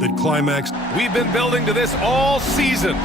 that climaxed. We've been building to this all season.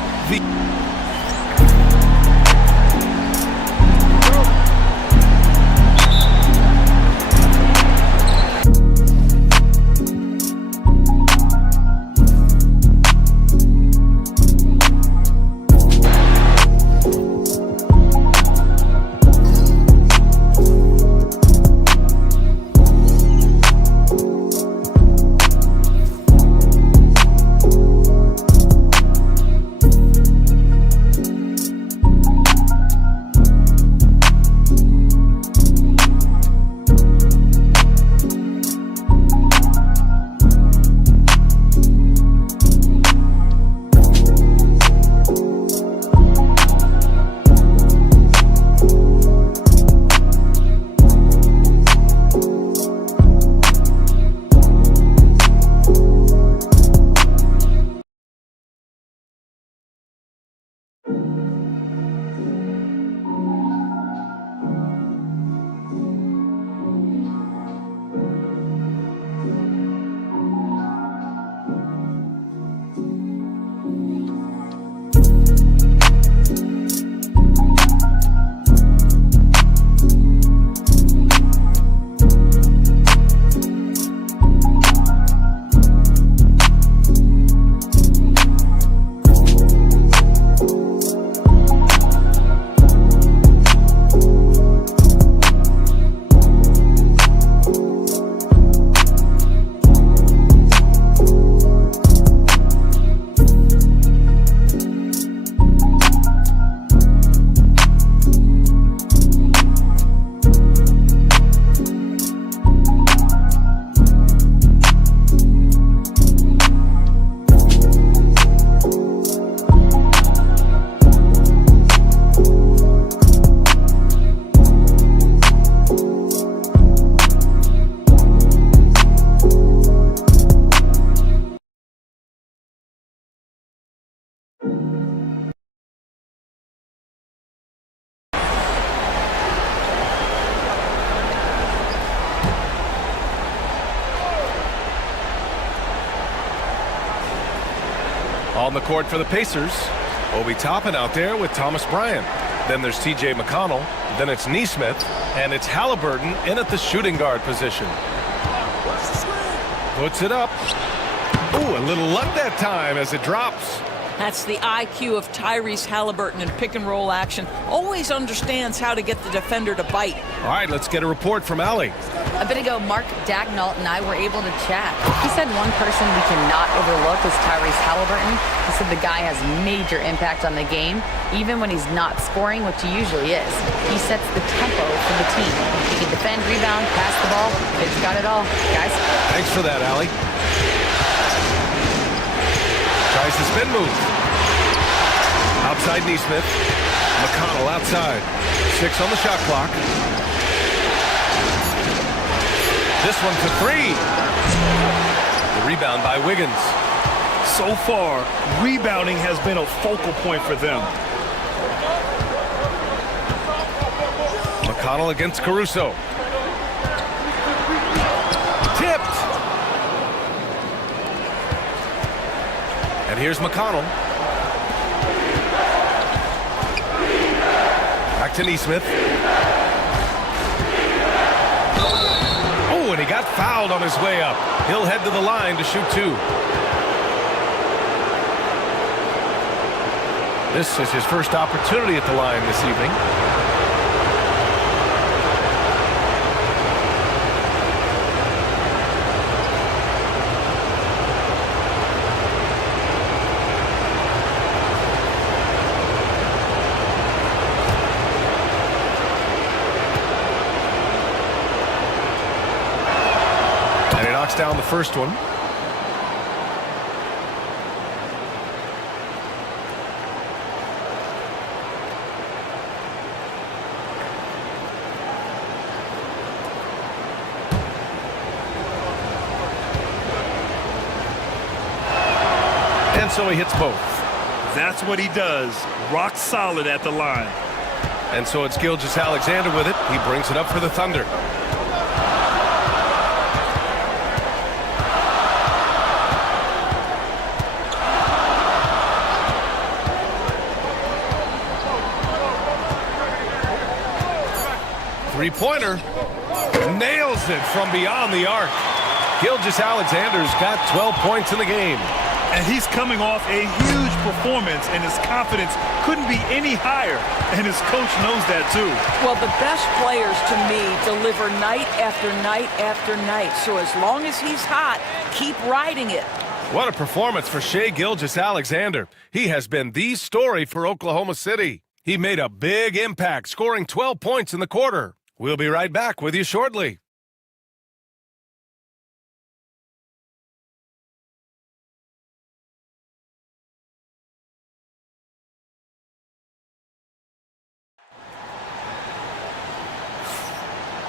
On the court for the Pacers, Obi Toppin out there with Thomas Bryant. Then there's T.J. McConnell. Then it's Nesmith. And it's Halliburton in at the shooting guard position. Puts it up. Ooh, a little luck that time as it drops. That's the IQ of Tyrese Halliburton in pick-and-roll action. Always understands how to get the defender to bite. All right, let's get a report from Allie. A bit ago, Mark Dagnall and I were able to chat. He said one person we cannot overlook is Tyrese Halliburton. He said the guy has major impact on the game, even when he's not scoring, which he usually is. He sets the tempo for the team. He can defend, rebound, pass the ball. Kid's got it all, guys. Thanks for that, Allie. Tries the spin move. Outside Nesmith. McConnell outside. 6 on the shot clock. This one for 3. The rebound by Wiggins. So far, rebounding has been a focal point for them. McConnell against Caruso. Tipped. And here's McConnell. Back to Nesmith. Oh, and he got fouled on his way up. He'll head to the line to shoot 2. This is his first opportunity at the line this evening. Down the first one. And so he hits both. That's what he does. Rock solid at the line. And so it's Gilgeous-Alexander with it. He brings it up for the Thunder. Three-pointer. Nails it from beyond the arc. Gilgeous-Alexander's got 12 points in the game. And he's coming off a huge performance, and his confidence couldn't be any higher. And his coach knows that, too. Well, the best players, to me, deliver night after night after night. So as long as he's hot, keep riding it. What a performance for Shai Gilgeous-Alexander. He has been the story for Oklahoma City. He made a big impact, scoring 12 points in the quarter. We'll be right back with you shortly.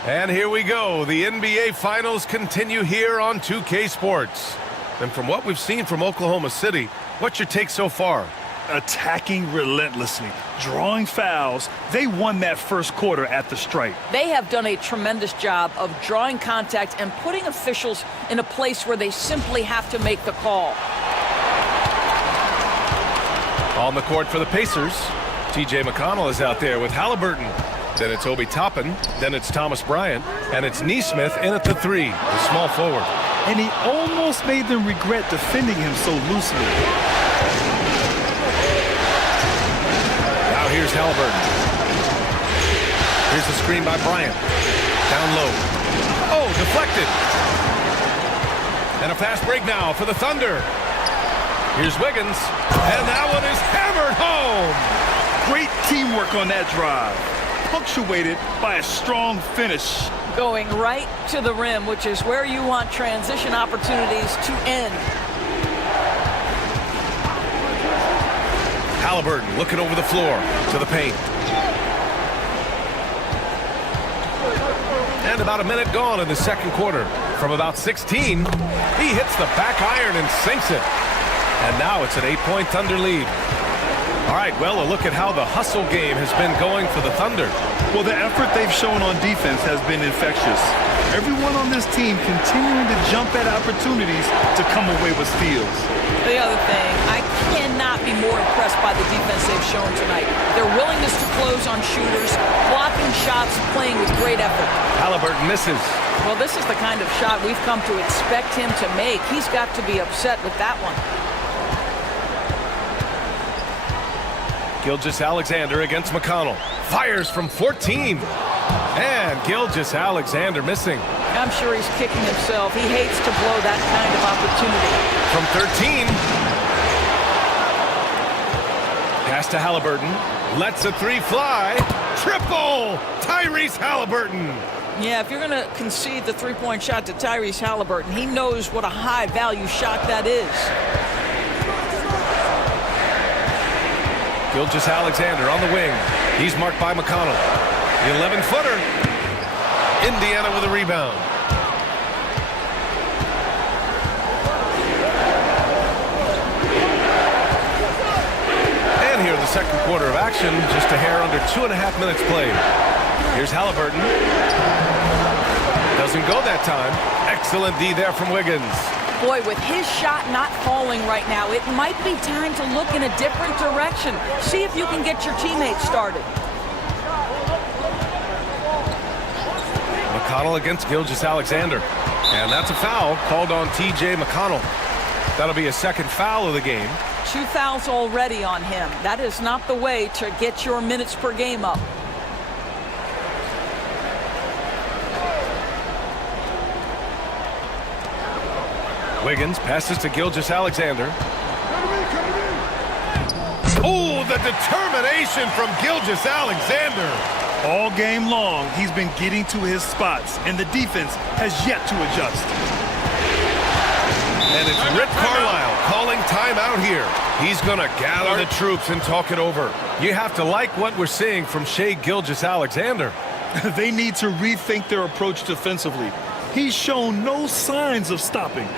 And here we go. The NBA Finals continue here on 2K Sports. And from what we've seen from Oklahoma City, what's your take so far? Attacking relentlessly, drawing fouls. They won that first quarter at the stripe. They have done a tremendous job of drawing contact and putting officials in a place where they simply have to make the call. On the court for the Pacers, TJ McConnell is out there with Halliburton. Then it's Obi Toppin, then it's Thomas Bryant, and it's Nesmith in at the three, the small forward. And he almost made them regret defending him so loosely. Now here's Halliburton. Here's the screen by Bryant. Down low. Oh, deflected. And a fast break now for the Thunder. Here's Wiggins, and that one is hammered home. Great teamwork on that drive, punctuated by a strong finish. Going right to the rim, which is where you want transition opportunities to end. Halliburton looking over the floor to the paint. And about a minute gone in the second quarter. From about 16, he hits the back iron and sinks it. And now it's an 8-point Thunder lead. All right, well, a look at how the hustle game has been going for the Thunder. Well, the effort they've shown on defense has been infectious. Everyone on this team continuing to jump at opportunities to come away with steals. The other thing, I cannot be more impressed by the defense they've shown tonight. Their willingness to close on shooters, blocking shots, playing with great effort. Halliburton misses. Well, this is the kind of shot we've come to expect him to make. He's got to be upset with that one. Gilgeous-Alexander against McConnell. Fires from 14. And Gilgeous-Alexander missing. I'm sure he's kicking himself. He hates to blow that kind of opportunity. From 13. Pass to Halliburton. Lets a three fly. Triple! Tyrese Halliburton. Yeah, if you're going to concede the three-point shot to Tyrese Halliburton, he knows what a high-value shot that is. Gilgeous-Alexander on the wing. He's marked by McConnell. The 11-footer. Indiana with a rebound. And here in the second quarter of action, just a hair under 2.5 minutes played. Here's Halliburton. Doesn't go that time. Excellent D there from Wiggins. Boy, with his shot not falling right now, it might be time to look in a different direction. See if you can get your teammates started. McConnell against Gilgeous-Alexander. And that's a foul called on TJ McConnell. That'll be a second foul of the game. 2 fouls already on him. That is not the way to get your minutes per game up. Wiggins passes to Gilgeous-Alexander. Oh, the determination from Gilgeous-Alexander. All game long, he's been getting to his spots, and the defense has yet to adjust. And it's Rick Carlisle calling timeout here. He's going to gather the troops and talk it over. You have to like what we're seeing from Shai Gilgeous-Alexander. They need to rethink their approach defensively. He's shown no signs of stopping.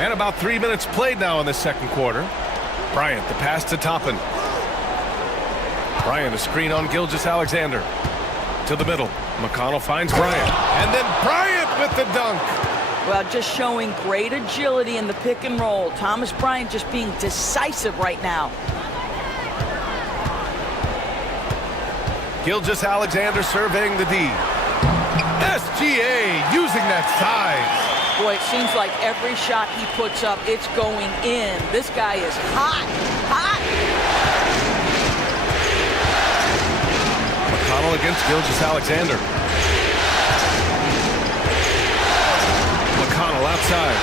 And about 3 minutes played now in the second quarter. Bryant, the pass to Toppin. Bryant, a screen on Gilgeous-Alexander. To the middle. McConnell finds Bryant. And then Bryant with the dunk. Well, just showing great agility in the pick and roll. Thomas Bryant just being decisive right now. Gilgeous-Alexander surveying the D. SGA using that size. Boy, it seems like every shot he puts up, it's going in. This guy is hot, hot. McConnell against Gilgeous-Alexander. McConnell outside.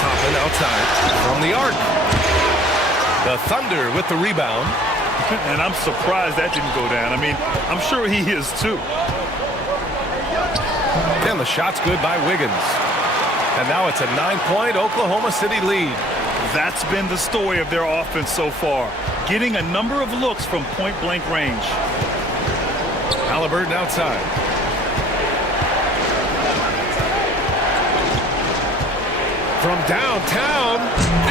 Toppin outside from the arc. The Thunder with the rebound. And I'm surprised that didn't go down. I mean, I'm sure he is too. And the shot's good by Wiggins. And now it's a 9-point Oklahoma City lead. That's been the story of their offense so far. Getting a number of looks from point-blank range. Halliburton outside. From downtown,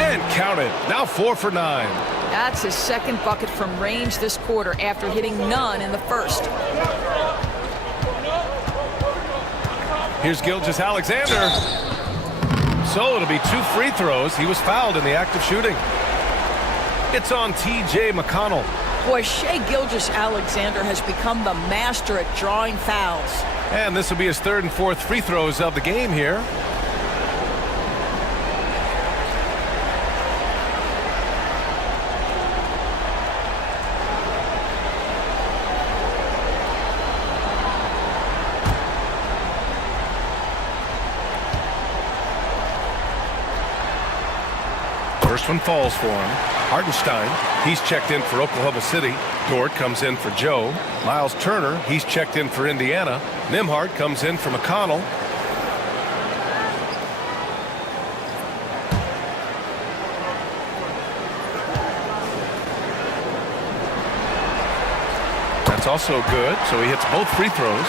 and count it. Now 4 for 9. That's his second bucket from range this quarter after hitting none in the first. Here's Gilgeous-Alexander. So it'll be 2 free throws. He was fouled in the act of shooting. It's on T.J. McConnell. Boy, Shai Gilgeous-Alexander has become the master at drawing fouls. And this will be his 3rd and 4th free throws of the game here. First one falls for him. Hartenstein, he's checked in for Oklahoma City. Dort comes in for Joe. Miles Turner, he's checked in for Indiana. Nembhard comes in for McConnell. That's also good, so he hits both free throws.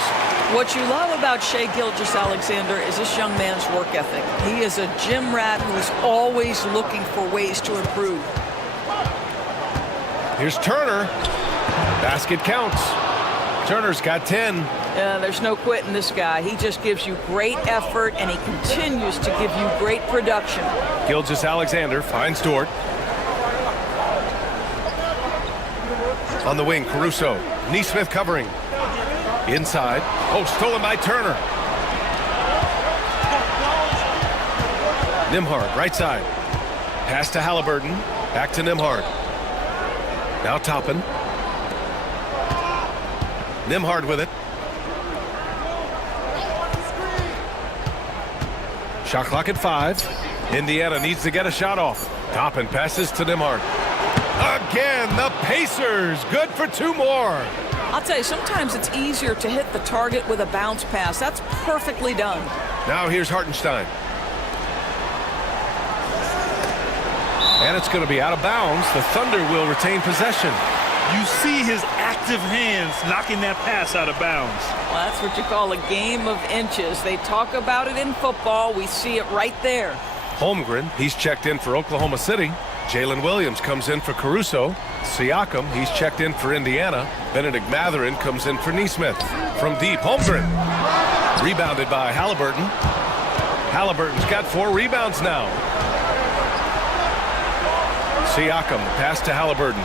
What you love about Shai Gilgeous-Alexander is this young man's work ethic. He is a gym rat who's always looking for ways to improve. Here's Turner. Basket counts. Turner's got 10. There's no quitting this guy. He just gives you great effort, and he continues to give you great production. Gilgeous-Alexander finds Dort. On the wing, Caruso. Nesmith covering. Inside. Oh, stolen by Turner. Nembhard, right side. Pass to Halliburton. Back to Nembhard. Now Toppin. Nembhard with it. Shot clock at 5. Indiana needs to get a shot off. Toppin passes to Nembhard. Again, the Pacers. Good for 2 more. I'll tell you, sometimes it's easier to hit the target with a bounce pass. That's perfectly done. Now here's Hartenstein. And it's going to be out of bounds. The Thunder will retain possession. You see his active hands knocking that pass out of bounds. Well, that's what you call a game of inches. They talk about it in football. We see it right there. Holmgren, he's checked in for Oklahoma City. Jalen Williams comes in for Caruso. Siakam, he's checked in for Indiana. Benedict Mathurin comes in for Nesmith. From deep, Holmgren. Rebounded by Halliburton. Halliburton's got 4 rebounds now. Siakam, pass to Halliburton.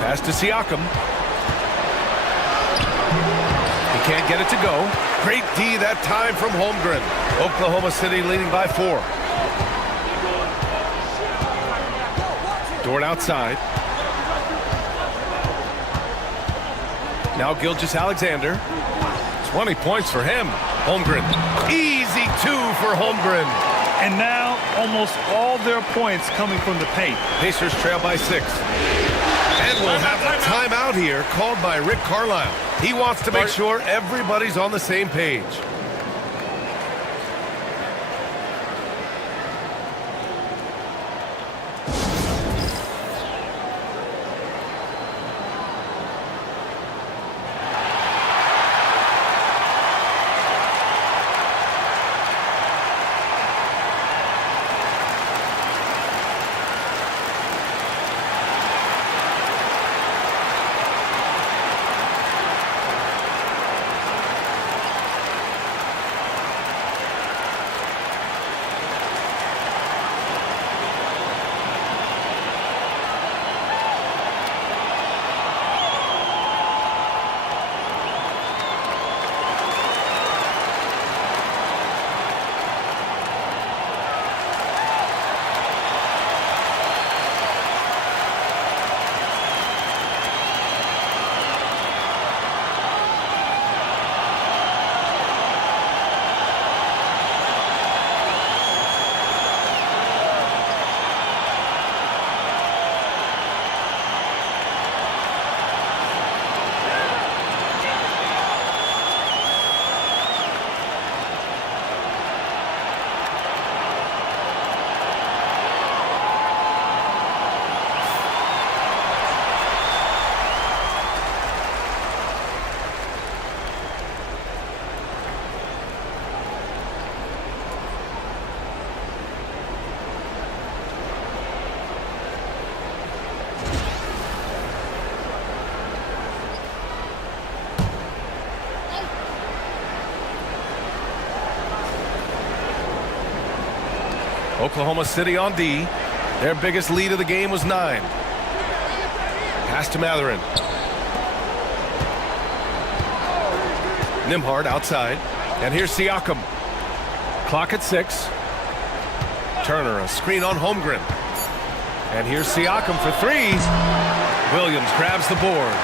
Pass to Siakam. He can't get it to go. Great D that time from Holmgren. Oklahoma City leading by 4. Dort outside. Now Gilgeous-Alexander. 20 points for him. Holmgren. Easy 2 for Holmgren. And now almost all their points coming from the paint. Pacers trail by 6. And we'll have a timeout here called by Rick Carlisle. He wants to make sure everybody's on the same page. Oklahoma City on D. Their biggest lead of the game was 9. Pass to Matherin. Nimhard outside. And here's Siakam. Clock at 6. Turner, a screen on Holmgren. And here's Siakam for 3. Williams grabs the board.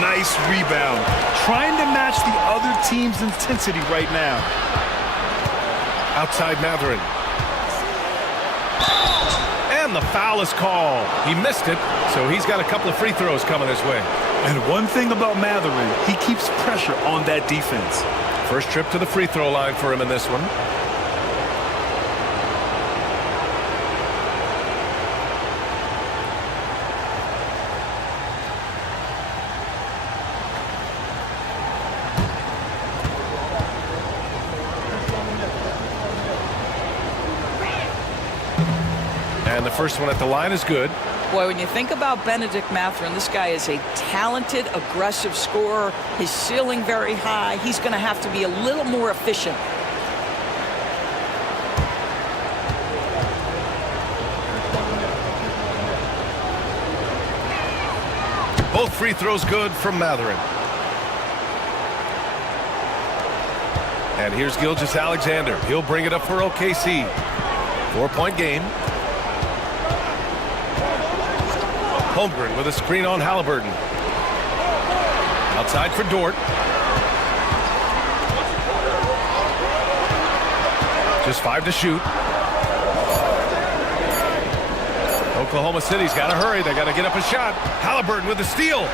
Nice rebound. Trying to match the other team's intensity right now. Outside Matherin. And the foul is called. He missed it, so he's got a couple of free throws coming his way. And one thing about Matherin, he keeps pressure on that defense. First trip to the free throw line for him in this one. And the first one at the line is good. Boy, when you think about Benedict Matherin, this guy is a talented, aggressive scorer. His ceiling very high. He's going to have to be a little more efficient. Both free throws good from Matherin. And here's Gilgeous-Alexander. He'll bring it up for OKC. 4-point game. Holmgren with a screen on Halliburton. Outside for Dort. Just 5 to shoot. Oklahoma City's got to hurry. They got to get up a shot. Halliburton with the steal.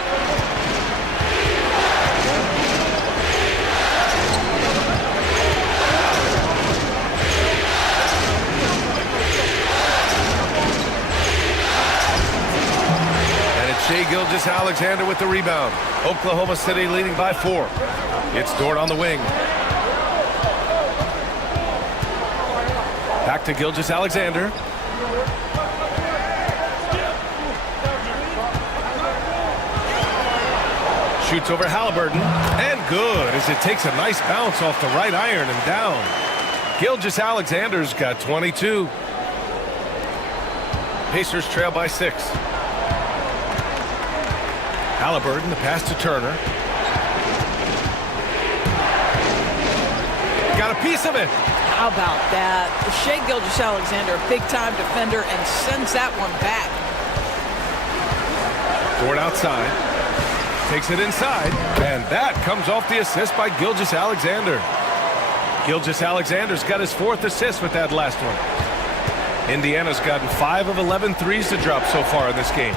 Shai Gilgeous-Alexander with the rebound. Oklahoma City leading by 4. It's Dort on the wing. Back to Gilgeous-Alexander. Shoots over Halliburton. And good as it takes a nice bounce off the right iron and down. Gilgeous-Alexander's got 22. Pacers trail by 6. Halliburton, the pass to Turner. Got a piece of it. How about that? Shai Gilgeous-Alexander, a big-time defender, and sends that one back. Dort outside. Takes it inside. And that comes off the assist by Gilgeous-Alexander. Gilgeous-Alexander's got his 4th assist with that last one. Indiana's gotten 5 of 11 threes to drop so far in this game.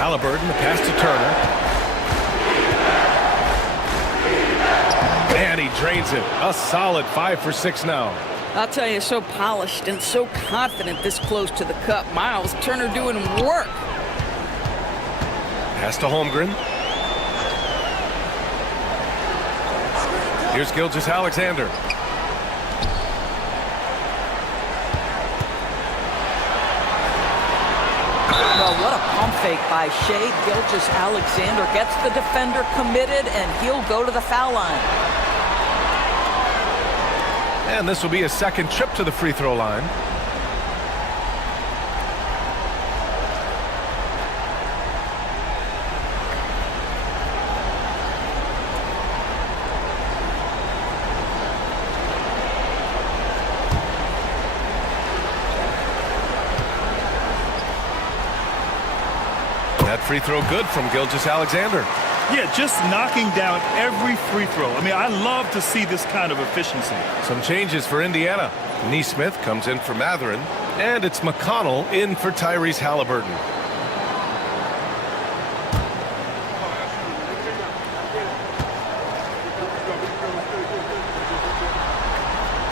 Halliburton, the pass to Turner. And he drains it. A solid 5 for 6 now. I'll tell you, so polished and so confident this close to the cup. Miles Turner doing work. Pass to Holmgren. Here's Gilgeous-Alexander. Well, what a pump fake by Shai Gilgeous-Alexander. Gets the defender committed, and he'll go to the foul line. And this will be a second trip to the free throw line. That free throw good from Gilgeous-Alexander. Yeah, just knocking down every free throw. I mean, I love to see this kind of efficiency. Some changes for Indiana. Neesmith comes in for Matherin, and it's McConnell in for Tyrese Halliburton.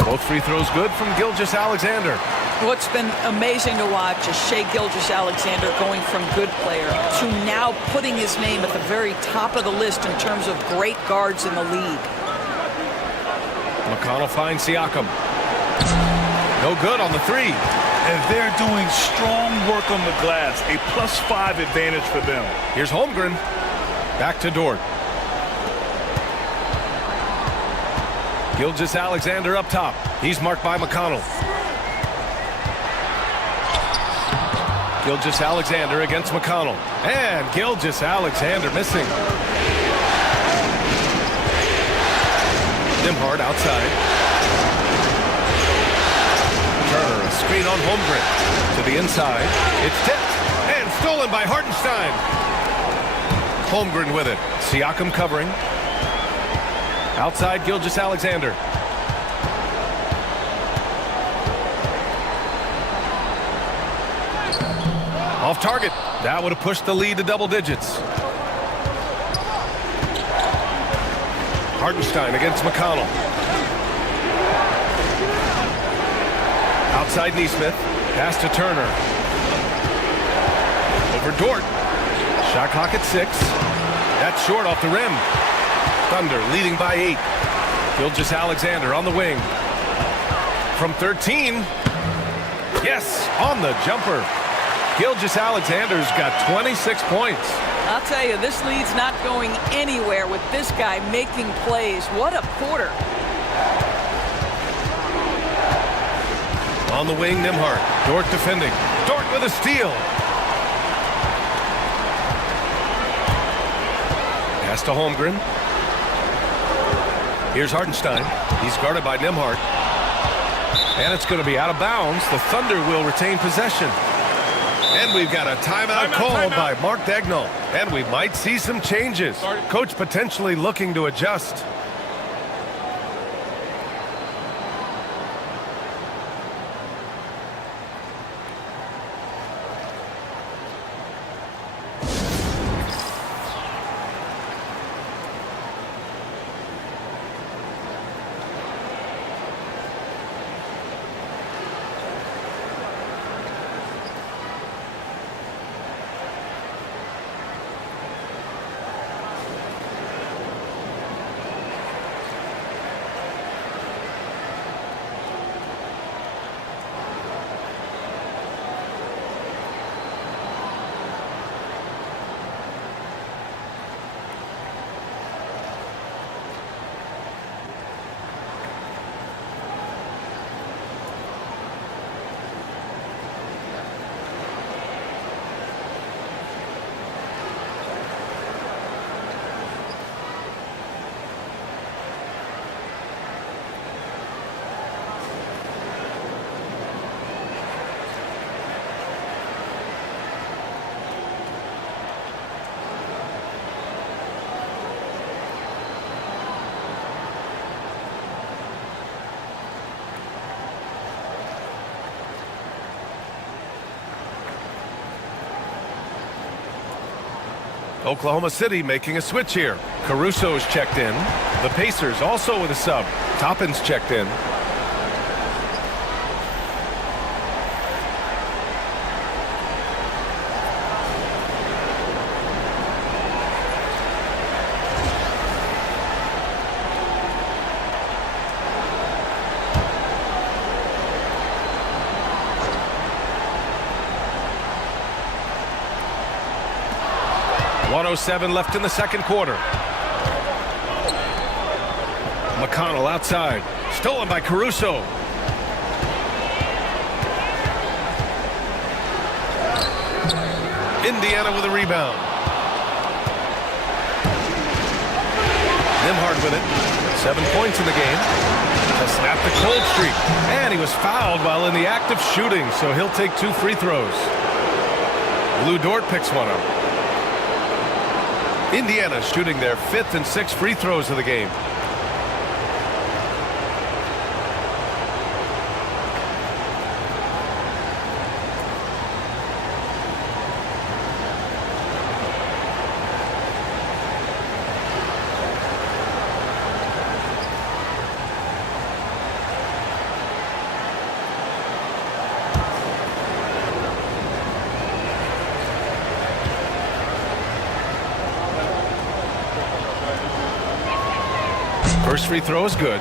Both free throws good from Gilgeous-Alexander. What's been amazing to watch is Shai Gilgeous-Alexander going from good player to now putting his name at the very top of the list in terms of great guards in the league. McConnell finds Siakam. No good on the 3. And they're doing strong work on the glass. A +5 advantage for them. Here's Holmgren. Back to Dort. Gilgeous-Alexander up top. He's marked by McConnell. Gilgeous-Alexander against McConnell. And Gilgeous-Alexander missing. Nimhart outside. Turner, a screen on Holmgren. To the inside. It's tipped. And stolen by Hartenstein. Holmgren with it. Siakam covering. Outside Gilgeous-Alexander. Off target. That would have pushed the lead to double digits. Hartenstein against McConnell. Outside Neesmith. Pass to Turner. Over Dort. Shot clock at 6. That's short off the rim. Thunder leading by 8. Gilgeous-Alexander on the wing. From 13. Yes, on the jumper. Gilgeous-Alexander's got 26 points. I'll tell you, this lead's not going anywhere with this guy making plays. What a quarter. On the wing, Nimhart. Dort defending. Dort with a steal. Pass to Holmgren. Here's Hartenstein. He's guarded by Nimhart. And it's going to be out of bounds. The Thunder will retain possession. And we've got a timeout called by Mark Daigneault. And we might see some changes. Coach potentially looking to adjust. Oklahoma City making a switch here. Caruso's checked in. The Pacers also with a sub. Toppin's checked in. .107 left in the second quarter. McConnell outside. Stolen by Caruso. Indiana with a rebound. Nimhart with it. 7 points in the game. To snap the cold streak. And he was fouled while in the act of shooting, so he'll take 2 free throws. Lou Dort picks one up. Indiana shooting their 5th and 6th free throws of the game. First free throw is good.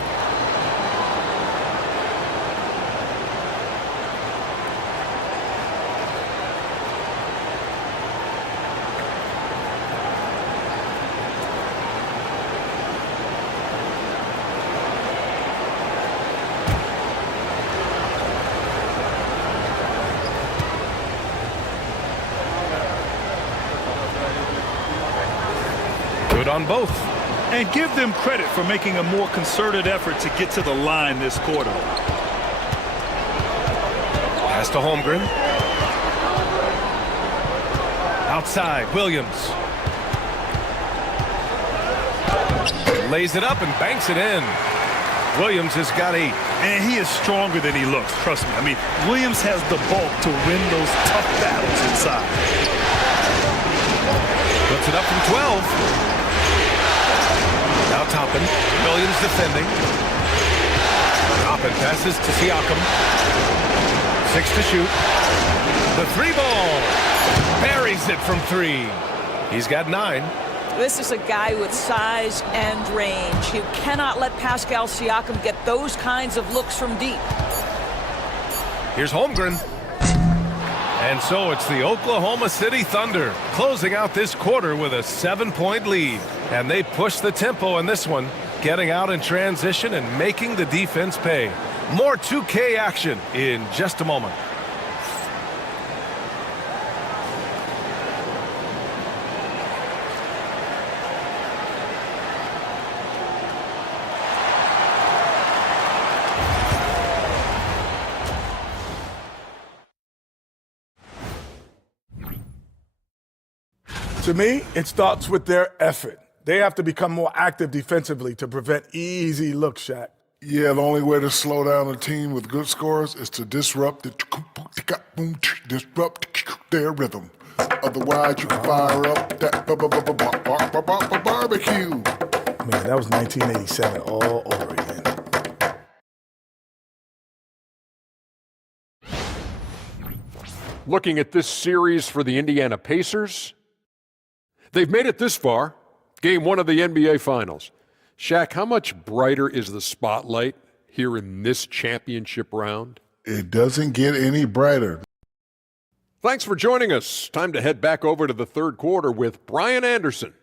good on both. And give them credit for making a more concerted effort to get to the line this quarter. Pass to Holmgren. Outside, Williams. Lays it up and banks it in. Williams has got 8. And he is stronger than he looks, trust me. I mean, Williams has the bulk to win those tough battles inside. Puts it up from 12. Now Toppin. Williams defending. Toppin passes to Siakam. 6 to shoot. The 3-ball. Buries it from 3. He's got 9. This is a guy with size and range. You cannot let Pascal Siakam get those kinds of looks from deep. Here's Holmgren. And so it's the Oklahoma City Thunder closing out this quarter with a 7-point lead. And they push the tempo in this one, getting out in transition and making the defense pay. More 2K action in just a moment. To me, it starts with their effort. They have to become more active defensively to prevent easy looks, Shaq. Yeah, the only way to slow down a team with good scores is to disrupt their rhythm. Otherwise, you can fire up that barbecue. Man, that was 1987 all over again. Looking at this series for the Indiana Pacers, they've made it this far, game 1 of the NBA Finals. Shaq, how much brighter is the spotlight here in this championship round? It doesn't get any brighter. Thanks for joining us. Time to head back over to the third quarter with Brian Anderson.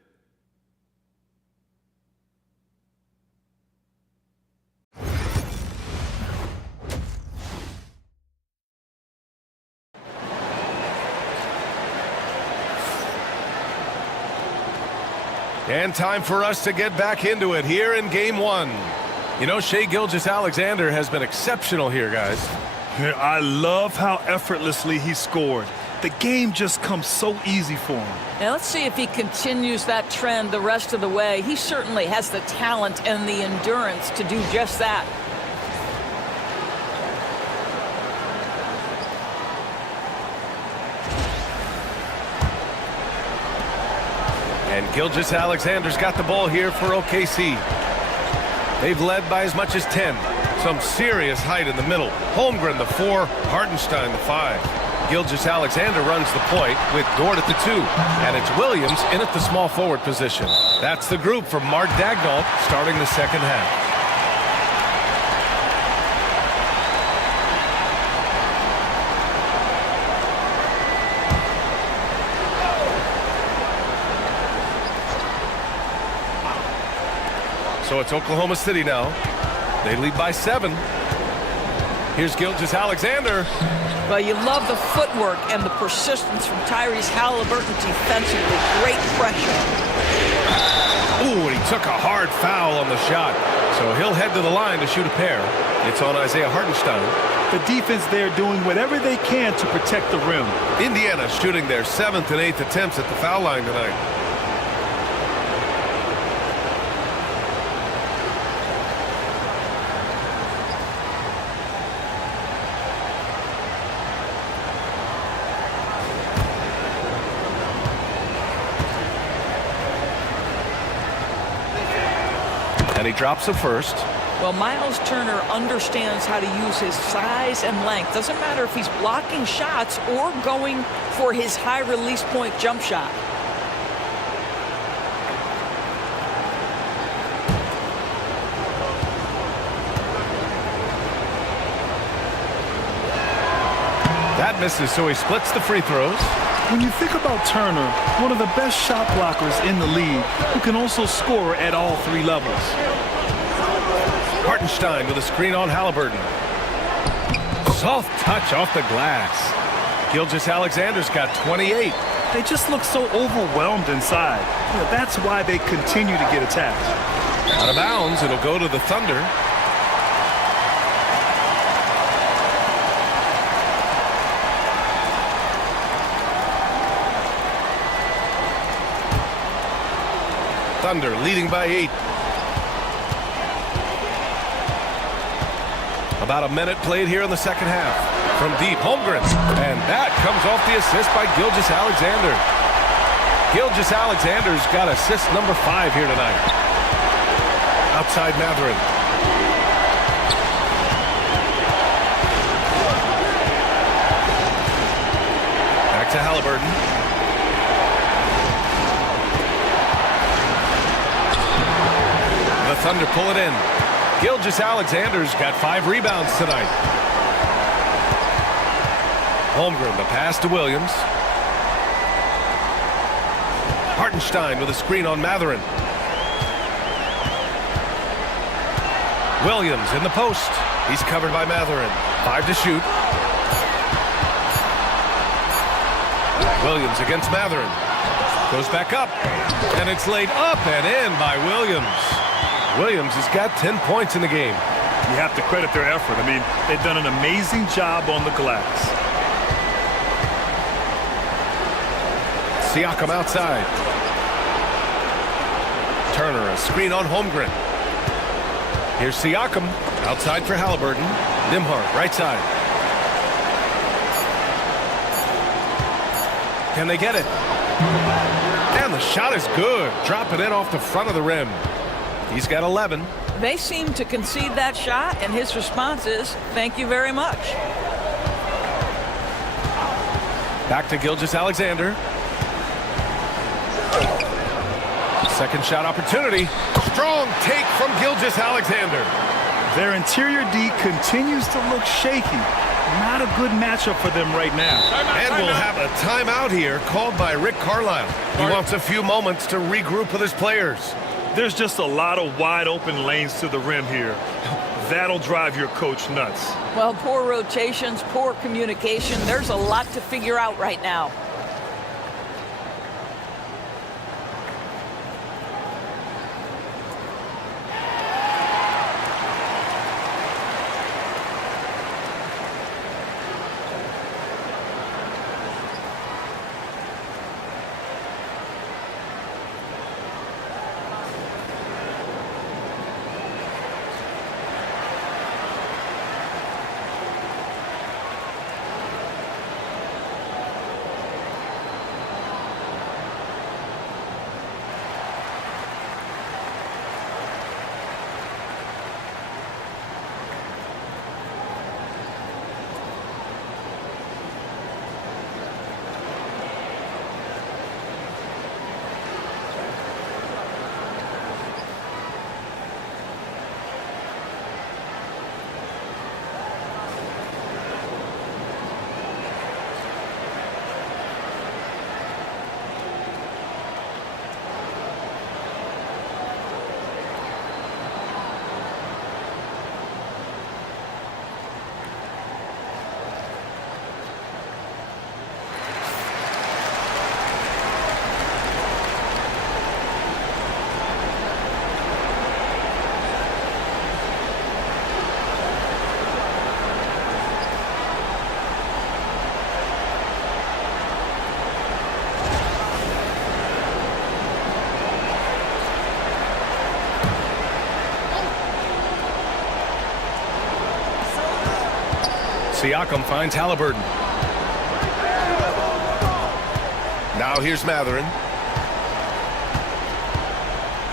And time for us to get back into it here in game 1. You know, Shai Gilgeous-Alexander has been exceptional here, guys. I love how effortlessly he scored. The game just comes so easy for him. Now let's see if he continues that trend the rest of the way. He certainly has the talent and the endurance to do just that. And Gilgeous-Alexander's got the ball here for OKC. They've led by as much as 10. Some serious height in the middle. Holmgren, the 4. Hartenstein, the 5. Gilgeous-Alexander runs the point with Dort at the 2. And it's Williams in at the small forward position. That's the group from Mark Daigneault starting the second half. So it's Oklahoma City now. They lead by 7. Here's Gilgeous-Alexander. Well, you love the footwork and the persistence from Tyrese Halliburton defensively. Great pressure. Ooh, and he took a hard foul on the shot. So he'll head to the line to shoot a pair. It's on Isaiah Hartenstein. The defense there doing whatever they can to protect the rim. Indiana shooting their 7th and 8th attempts at the foul line tonight. And he drops the first. Well, Miles Turner understands how to use his size and length. Doesn't matter if he's blocking shots or going for his high release point jump shot. That misses, so he splits the free throws. When you think about Turner, one of the best shot blockers in the league, who can also score at all 3 levels. Hartenstein with a screen on Halliburton. Soft touch off the glass. Gilgeous-Alexander's got 28. they just look so overwhelmed inside. You know, that's why they continue to get attacked. Out of bounds, it'll go to the Thunder. Thunder leading by 8. About a minute played here in the second half. From deep, Holmgren. And that comes off the assist by Gilgeous-Alexander. Gilgeous-Alexander's got assist number 5 here tonight. Outside Mathurin. Back to Halliburton. The Thunder pull it in. Gilgeous-Alexander's got 5 rebounds tonight. Holmgren, the pass to Williams. Hartenstein with a screen on Mathurin. Williams in the post. He's covered by Mathurin. 5 to shoot. Williams against Mathurin. Goes back up. And it's laid up and in by Williams. Williams has got 10 points in the game. You have to credit their effort. I mean, they've done an amazing job on the glass. Siakam outside. Turner, a screen on Holmgren. Here's Siakam, outside for Halliburton. Nembhard, right side. Can they get it? And the shot is good. Dropping it off the front of the rim. He's got 11. They seem to concede that shot, and his response is, thank you very much. Back to Gilgeous-Alexander. Second shot opportunity. Strong take from Gilgeous-Alexander. Their interior D continues to look shaky. Not a good matchup for them right now. And we'll have a timeout here called by Rick Carlisle. He wants a few moments to regroup with his players. There's just a lot of wide open lanes to the rim here. That'll drive your coach nuts. Well, poor rotations, poor communication. There's a lot to figure out right now. Siakam finds Halliburton. Now here's Mathurin.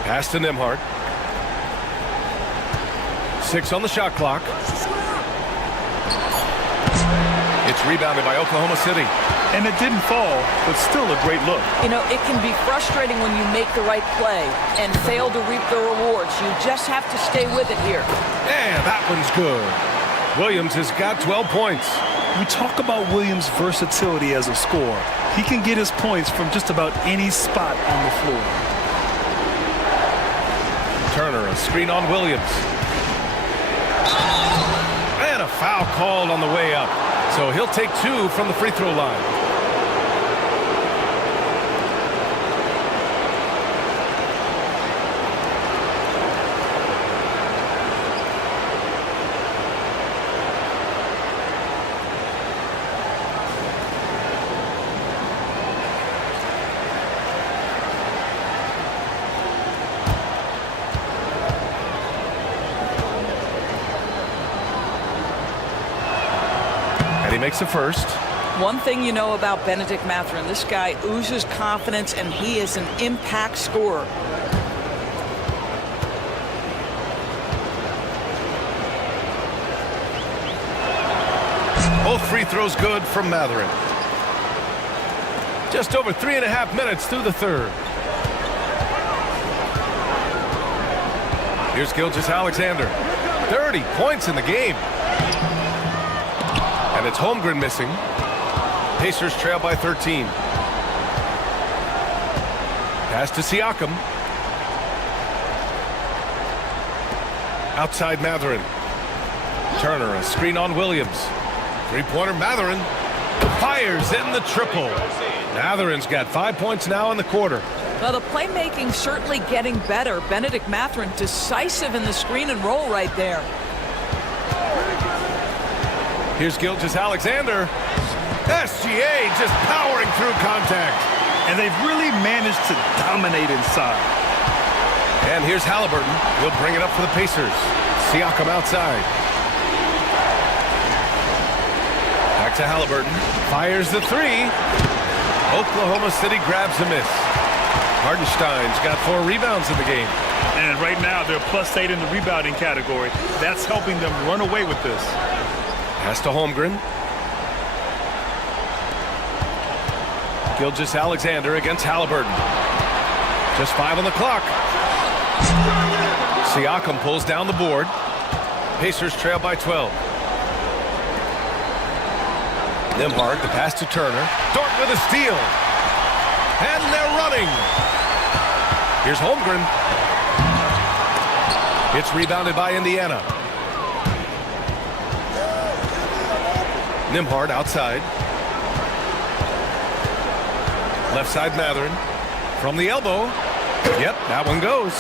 Pass to Nembhard. 6 on the shot clock. It's rebounded by Oklahoma City. And it didn't fall, but still a great look. You know, it can be frustrating when you make the right play and fail to reap the rewards. You just have to stay with it here. And that one's good. Williams has got 12 points. We talk about Williams' versatility as a scorer. He can get his points from just about any spot on the floor. Turner, a screen on Williams. And a foul called on the way up. So he'll take 2 from the free throw line. And he makes the first. One thing you know about Benedict Mathurin, this guy oozes confidence, and he is an impact scorer. Both free throws good from Mathurin. Just over 3.5 minutes through the third. Here's Gilgeous-Alexander. 30 points in the game. And it's Holmgren missing. Pacers trail by 13. Pass to Siakam. Outside Mathurin. Turner, a screen on Williams. Three-pointer Mathurin fires in the triple. Mathurin's got 5 points now in the quarter. Well, the playmaking certainly getting better. Benedict Mathurin decisive in the screen and roll right there. Here's Gilgeous-Alexander. SGA just powering through contact. And they've really managed to dominate inside. And here's Halliburton. He'll bring it up for the Pacers. Siakam outside. Back to Halliburton. Fires the three. Oklahoma City grabs a miss. Hardenstein's got 4 rebounds in the game. And right now they're +8 in the rebounding category. That's helping them run away with this. Pass to Holmgren. Gilgeous-Alexander against Halliburton. Just 5 on the clock. Siakam pulls down the board. Pacers trail by 12. Nembhard, the pass to Turner. Dort with a steal. And they're running. Here's Holmgren. It's rebounded by Indiana. Nembhard outside. Left side Mathurin. From the elbow. Yep, that one goes.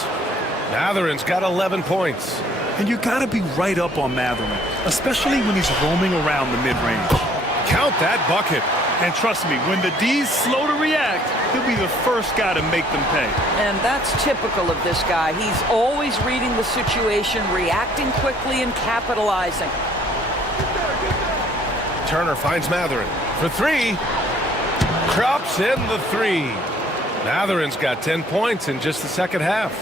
Mathurin's got 11 points. And you got to be right up on Mathurin, especially when he's roaming around the mid-range. Count that bucket. And trust me, when the D's slow to react, he'll be the first guy to make them pay. And that's typical of this guy. He's always reading the situation, reacting quickly, and capitalizing. Turner finds Mathurin for 3. Drops in the 3. Mathurin's got 10 points in just the second half.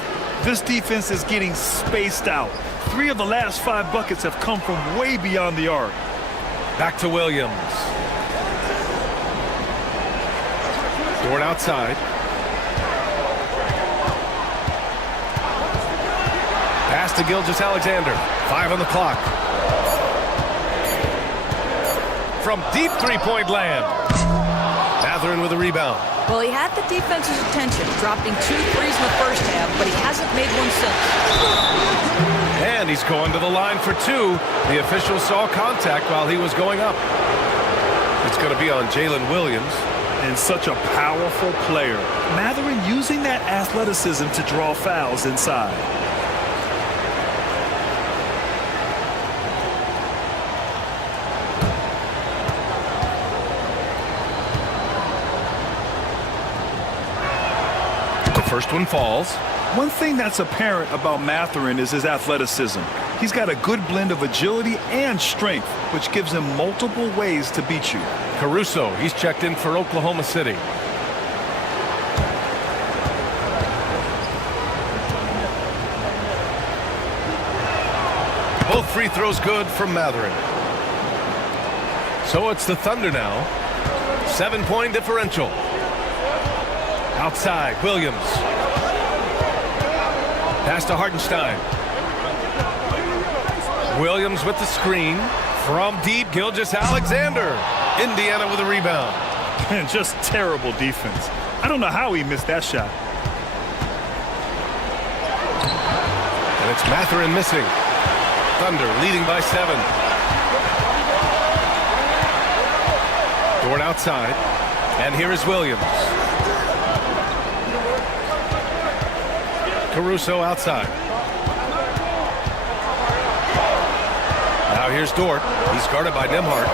This defense is getting spaced out. 3 of the last 5 buckets have come from way beyond the arc. Back to Williams. Dort outside. Pass to Gilgeous-Alexander. 5 on the clock. From deep three-point land. Mathurin with a rebound. Well, he had the defense's attention, dropping 2 threes in the first half, but he hasn't made one since. And he's going to the line for 2. The official saw contact while he was going up. It's going to be on Jalen Williams. And such a powerful player. Mathurin using that athleticism to draw fouls inside. The first one falls. One thing that's apparent about Mathurin is his athleticism. He's got a good blend of agility and strength, which gives him multiple ways to beat you. Caruso, he's checked in for Oklahoma City. Both free throws good from Mathurin. So it's the Thunder now. 7-point differential. Outside, Williams. Pass to Hardenstein. Williams with the screen. From deep, Gilgeous-Alexander. Indiana with a rebound. And just terrible defense. I don't know how he missed that shot. And it's Mathurin missing. Thunder leading by 7. Dort outside. And here is Williams. Caruso outside. Now here's Dort. He's guarded by Nembhard.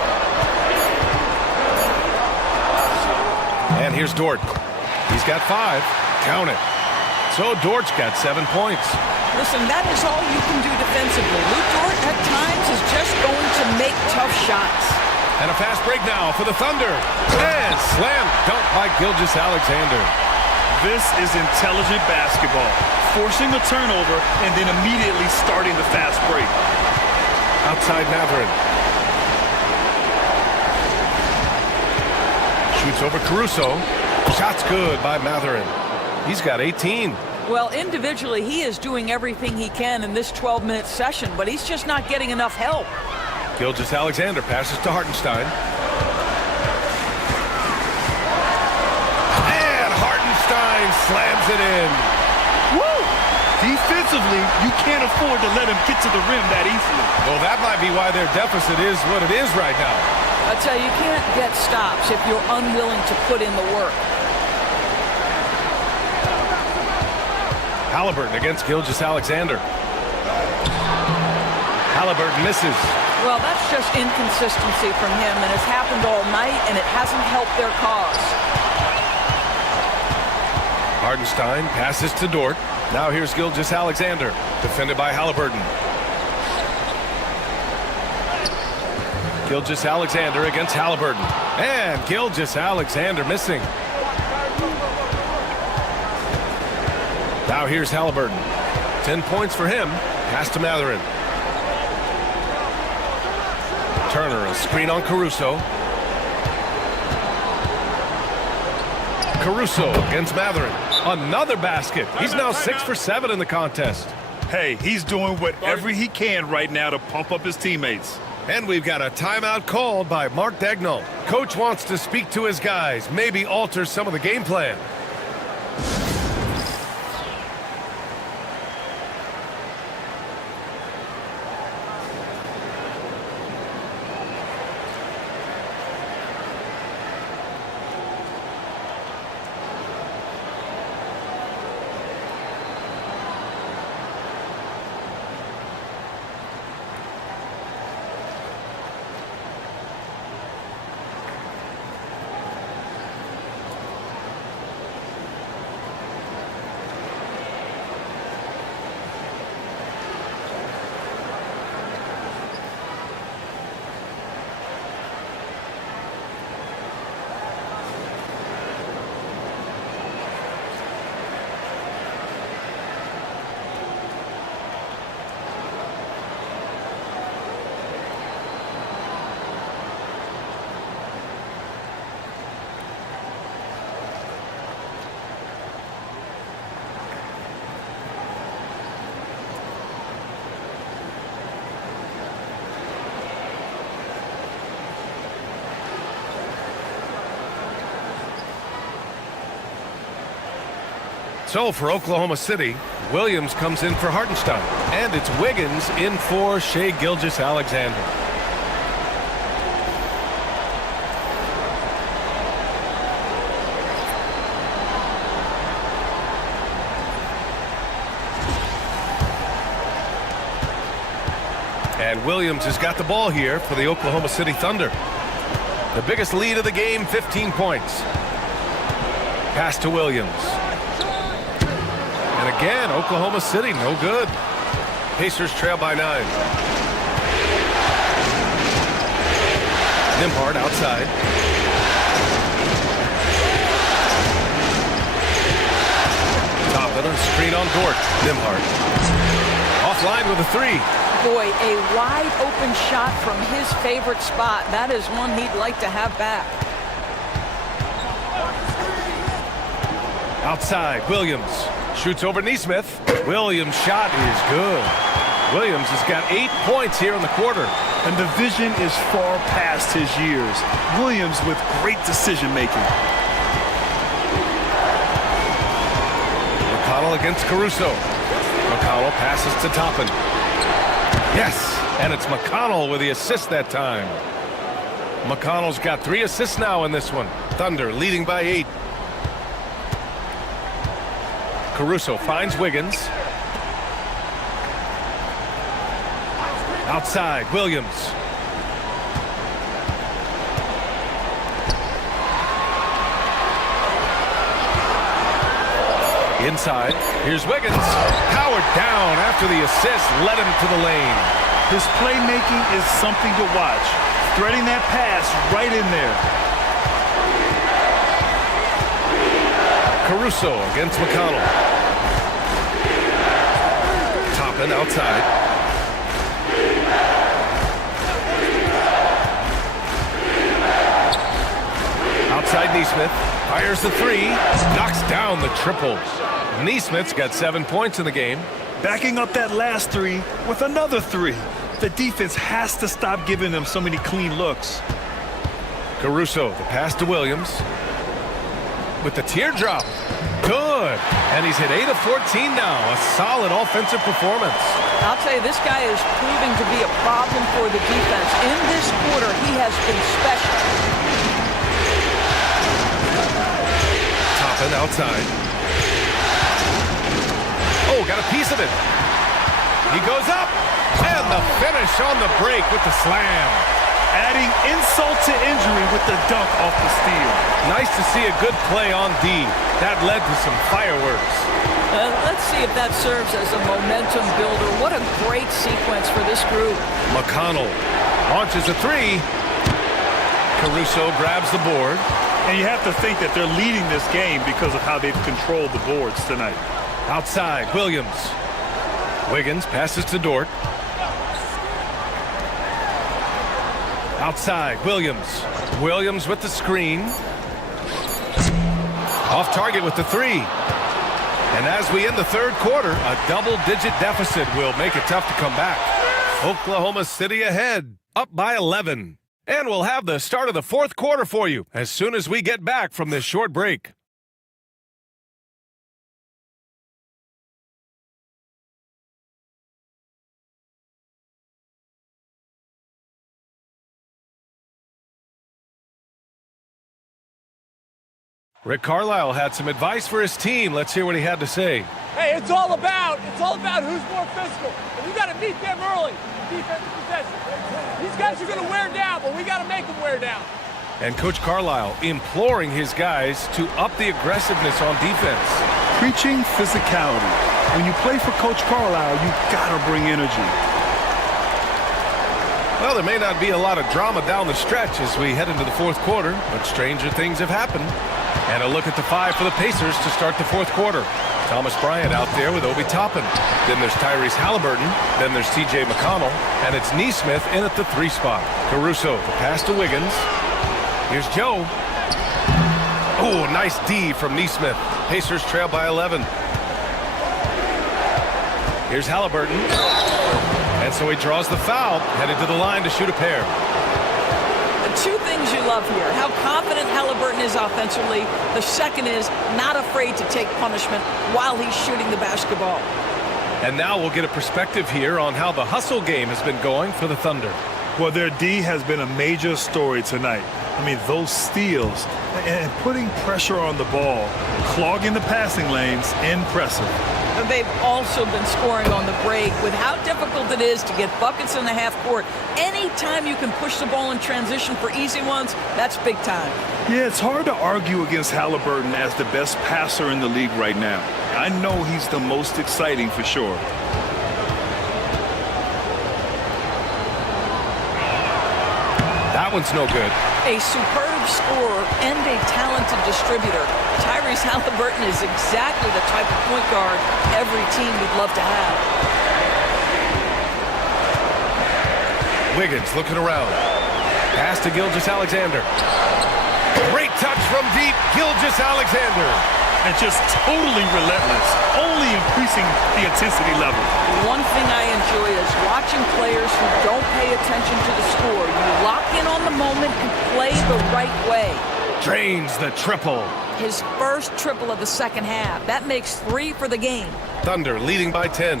And here's Dort. He's got 5. Count it. So Dort's got 7 points. Listen, that is all you can do defensively. Luke Dort at times is just going to make tough shots. And a fast break now for the Thunder. And slam dunk by Gilgeous-Alexander. This is intelligent basketball. Forcing a turnover and then immediately starting the fast break. Outside Matherin. Shoots over Caruso. Shot's good by Matherin. He's got 18. Well, individually, he is doing everything he can in this 12-minute session, but he's just not getting enough help. Gilgeous-Alexander passes to Hartenstein. And Hartenstein slams it in. Woo! Defensively, you can't afford to let him get to the rim that easily. Well, that might be why their deficit is what it is right now. I tell you, you can't get stops if you're unwilling to put in the work. Halliburton against Gilgeous-Alexander. Halliburton misses. Well, that's just inconsistency from him, and it's happened all night, and it hasn't helped their cause. Hartenstein passes to Dort. Now here's Gilgeous-Alexander, defended by Halliburton. Gilgeous-Alexander against Halliburton. And Gilgeous-Alexander missing. Now here's Halliburton. 10 points for him. Pass to Matherin. Turner, a screen on Caruso. Caruso against Matherin. Another basket. He's now 6 for 7 in the contest. Hey, he's doing whatever he can right now to pump up his teammates. And we've got a timeout called by Mark Daigneault. Coach wants to speak to his guys, maybe alter some of the game plan. So for Oklahoma City, Williams comes in for Hartenstein. And it's Wiggins in for Shai Gilgeous-Alexander. And Williams has got the ball here for the Oklahoma City Thunder. The biggest lead of the game, 15 points. Pass to Williams. And again, Oklahoma City, no good. Pacers trail by 9. Nembhard outside. Toppin, a screen on Dort. Nembhard. Offline with a 3. Boy, a wide open shot from his favorite spot. That is one he'd like to have back. Outside, Williams. Shoots over Nesmith. Williams' shot is good. Williams has got 8 points here in the quarter. And the vision is far past his years. Williams with great decision-making. McConnell against Caruso. McConnell passes to Toppin. Yes, and it's McConnell with the assist that time. McConnell's got 3 assists now in this one. Thunder leading by 8. Caruso finds Wiggins. Outside, Williams. Inside, here's Wiggins. Powered down after the assist led him to the lane. His playmaking is something to watch. threading that pass right in there. Caruso against McConnell. Toppin outside. Outside Neesmith. Fires the three. Knocks down the triple. Neesmith's got 7 points in the game. Backing up that last three with another three. The defense has to stop giving them so many clean looks. Caruso, the pass to Williams. With the teardrop. Good. And he's hit 8 of 14 now. A solid offensive performance. I'll tell you, this guy is proving to be a problem for the defense. In this quarter, he has been special. Toppin outside. Oh, got a piece of it. He goes up. And the finish on the break with the slam. Adding insult to injury with the dunk off the steal. Nice to see a good play on D. That led to some fireworks. Let's see if that serves as a momentum builder. What a great sequence for this group. McConnell launches a three. Caruso grabs the board. And you have to think that they're leading this game because of how they've controlled the boards tonight. Outside, Williams. Wiggins passes to Dort. Outside, Williams. Williams with the screen. Off target with the three. And as we end the third quarter, a double-digit deficit will make it tough to come back. Oklahoma City ahead, up by 11. And we'll have the start of the fourth quarter for you as soon as we get back from this short break. Rick Carlisle had some advice for his team. Let's hear what he had to say. Hey, it's all about who's more physical. And you got to meet them early. Defensive possession. These guys are going to wear down, but we got to make them wear down. And Coach Carlisle imploring his guys to up the aggressiveness on defense. Preaching physicality. When you play for Coach Carlisle, you got to bring energy. Well, there may not be a lot of drama down the stretch as we head into the fourth quarter, but stranger things have happened. And a look at the five for the Pacers to start the fourth quarter. Thomas Bryant out there with Obi Toppin. Then there's Tyrese Halliburton. Then there's TJ McConnell. And it's Neesmith in at the three spot. Caruso, the pass to Wiggins. Here's Joe. Oh, nice D from Neesmith. Pacers trail by 11. Here's Halliburton. And so he draws the foul, headed to the line to shoot a pair. Two things you love here. How confident Halliburton is offensively. The second is not afraid to take punishment while he's shooting the basketball. And now we'll get a perspective here on how the hustle game has been going for the Thunder. Well, their D has been a major story tonight. I mean, those steals and putting pressure on the ball, clogging the passing lanes, impressive. They've also been scoring on the break. With how difficult it is to get buckets in the half court, anytime you can push the ball in transition for easy ones, that's big time. Yeah, it's hard to argue against Halliburton as the best passer in the league right now. I know he's the most exciting for sure. That one's no good. A superb scorer and a talented distributor. Tyrese Halliburton is exactly the type of point guard every team would love to have. Wiggins looking around. Pass to Gilgeous-Alexander. Great touch from deep, Gilgeous-Alexander. And just totally relentless, only increasing the intensity level. One thing I enjoy is watching players who don't pay attention to the score. You lock in on the moment and play the right way. Drains the triple. His first triple of the second half. That makes 3 for the game. Thunder leading by 10.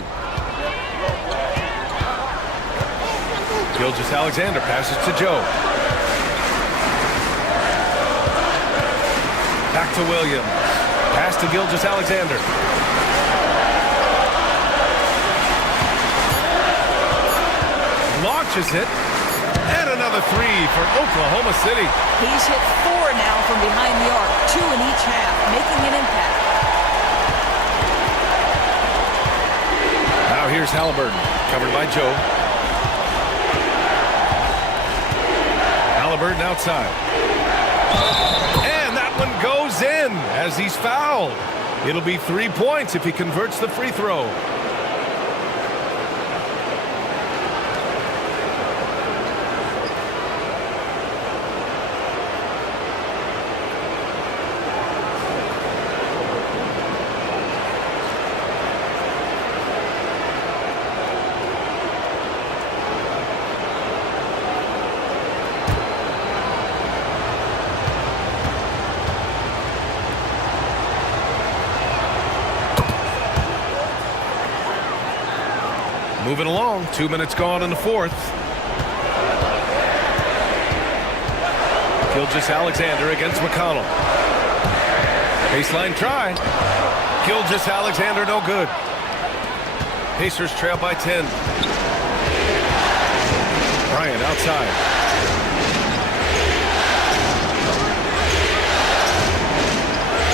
Gilgeous-Alexander passes to Joe. Back to Williams. Pass to Gilgeous-Alexander. Launches it. And another three for Oklahoma City. He's hit 4 now from behind the arc. 2 in each half, making an impact. Now here's Halliburton, covered by Joe. Halliburton outside. And that one goes in as he's fouled. It'll be 3 points if he converts the free throw. Moving along, 2 minutes gone in the fourth. Gilgeous-Alexander against McConnell. Baseline try. Gilgeous-Alexander no good. Pacers trail by 10. Bryant outside.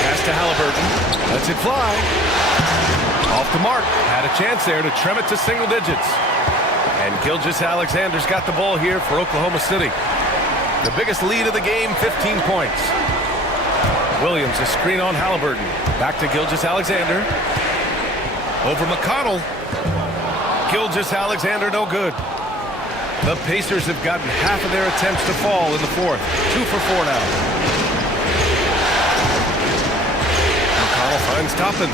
Pass to Halliburton. Lets it fly. Off the mark. Had a chance there to trim it to single digits. And Gilgeous-Alexander's got the ball here for Oklahoma City. The biggest lead of the game, 15 points. Williams, a screen on Halliburton. Back to Gilgeous-Alexander. Over McConnell. Gilgeous-Alexander no good. The Pacers have gotten half of their attempts to fall in the fourth. 2 for 4 now. McConnell finds Toppin.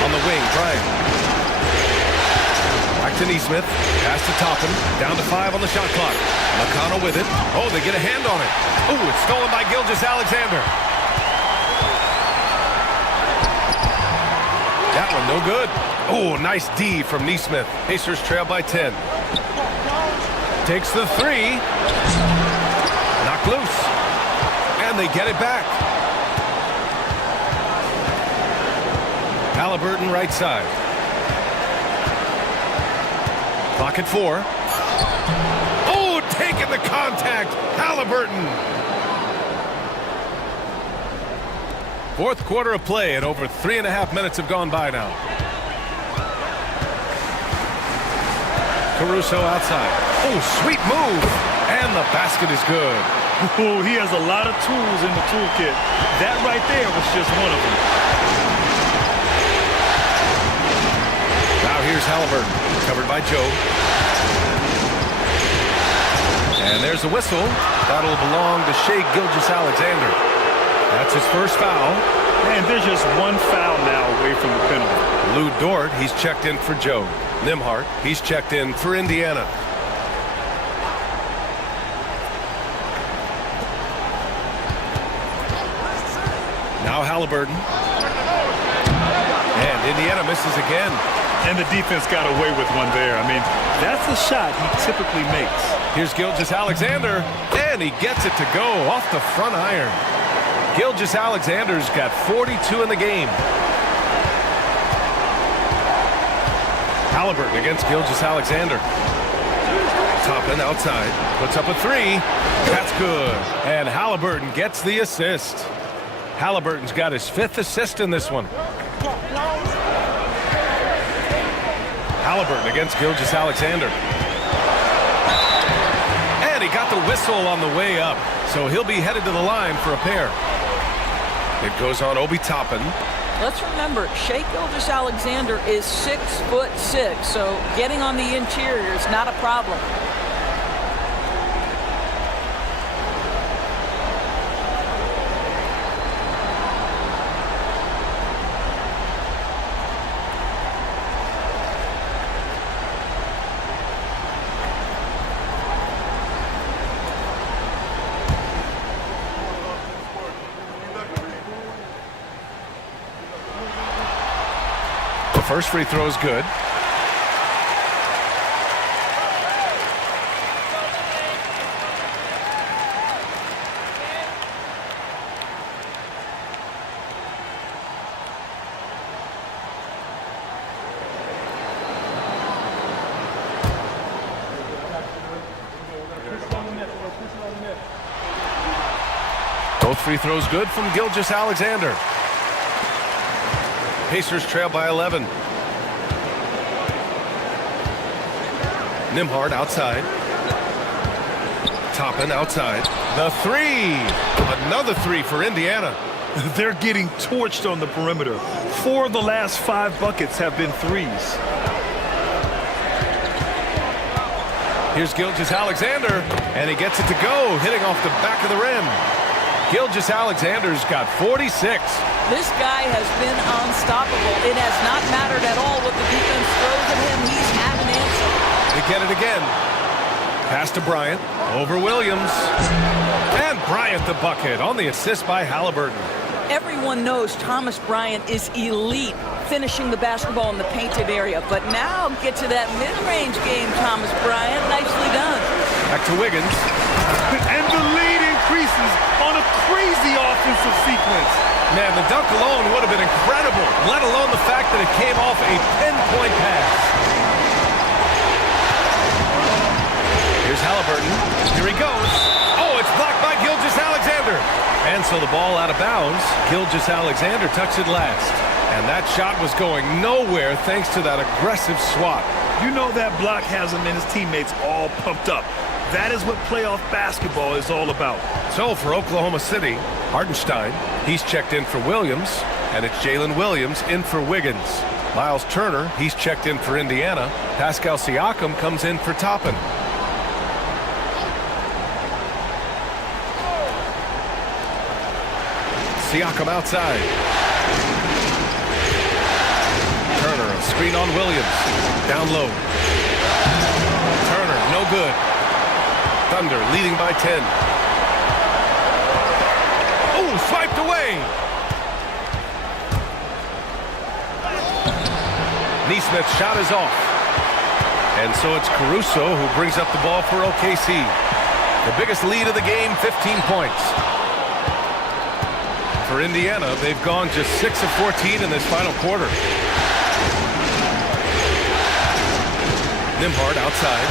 On the wing, Bryant. Back to Neesmith. Pass to Toppin. Down to 5 on the shot clock. McConnell with it. Oh, they get a hand on it. Oh, it's stolen by Gilgeous-Alexander. That one no good. Oh, nice D from Neesmith. Pacers trail by 10. Takes the 3. Knocked loose. And they get it back. Halliburton right side. Clock at 4. Oh, taking the contact. Halliburton. Fourth quarter of play and over 3.5 minutes have gone by now. Caruso outside. Oh, sweet move. And the basket is good. Ooh, he has a lot of tools in the toolkit. That right there was just one of them. Here's Halliburton, covered by Joe. And there's a whistle. That'll belong to Shai Gilgeous-Alexander. That's his first foul. And there's just one foul now away from the penalty. Lou Dort, he's checked in for Joe. Nembhard, he's checked in for Indiana. Now Halliburton. And Indiana misses again. And the defense got away with one there. I mean, that's a shot he typically makes. Here's Gilgeous-Alexander, and he gets it to go off the front iron. Gilgeous-Alexander's got 42 in the game. Halliburton against Gilgeous-Alexander. Toppin outside, puts up a 3. That's good. And Halliburton gets the assist. Halliburton's got his 5th assist in this one. Halliburton against Gilgeous-Alexander. And he got the whistle on the way up, so he'll be headed to the line for a pair. It goes on Obi Toppin. Let's remember, Shai Gilgeous-Alexander is 6'6", so getting on the interior is not a problem. First free throw is good. Both free throws good from Gilgeous-Alexander. Pacers trail by 11. Nembhard outside. Toppin outside. The three. Another three for Indiana. They're getting torched on the perimeter. 4 of the last 5 buckets have been threes. Here's Gilgeous-Alexander, and he gets it to go, hitting off the back of the rim. Gilgeous-Alexander's got 46. This guy has been unstoppable. It has not mattered at all what the defense throws at him. He's had an answer. They get it again. Pass to Bryant, over Williams. And Bryant the bucket on the assist by Halliburton. Everyone knows Thomas Bryant is elite finishing the basketball in the painted area. But now get to that mid-range game, Thomas Bryant. Nicely done. Back to Wiggins. And the lead increases on a crazy offensive sequence. Man, the dunk alone would have been incredible, let alone the fact that it came off a pinpoint pass. Here's Halliburton. Here he goes. Oh, it's blocked by Gilgeous-Alexander. And so the ball out of bounds. Gilgeous-Alexander tucks it last. And that shot was going nowhere thanks to that aggressive swat. You know that block has him and his teammates all pumped up. That is what playoff basketball is all about. So for Oklahoma City, Hartenstein, he's checked in for Williams. And it's Jalen Williams in for Wiggins. Miles Turner, he's checked in for Indiana. Pascal Siakam comes in for Toppin. Siakam outside. Turner, a screen on Williams. Down low. Turner, no good. Thunder leading by 10. Oh, swiped away. Neesmith's shot is off. And so it's Caruso who brings up the ball for OKC. The biggest lead of the game, 15 points. For Indiana, they've gone just 6 of 14 in this final quarter. Nembhard outside.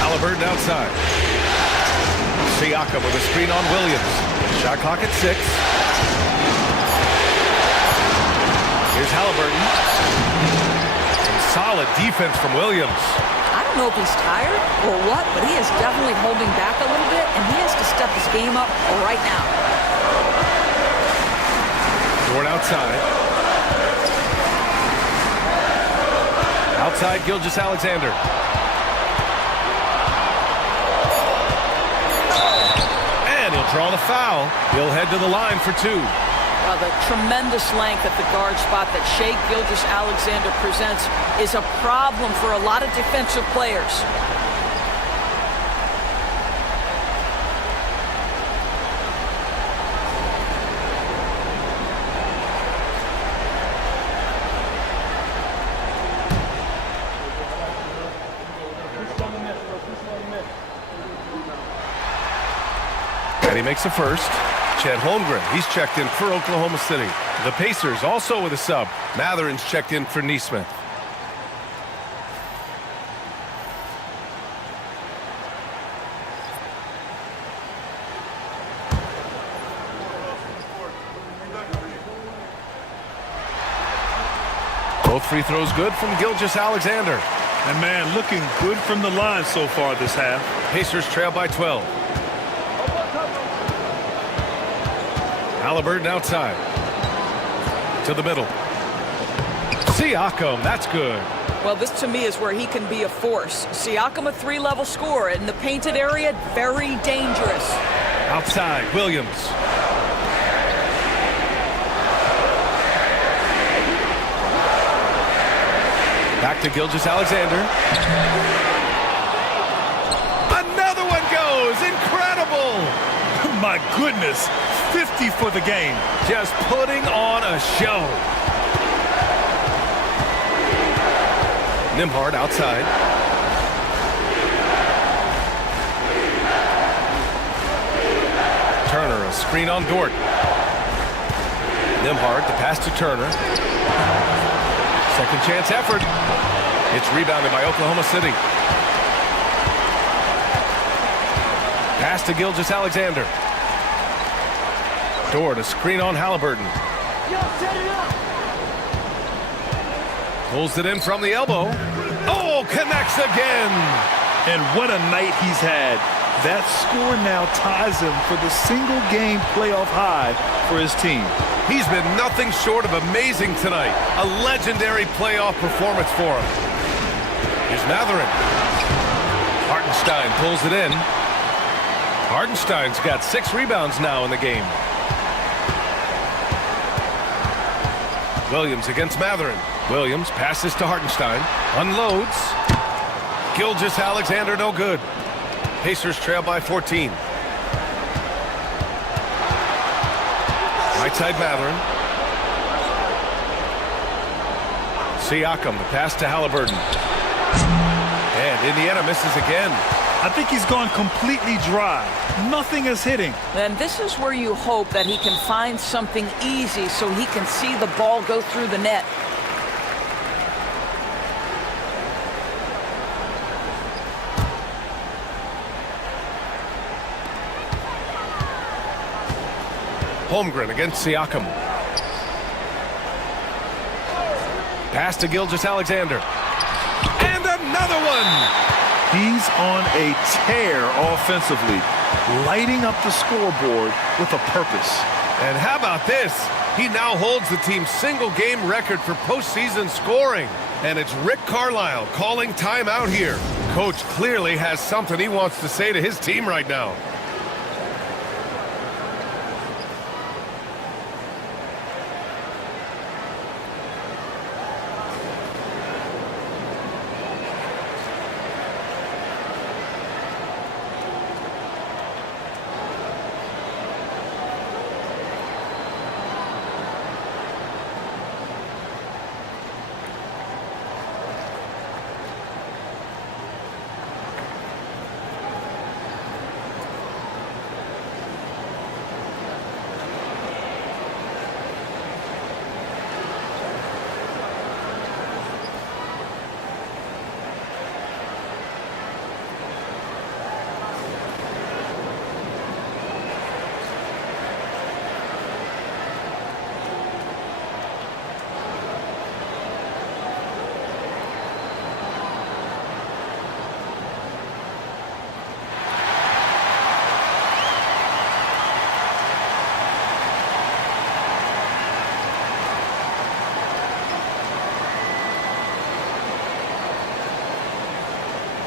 Halliburton outside. Siakam with a screen on Williams. Shot clock at 6. Here's Halliburton. Some solid defense from Williams. I don't know if he's tired or what, but he is definitely holding back a little bit, and he has to step his game up right now. Dort outside. Outside Gilgeous-Alexander. And he'll draw the foul. He'll head to the line for 2. Well, the tremendous length at the guard spot that Shai Gilgeous-Alexander presents is a problem for a lot of defensive players. And he makes the first. Chet Holmgren, he's checked in for Oklahoma City. The Pacers also with a sub. Matherin's checked in for Neesmith. Both free throws good from Gilgeous-Alexander. And man, looking good from the line so far this half. Pacers trail by 12. Halliburton outside. To the middle. Siakam, that's good. Well, this to me is where he can be a force. Siakam, a 3-level scorer in the painted area, very dangerous. Outside, Williams. Back to Gilgeous-Alexander. Another one goes. Incredible. My goodness, 50 for the game. Just putting on a show. Nembhard outside. Turner, a screen on Dort. Nembhard, the pass to Turner. Second chance effort. It's rebounded by Oklahoma City. Pass to Gilgeous-Alexander. Dort, a screen on Halliburton. Pulls it in from the elbow. Oh, connects again. And what a night he's had. That score now ties him for the single-game playoff high for his team. He's been nothing short of amazing tonight. A legendary playoff performance for him. Here's Matherin. Hartenstein pulls it in. Hartenstein's got 6 rebounds now in the game. Williams against Matherin. Williams passes to Hartenstein. Unloads. Gilgeous-Alexander no good. Pacers trail by 14. Right side Matherin. Siakam, the pass to Halliburton. And Indiana misses again. I think he's gone completely dry. Nothing is hitting. And this is where you hope that he can find something easy so he can see the ball go through the net. Holmgren against Siakam. Pass to Gilgeous-Alexander. And another one! He's on a tear offensively, lighting up the scoreboard with a purpose. And how about this? He now holds the team's single-game record for postseason scoring. And it's Rick Carlisle calling timeout here. Coach clearly has something he wants to say to his team right now.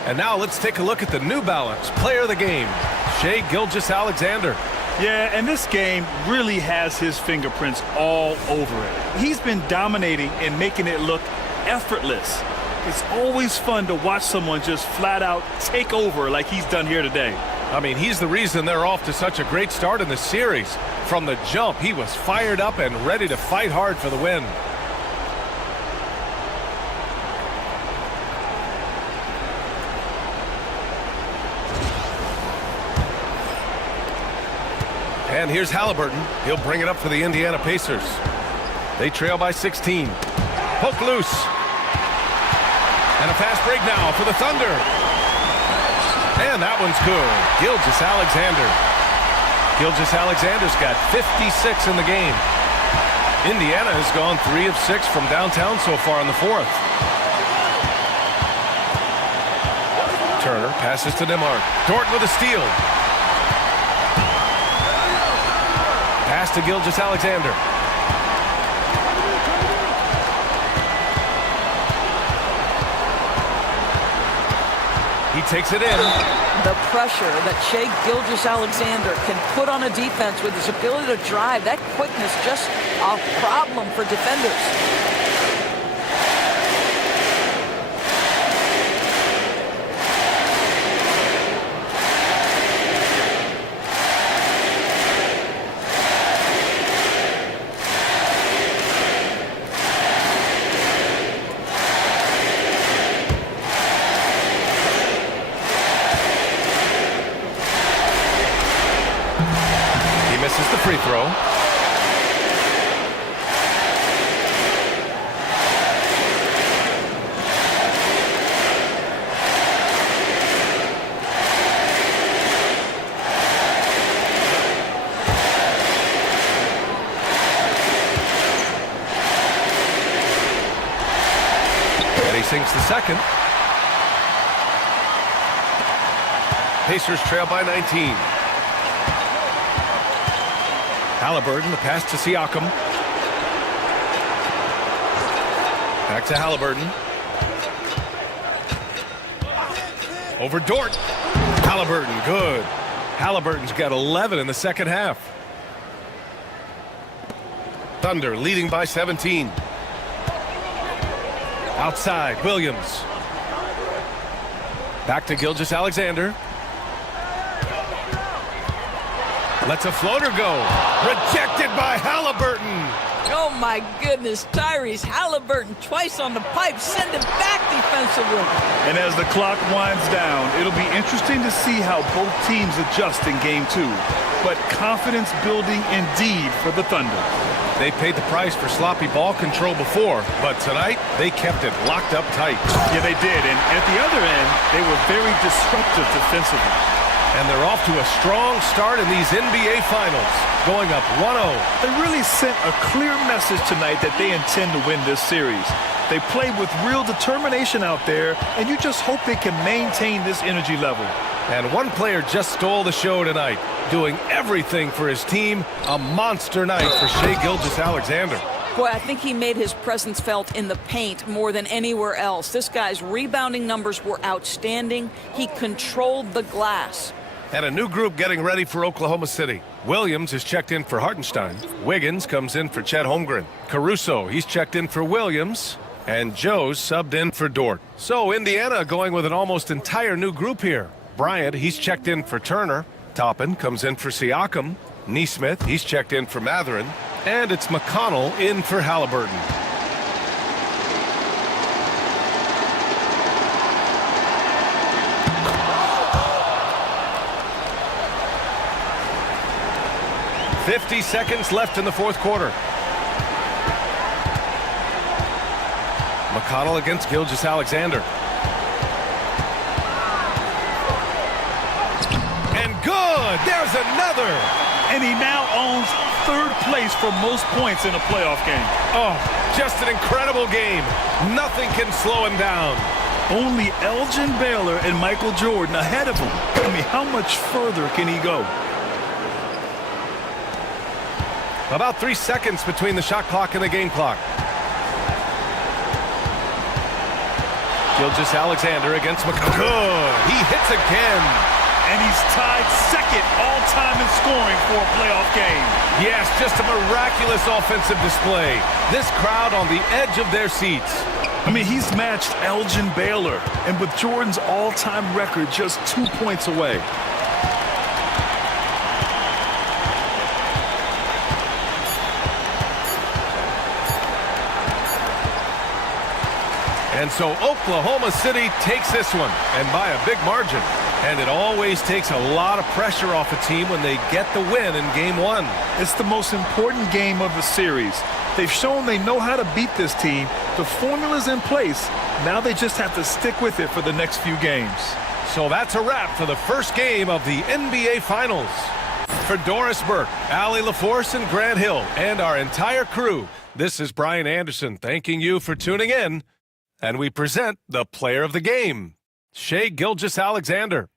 And now let's take a look at the New Balance player of the game, Shai Gilgeous-Alexander. Yeah, and this game really has his fingerprints all over it. He's been dominating and making it look effortless. It's always fun to watch someone just flat out take over like he's done here today. I mean, he's the reason they're off to such a great start in the series. From the jump, he was fired up and ready to fight hard for the win. And here's Halliburton. He'll bring it up for the Indiana Pacers. They trail by 16. Poke loose. And a fast break now for the Thunder. And that one's good. Gilgeous-Alexander. Gilgeous-Alexander's got 56 in the game. Indiana has gone 3 of 6 from downtown so far in the fourth. Turner passes to DeMar. Dort with a steal. Pass to Gilgeous-Alexander. He takes it in. The pressure that Shai Gilgeous-Alexander can put on a defense with his ability to drive, that quickness, just a problem for defenders. Misses the free throw. And he sinks the second. Pacers trail by 19. Halliburton, the pass to Siakam. Back to Halliburton. Over Dort. Halliburton, good. Halliburton's got 11 in the second half. Thunder leading by 17. Outside, Williams. Back to Gilgeous-Alexander. Lets a floater go. Rejected by Halliburton. Oh, my goodness. Tyrese Halliburton twice on the pipe. Send him back defensively. And as the clock winds down, it'll be interesting to see how both teams adjust in Game 2. But confidence building indeed for the Thunder. They paid the price for sloppy ball control before, but tonight they kept it locked up tight. Yeah, they did. And at the other end, they were very disruptive defensively. And they're off to a strong start in these NBA Finals, going up 1-0. They really sent a clear message tonight that they intend to win this series. They played with real determination out there, and you just hope they can maintain this energy level. And one player just stole the show tonight, doing everything for his team. A monster night for Shai Gilgeous-Alexander. Boy, I think he made his presence felt in the paint more than anywhere else. This guy's rebounding numbers were outstanding. He controlled the glass. And a new group getting ready for Oklahoma City. Williams is checked in for Hartenstein. Wiggins comes in for Chet Holmgren. Caruso, he's checked in for Williams. And Joe's subbed in for Dort. So Indiana going with an almost entire new group here. Bryant, he's checked in for Turner. Toppin comes in for Siakam. Neesmith, he's checked in for Mathurin. And it's McConnell in for Halliburton. .50 seconds left in the fourth quarter. McConnell against Gilgeous-Alexander. And good! There's another! And he now owns third place for most points in a playoff game. Oh, just an incredible game. Nothing can slow him down. Only Elgin Baylor and Michael Jordan ahead of him. I mean, how much further can he go? About 3 seconds between the shot clock and the game clock. Gilgeous-Alexander against McConnell. Good. He hits again. And he's tied second all-time in scoring for a playoff game. Yes, just a miraculous offensive display. This crowd on the edge of their seats. I mean, he's matched Elgin Baylor, and with Jordan's all-time record just 2 points away. And so Oklahoma City takes this one, and by a big margin. And it always takes a lot of pressure off a team when they get the win in Game 1. It's the most important game of the series. They've shown they know how to beat this team. The formula's in place. Now they just have to stick with it for the next few games. So that's a wrap for the first game of the NBA Finals. For Doris Burke, Allie LaForce, and Grant Hill, and our entire crew, this is Brian Anderson thanking you for tuning in. And we present the player of the game, Shai Gilgeous-Alexander.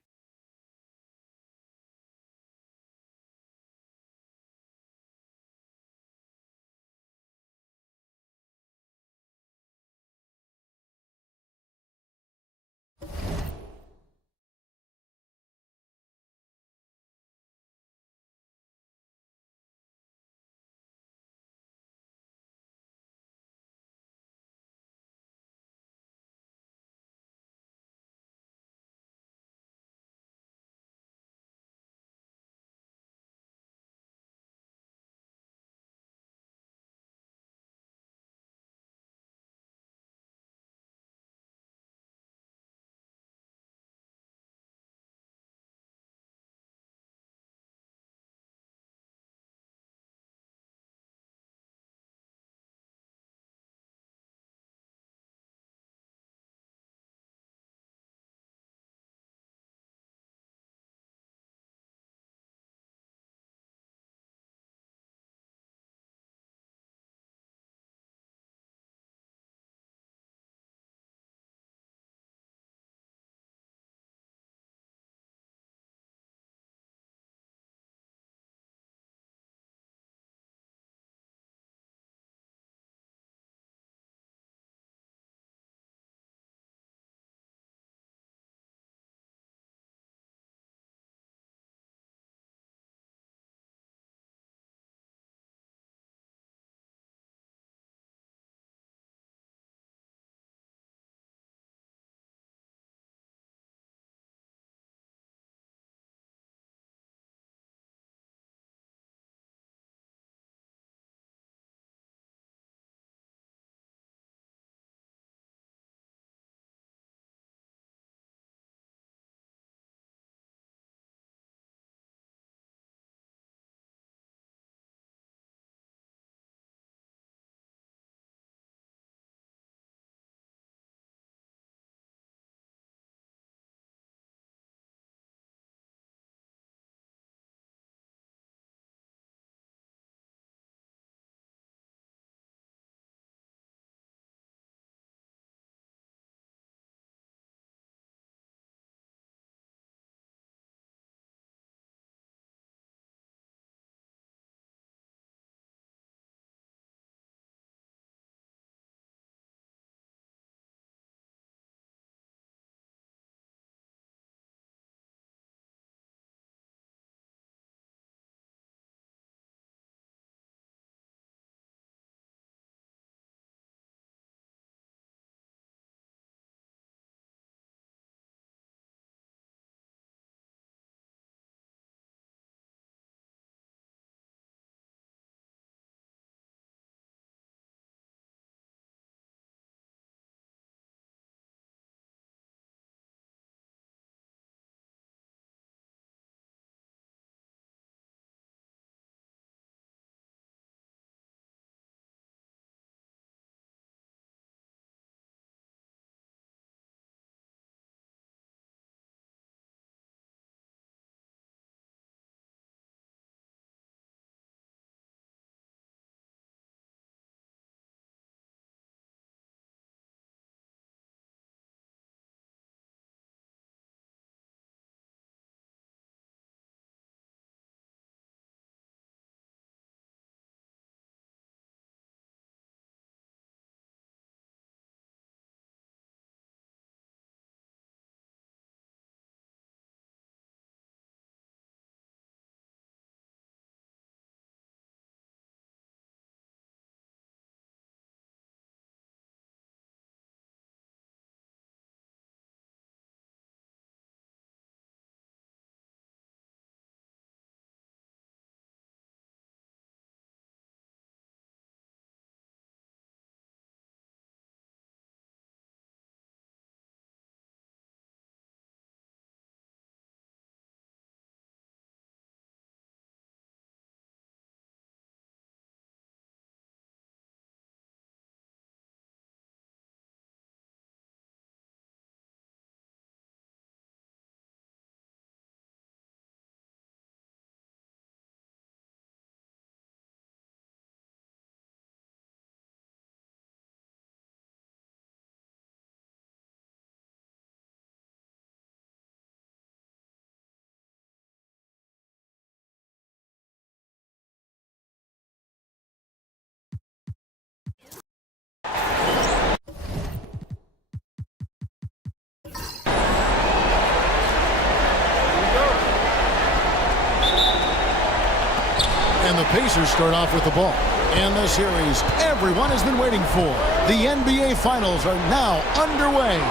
And the Pacers start off with the ball. And the series everyone has been waiting for. The NBA Finals are now underway.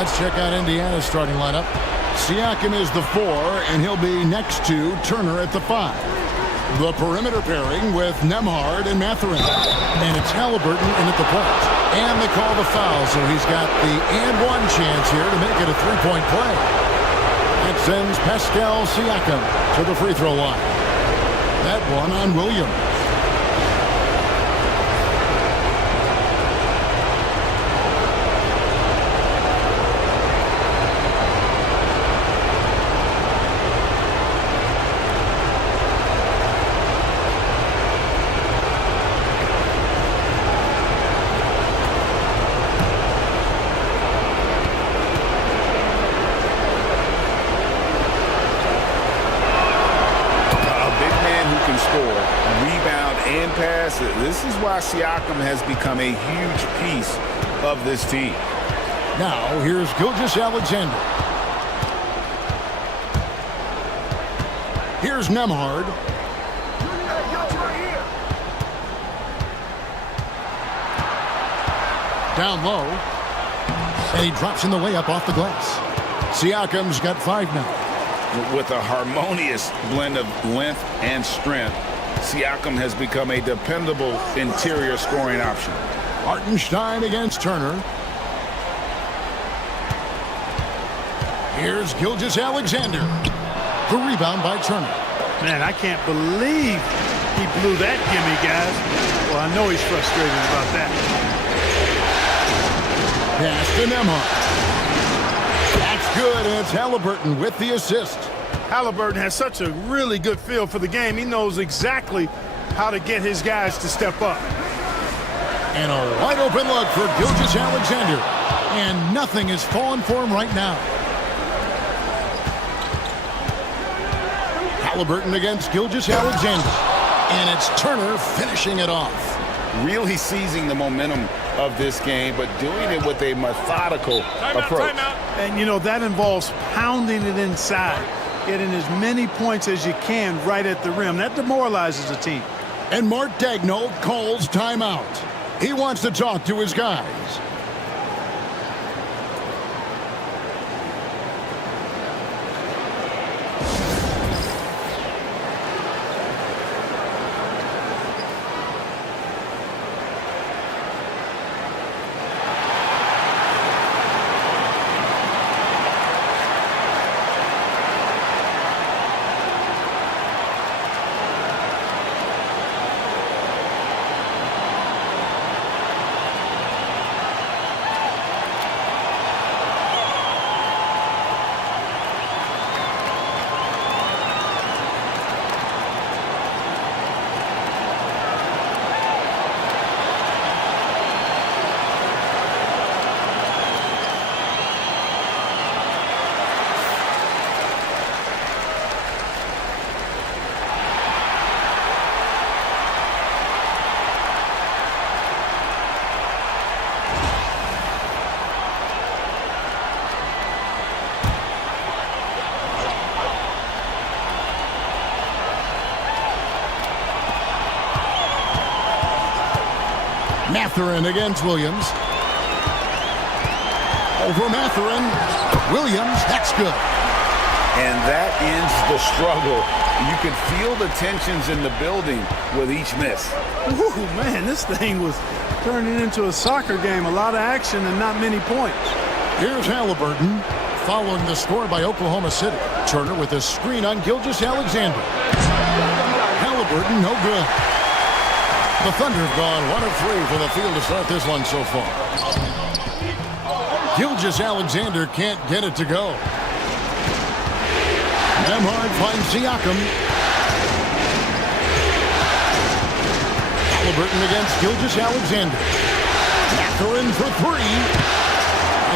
Let's check out Indiana's starting lineup. Siakam is the 4, and he'll be next to Turner at the 5. The perimeter pairing with Nembhard and Mathurin. And it's Halliburton in at the point. And they call the foul, so he's got the and-one chance here to make it a three-point play. That sends Pascal Siakam to the free throw line. That one on Williams. This is why Siakam has become a huge piece of this team. Now, here's Gilgeous-Alexander. Here's Nembhard. Down low. And he drops in the way up off the glass. Siakam's got 5 now. With a harmonious blend of length and strength, Siakam has become a dependable interior scoring option. Hartenstein against Turner. Here's Gilgeous-Alexander. The rebound by Turner. Man, I can't believe he blew that gimme, guys. Well, I know he's frustrated about that. Pass to Nembhard. That's good, and it's Halliburton with the assist. Halliburton has such a really good feel for the game. He knows exactly how to get his guys to step up. And a wide open look for Gilgeous-Alexander. And nothing is falling for him right now. Halliburton against Gilgeous-Alexander. And it's Turner finishing it off. Really seizing the momentum of this game, but doing it with a methodical approach. Timeout. And, you know, that involves pounding it inside. Getting as many points as you can right at the rim. That demoralizes a team. And Mark Daigneault calls timeout. He wants to talk to his guys. Mathurin against Williams. Over Mathurin. Williams, that's good. And that ends the struggle. You can feel the tensions in the building with each miss. Ooh, man, this thing was turning into a soccer game. A lot of action and not many points. Here's Halliburton following the score by Oklahoma City. Turner with a screen on Gilgeous-Alexander. Halliburton, no good. The Thunder have gone 1 of 3 from the field to start this one so far. Gilgeous-Alexander can't get it to go. Nembhard finds Siakam. Halliburton against Gilgeous-Alexander. Mathurin for 3.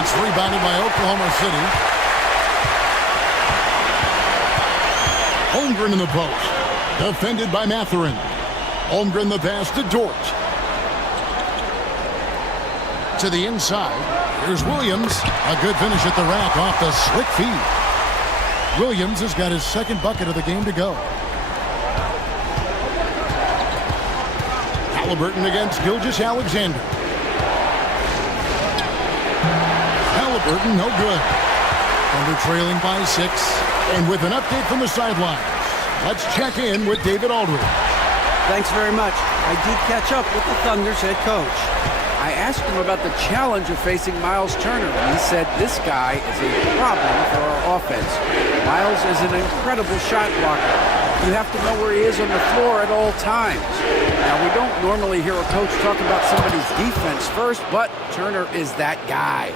It's rebounded by Oklahoma City. Holmgren in the post. Defended by Mathurin. Holmgren the pass to Dort. To the inside. Here's Williams. A good finish at the rack off the slick feed. Williams has got his second bucket of the game to go. Halliburton against Gilgeous-Alexander. Halliburton, no good. Thunder trailing by 6. And with an update from the sidelines, let's check in with David Aldridge. Thanks very much. I did catch up with the Thunder's head coach. I asked him about the challenge of facing Miles Turner, and he said this guy is a problem for our offense. Miles is an incredible shot blocker. You have to know where he is on the floor at all times. Now, we don't normally hear a coach talk about somebody's defense first, but Turner is that guy.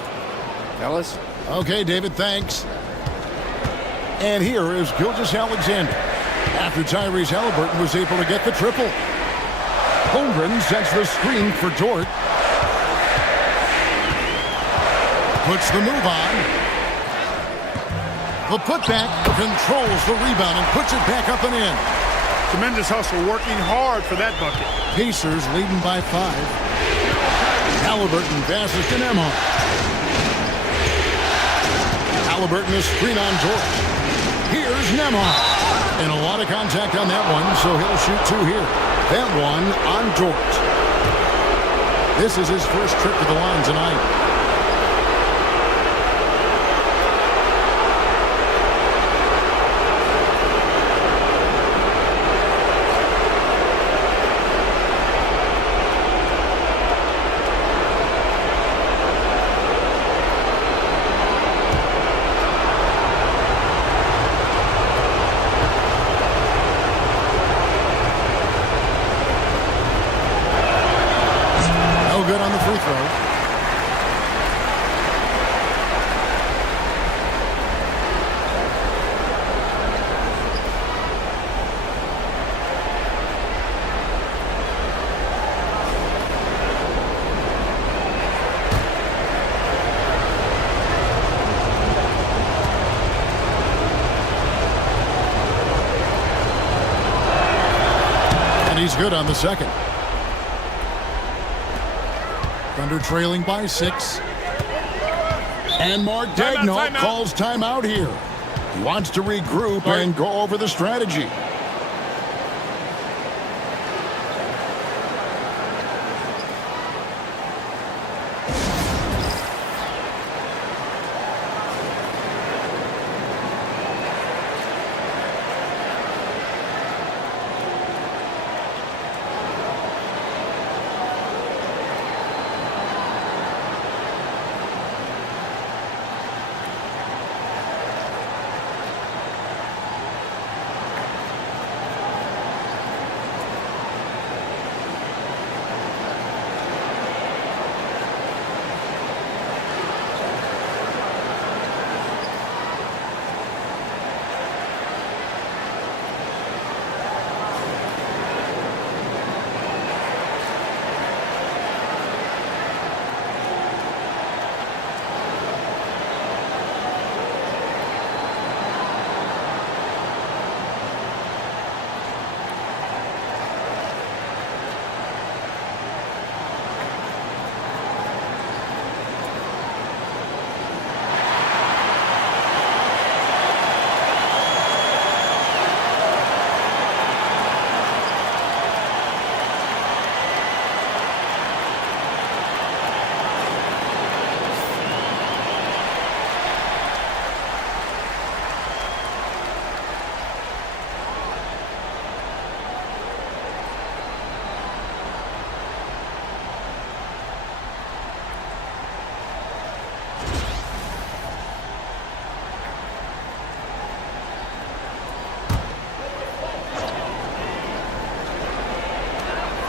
Fellas? Okay, David, thanks. And here is Gilgeous-Alexander after Tyrese Halliburton was able to get the triple. Holmgren sets the screen for Dort. Puts the move on. The putback controls the rebound and puts it back up and in. Tremendous hustle, working hard for that bucket. Pacers leading by 5. Halliburton passes to Nembhard. Halliburton a screen on Dort. Here's Nembhard. And a lot of contact on that one, so he'll shoot 2 here. That one on Dort. This is his first trip to the line tonight. Good on the free throw. And he's good on the second. Thunder trailing by 6. And Mark Daigneault calls timeout here. He wants to regroup and go over the strategy.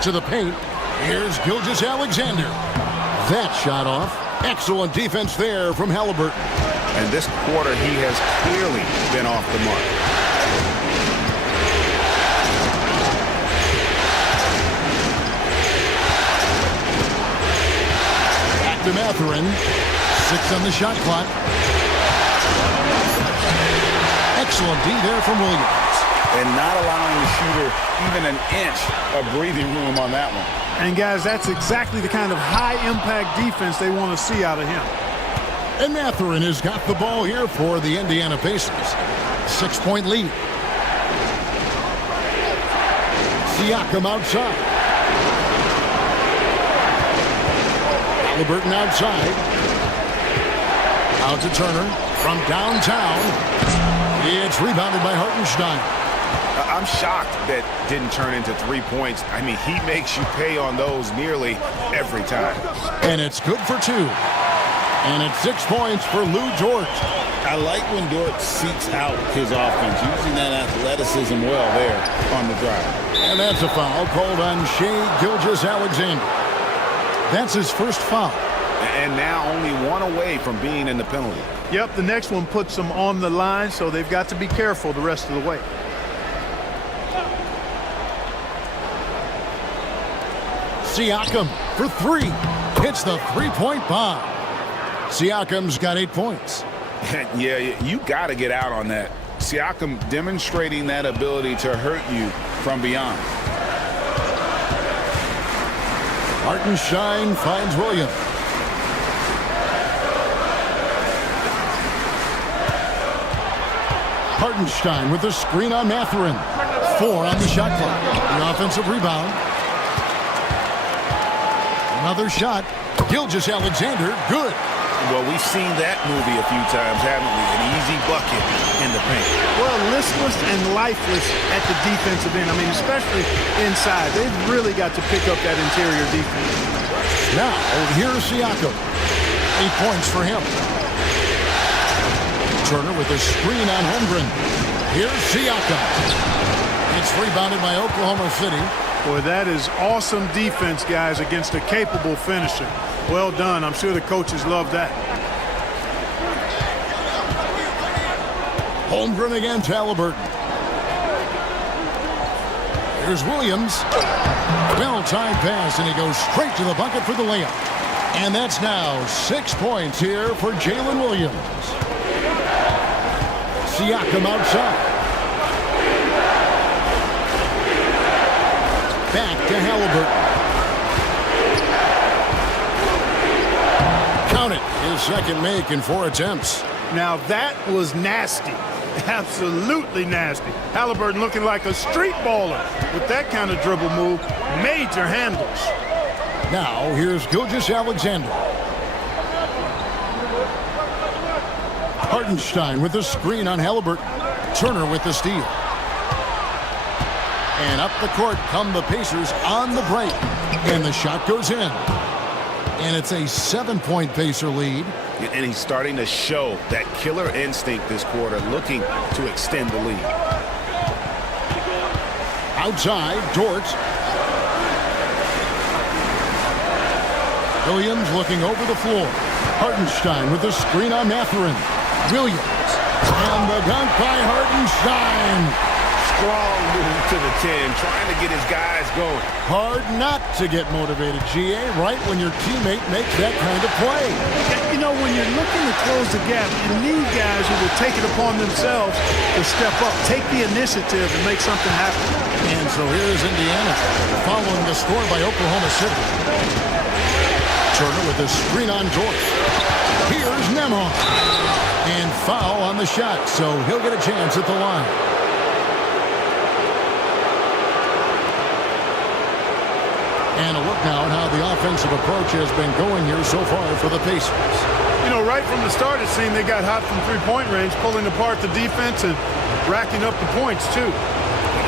To the paint. Here's Gilgeous-Alexander. That shot off. Excellent defense there from Halliburton. And this quarter, he has clearly been off the mark. Back to Mathurin. 6 on the shot clock. Excellent D there from Williams. And not allowing the shooter even an inch of breathing room on that one. And guys, that's exactly the kind of high-impact defense they want to see out of him. And Mathurin has got the ball here for the Indiana Pacers. 6-point lead. Siakam outside. Halliburton outside. Out to Turner from downtown. It's rebounded by Hartenstein. I'm shocked that didn't turn into 3 points. I mean, he makes you pay on those nearly every time. And it's good for 2. And it's 6 points for Lou Dort. I like when Dort seeks out his offense, using that athleticism well there on the drive. And that's a foul called on Shai Gilgeous-Alexander. That's his first foul. And now only 1 away from being in the penalty. Yep, the next one puts them on the line, so they've got to be careful the rest of the way. Siakam for 3. Hits the three-point bomb. Siakam's got 8 points. Yeah, you got to get out on that. Siakam demonstrating that ability to hurt you from beyond. Hartenstein finds Williams. Hartenstein with the screen on Mathurin. 4 on the shot clock. The offensive rebound. Another shot. Gilgeous-Alexander, good. Well, we've seen that movie a few times, haven't we? An easy bucket in the paint. Well, listless and lifeless at the defensive end. I mean, especially inside. They've really got to pick up that interior defense. Now, here's Siakam. 8 points for him. Turner with a screen on Holmgren. Here's Siakam. It's rebounded by Oklahoma City. Boy, that is awesome defense, guys, against a capable finisher. Well done. I'm sure the coaches love that. Holmgren against Halliburton. Here's Williams. Well-timed pass, and he goes straight to the bucket for the layup. And that's now 6 points here for Jalen Williams. Siakam outside. Back to Halliburton. Count it. His second make in 4 attempts. Now that was nasty. Absolutely nasty. Halliburton looking like a street baller with that kind of dribble move. Major handles. Now here's Gilgeous-Alexander. Hartenstein with the screen on Halliburton. Turner with the steal. And up the court come the Pacers on the break. And the shot goes in. And it's a 7-point Pacer lead. And he's starting to show that killer instinct this quarter, looking to extend the lead. Outside, Dort. Williams looking over the floor. Hartenstein with the screen on Mathurin. Williams. And the dunk by Hartenstein. Strong move to the 10, trying to get his guys going. Hard not to get motivated, GA, right when your teammate makes that kind of play. You know, when you're looking to close the gap, you need guys who will take it upon themselves to step up, take the initiative, and make something happen. And so here's Indiana, following the score by Oklahoma City. Turner with the screen on Dort. Here's Nembhard. And foul on the shot, so he'll get a chance at the line. And a look now at how the offensive approach has been going here so far for the Pacers. You know, right from the start, it seemed they got hot from three-point range, pulling apart the defense and racking up the points, too.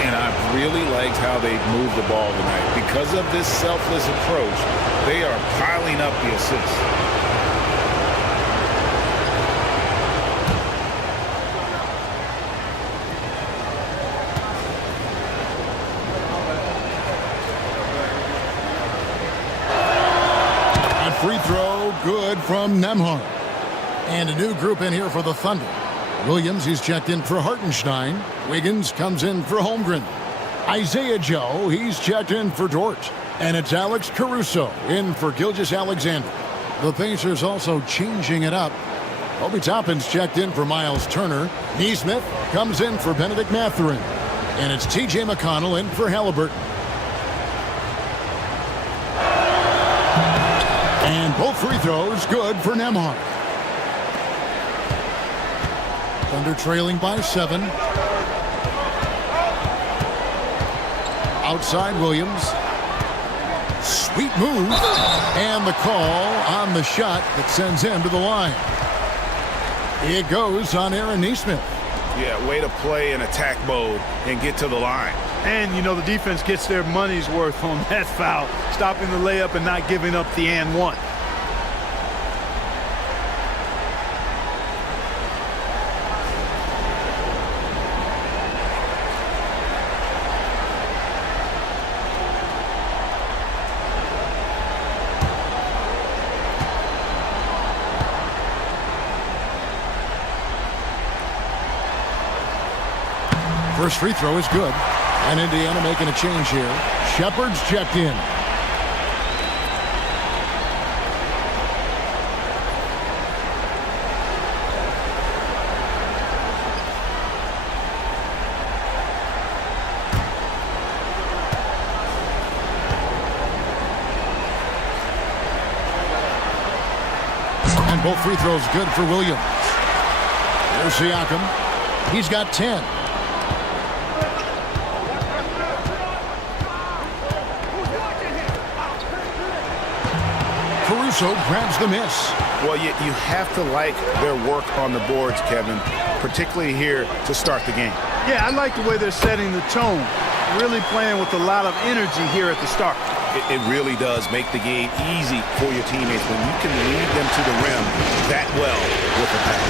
And I've really liked how they've moved the ball tonight. Because of this selfless approach, they are piling up the assists. Free throw, good from Nembhard. And a new group in here for the Thunder. Williams, he's checked in for Hartenstein. Wiggins comes in for Holmgren. Isaiah Joe, he's checked in for Dort. And it's Alex Caruso in for Gilgeous-Alexander. The Pacers also changing it up. Obi Toppin's checked in for Miles Turner. Neesmith comes in for Benedict Mathurin. And it's T.J. McConnell in for Halliburton. And both free throws good for Nembhard. Thunder trailing by 7. Outside Williams. Sweet move. And the call on the shot that sends him to the line. It goes on Aaron Neesmith. Yeah, way to play in attack mode and get to the line. And, you know, the defense gets their money's worth on that foul, stopping the layup and not giving up the and one. First free throw is good. And Indiana making a change here. Shepard's checked in. And both free throws good for Williams. There's Siakam. He's got 10. Caruso grabs the miss. Well, you have to like their work on the boards, Kevin, particularly here to start the game. Yeah, I like the way they're setting the tone. Really playing with a lot of energy here at the start. It really does make the game easy for your teammates when you can lead them to the rim that well with the pass.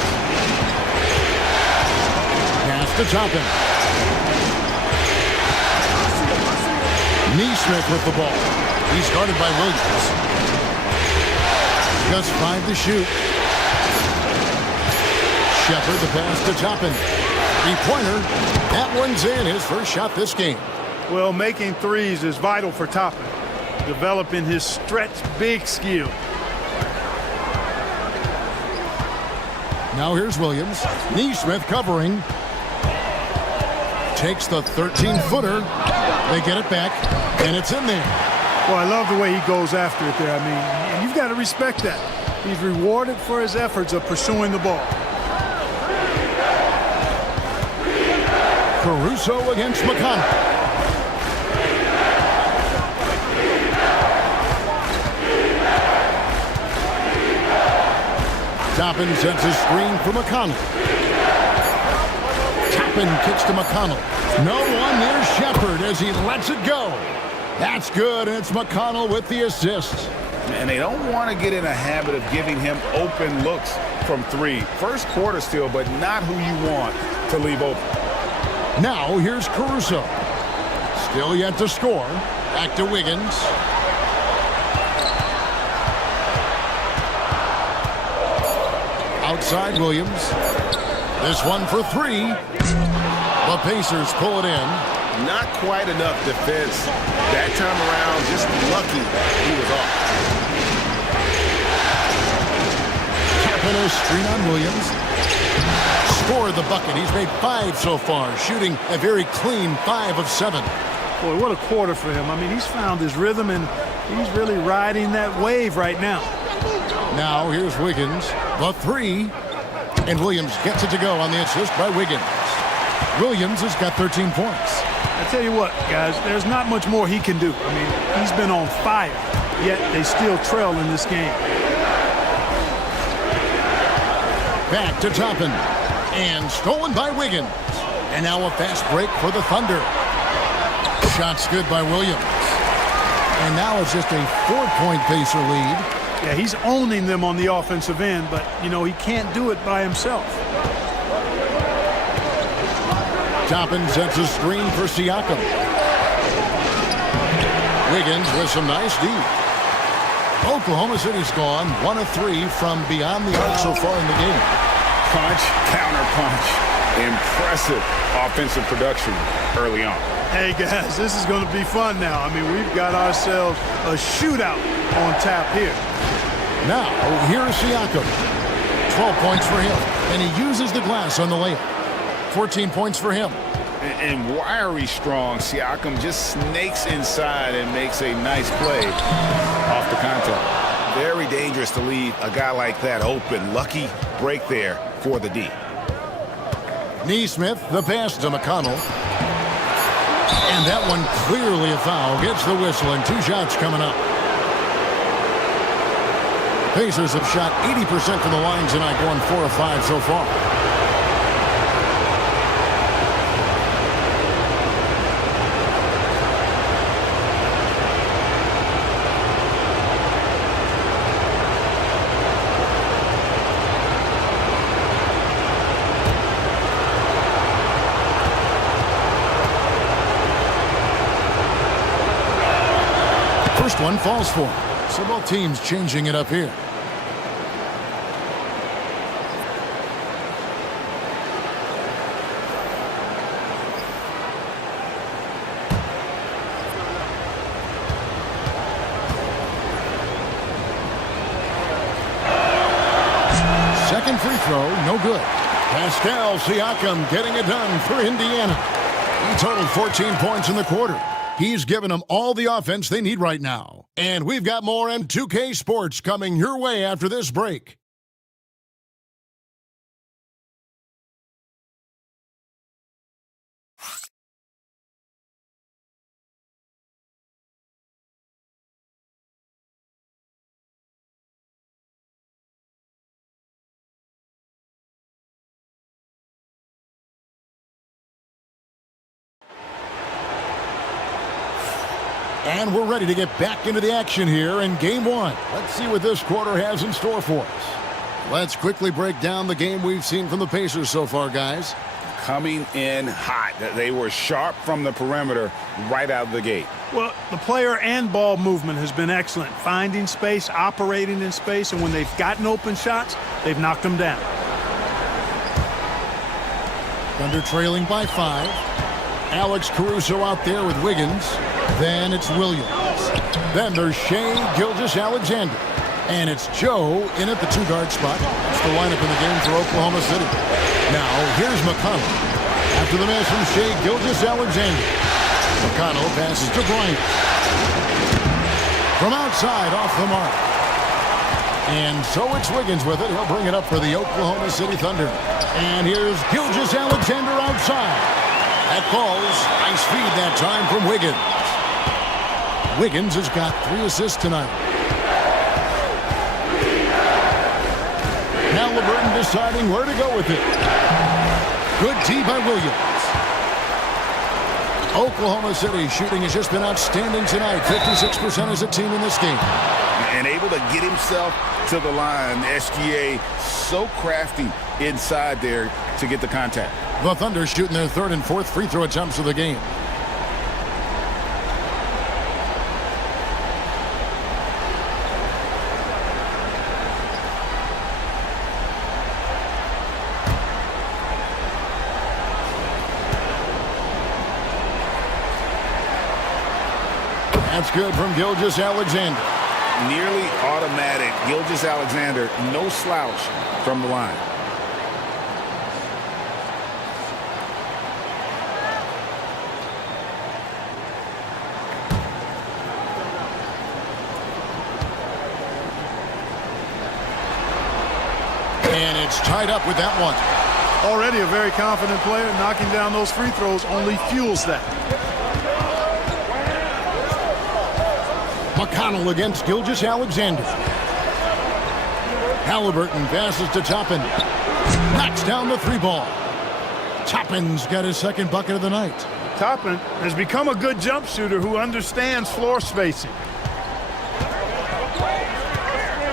Pass to Toppin. Neesmith with the ball. He's guarded by Williams. Just 5 to shoot. Shepard the pass to Toppin. Three-pointer. That one's in. His first shot this game. Well, making threes is vital for Toppin. Developing his stretch big skill. Now here's Williams. Neesmith covering. Takes the 13-footer. They get it back, and it's in there. Well, I love the way he goes after it there. I mean, you've got to respect that. He's rewarded for his efforts of pursuing the ball. Caruso against McConnell. Toppin sets a screen for McConnell. Toppin kicks to McConnell. No one near Shepard as he lets it go. That's good, and it's McConnell with the assist. And they don't want to get in a habit of giving him open looks from three. First quarter still, but not who you want to leave open. Now here's Caruso. Still yet to score. Back to Wiggins. Outside Williams. This one for three. The Pacers pull it in. Not quite enough defense. That time around, just lucky he was off. Tapping a screen on Williams. Scored the bucket. He's made 5 so far, shooting a very clean 5 of 7. Boy, what a quarter for him. I mean, he's found his rhythm, and he's really riding that wave right now. Now here's Wiggins. The three. And Williams gets it to go on the assist by Wiggins. Williams has got 13 points. I tell you what, guys, there's not much more he can do. I mean, he's been on fire, yet they still trail in this game. Back to Toppin. And stolen by Wiggins. And now a fast break for the Thunder. Shots good by Williams. And now it's just a 4-point Pacer lead. Yeah, he's owning them on the offensive end, but, you know, he can't do it by himself. Toppin sets a screen for Siakam. Wiggins with some nice D. Oklahoma City's gone 1 of 3 from beyond the arc so far in the game. Punch, counter punch. Impressive offensive production early on. Hey, guys, this is going to be fun now. I mean, we've got ourselves a shootout on tap here. Now, here's Siakam. 12 points for him. And he uses the glass on the layup. 14 points for him. And wiry strong, Siakam just snakes inside and makes a nice play off the contact. Very dangerous to leave a guy like that open. Lucky break there for the D. Neesmith, the pass to McConnell. And that one clearly a foul. Gets the whistle, and 2 shots coming up. Pacers have shot 80% from the line tonight, going 4 of 5 so far. First one falls for him. So both teams changing it up here. Second free throw, no good. Pascal Siakam getting it done for Indiana. He totaled 14 points in the quarter. He's given them all the offense they need right now. And we've got more M2K Sports coming your way after this break. And we're ready to get back into the action here in Game 1. Let's see what this quarter has in store for us. Let's quickly break down the game we've seen from the Pacers so far, guys. Coming in hot. They were sharp from the perimeter right out of the gate. Well, the player and ball movement has been excellent. Finding space, operating in space, and when they've gotten open shots, they've knocked them down. Thunder trailing by 5. Alex Caruso out there with Wiggins. Then it's Williams. Then there's Shai Gilgeous-Alexander. And it's Joe in at the 2-guard spot. That's the lineup in the game for Oklahoma City. Now, here's McConnell. After the miss from Shai Gilgeous-Alexander. McConnell passes to Bryant. From outside, off the mark. And so it's Wiggins with it. He'll bring it up for the Oklahoma City Thunder. And here's Gilgeous-Alexander outside. That falls. Nice feed that time from Wiggins. Wiggins has got 3 assists tonight. Halliburton deciding where to go with it. Good D by Williams. Oklahoma City shooting has just been outstanding tonight. 56% as a team in this game. And able to get himself to the line. SGA so crafty inside there to get the contact. The Thunder shooting their 3rd and 4th free throw attempts of the game. That's good from Gilgeous-Alexander. Nearly automatic. Gilgeous-Alexander, no slouch from the line. And it's tied up with that one. Already a very confident player. Knocking down those free throws only fuels that. McConnell against Gilgeous-Alexander. Halliburton passes to Toppin. Knocks down the 3 ball. Toppin's got his 2nd bucket of the night. Toppin has become a good jump shooter who understands floor spacing.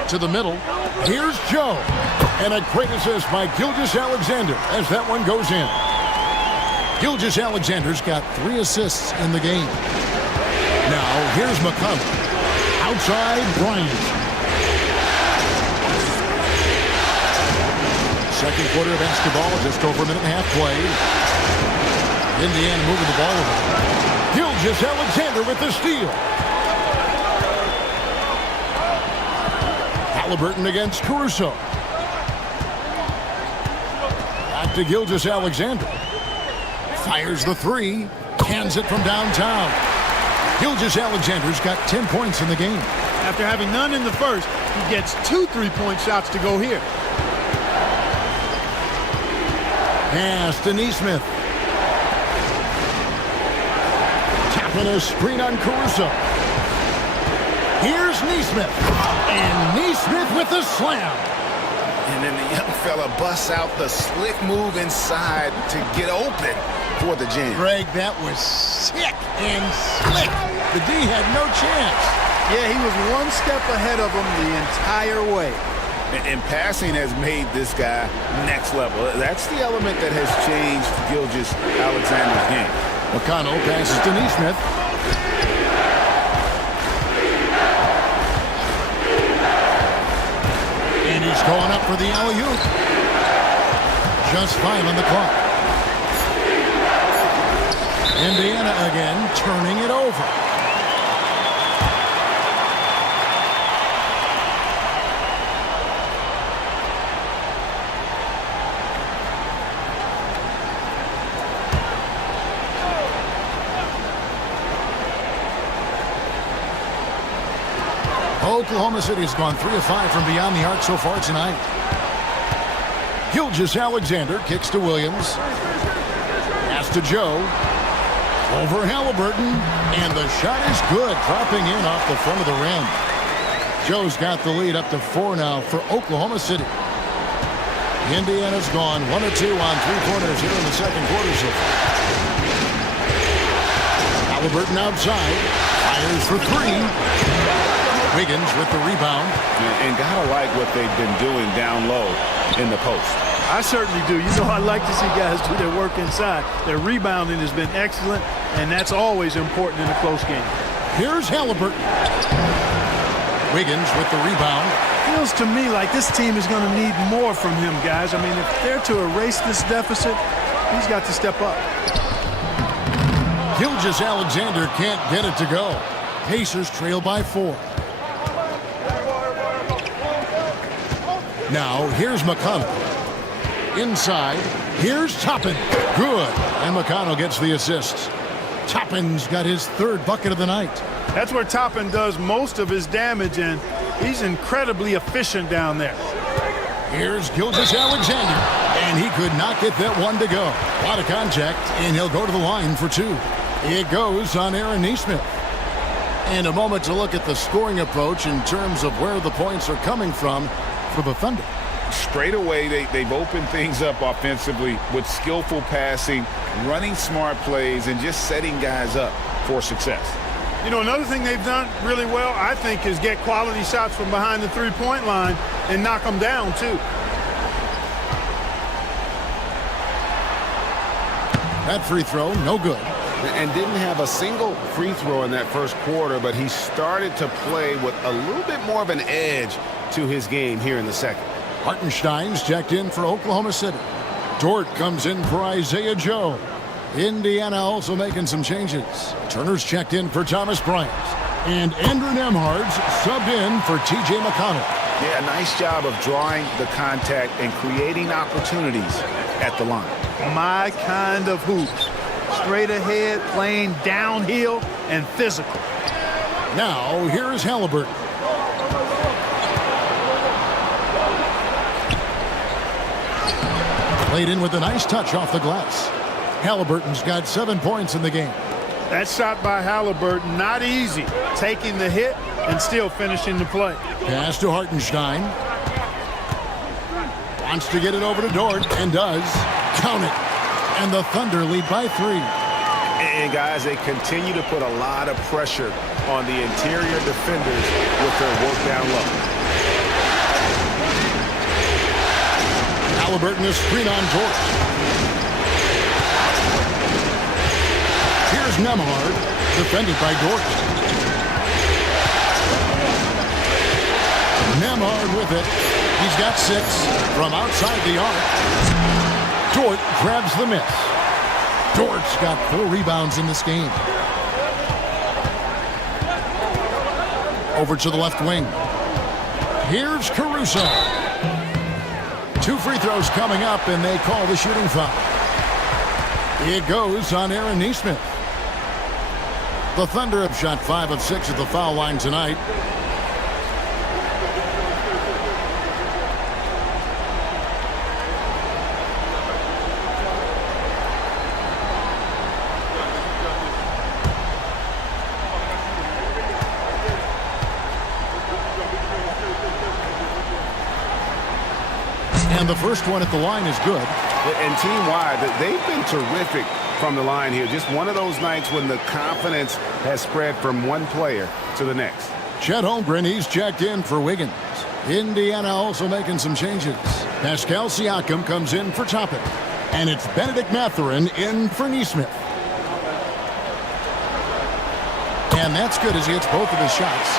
To the middle. Here's Joe. And a great assist by Gilgeous-Alexander as that one goes in. Gilgeous-Alexander's got 3 assists in the game. Now, here's McConnell. Outside, Bryant. Second quarter of basketball, just over a minute and a half played. Indiana moving the ball over. Gilgeous-Alexander with the steal. Halliburton against Caruso. Back to Gilgeous-Alexander. Fires the 3. Cans it from downtown. Gilgeous-Alexander's got 10 points in the game. After having none in the first, he gets 2 3-point shots to go here. Pass to Nesmith. And a screen on Caruso. Here's Neesmith. And Neesmith with the slam. And then the young fella busts out the slick move inside to get open for the jam. Greg, that was sick and slick. The D had no chance. Yeah, he was one step ahead of him the entire way. And passing has made this guy next level. That's the element that has changed Gilgeous-Alexander's game. McConnell passes to Neesmith. And he's going up for the alley-oop. Just 5 on the clock. Indiana again turning it over. Oklahoma City has gone 3 of 5 from beyond the arc so far tonight. Gilgeous-Alexander kicks to Williams. Pass to Joe. Over Halliburton. And the shot is good, dropping in off the front of the rim. Joe's got the lead up to 4 now for Oklahoma City. Indiana's gone 1 of 2 on 3-pointers here in the second quarter so far. Halliburton outside. Fires for 3. Wiggins with the rebound. And gotta like what they've been doing down low in the post. I certainly do. You know, I like to see guys do their work inside. Their rebounding has been excellent, and that's always important in a close game. Here's Halliburton. Wiggins with the rebound. Feels to me like this team is going to need more from him, guys. I mean, if they're to erase this deficit, he's got to step up. Gilgeous-Alexander can't get it to go. Pacers trail by 4. Now, here's McConnell. Inside, here's Toppin. Good. And McConnell gets the assist. Toppin's got his 3rd bucket of the night. That's where Toppin does most of his damage, and he's incredibly efficient down there. Here's Gilgeous-Alexander. And he could not get that one to go. A lot of contact, and he'll go to the line for 2. It goes on Aaron Neesmith. And a moment to look at the scoring approach in terms of where the points are coming from for the Thunder. Straight away, they've opened things up offensively with skillful passing, running smart plays, and just setting guys up for success. You know, another thing they've done really well, I think, is get quality shots from behind the three-point line and knock them down, too. That free throw, no good. And didn't have a single free throw in that first quarter, but he started to play with a little bit more of an edge to his game here in the second. Hartenstein's checked in for Oklahoma City. Dort comes in for Isaiah Joe. Indiana also making some changes. Turner's checked in for Thomas Bryant. And Andrew Nembhard's subbed in for T.J. McConnell. Yeah, nice job of drawing the contact and creating opportunities at the line. My kind of hoops. Straight ahead, playing downhill, and physical. Now, here's Halliburton. Played in with a nice touch off the glass. Halliburton's got 7 points in the game. That shot by Halliburton, not easy. Taking the hit and still finishing the play. Pass to Hartenstein. Wants to get it over to Dort, and does. Count it. And the Thunder lead by 3. And guys, they continue to put a lot of pressure on the interior defenders with their work down low. Halliburton is screen on Dort. Here's Nembhard, defended by Dort. Nembhard with it. He's got 6 from outside the arc. Dort grabs the miss. Dort's got 4 rebounds in this game. Over to the left wing. Here's Caruso. 2 free throws coming up, and they call the shooting foul. It goes on Aaron Neesmith. The Thunder have shot 5 of 6 at the foul line tonight. And the first one at the line is good. And team-wide, they've been terrific from the line here. Just one of those nights when the confidence has spread from one player to the next. Chet Holmgren, he's checked in for Wiggins. Indiana also making some changes. Pascal Siakam comes in for Toppin. And it's Benedict Mathurin in for Nesmith. And that's good as he hits both of his shots.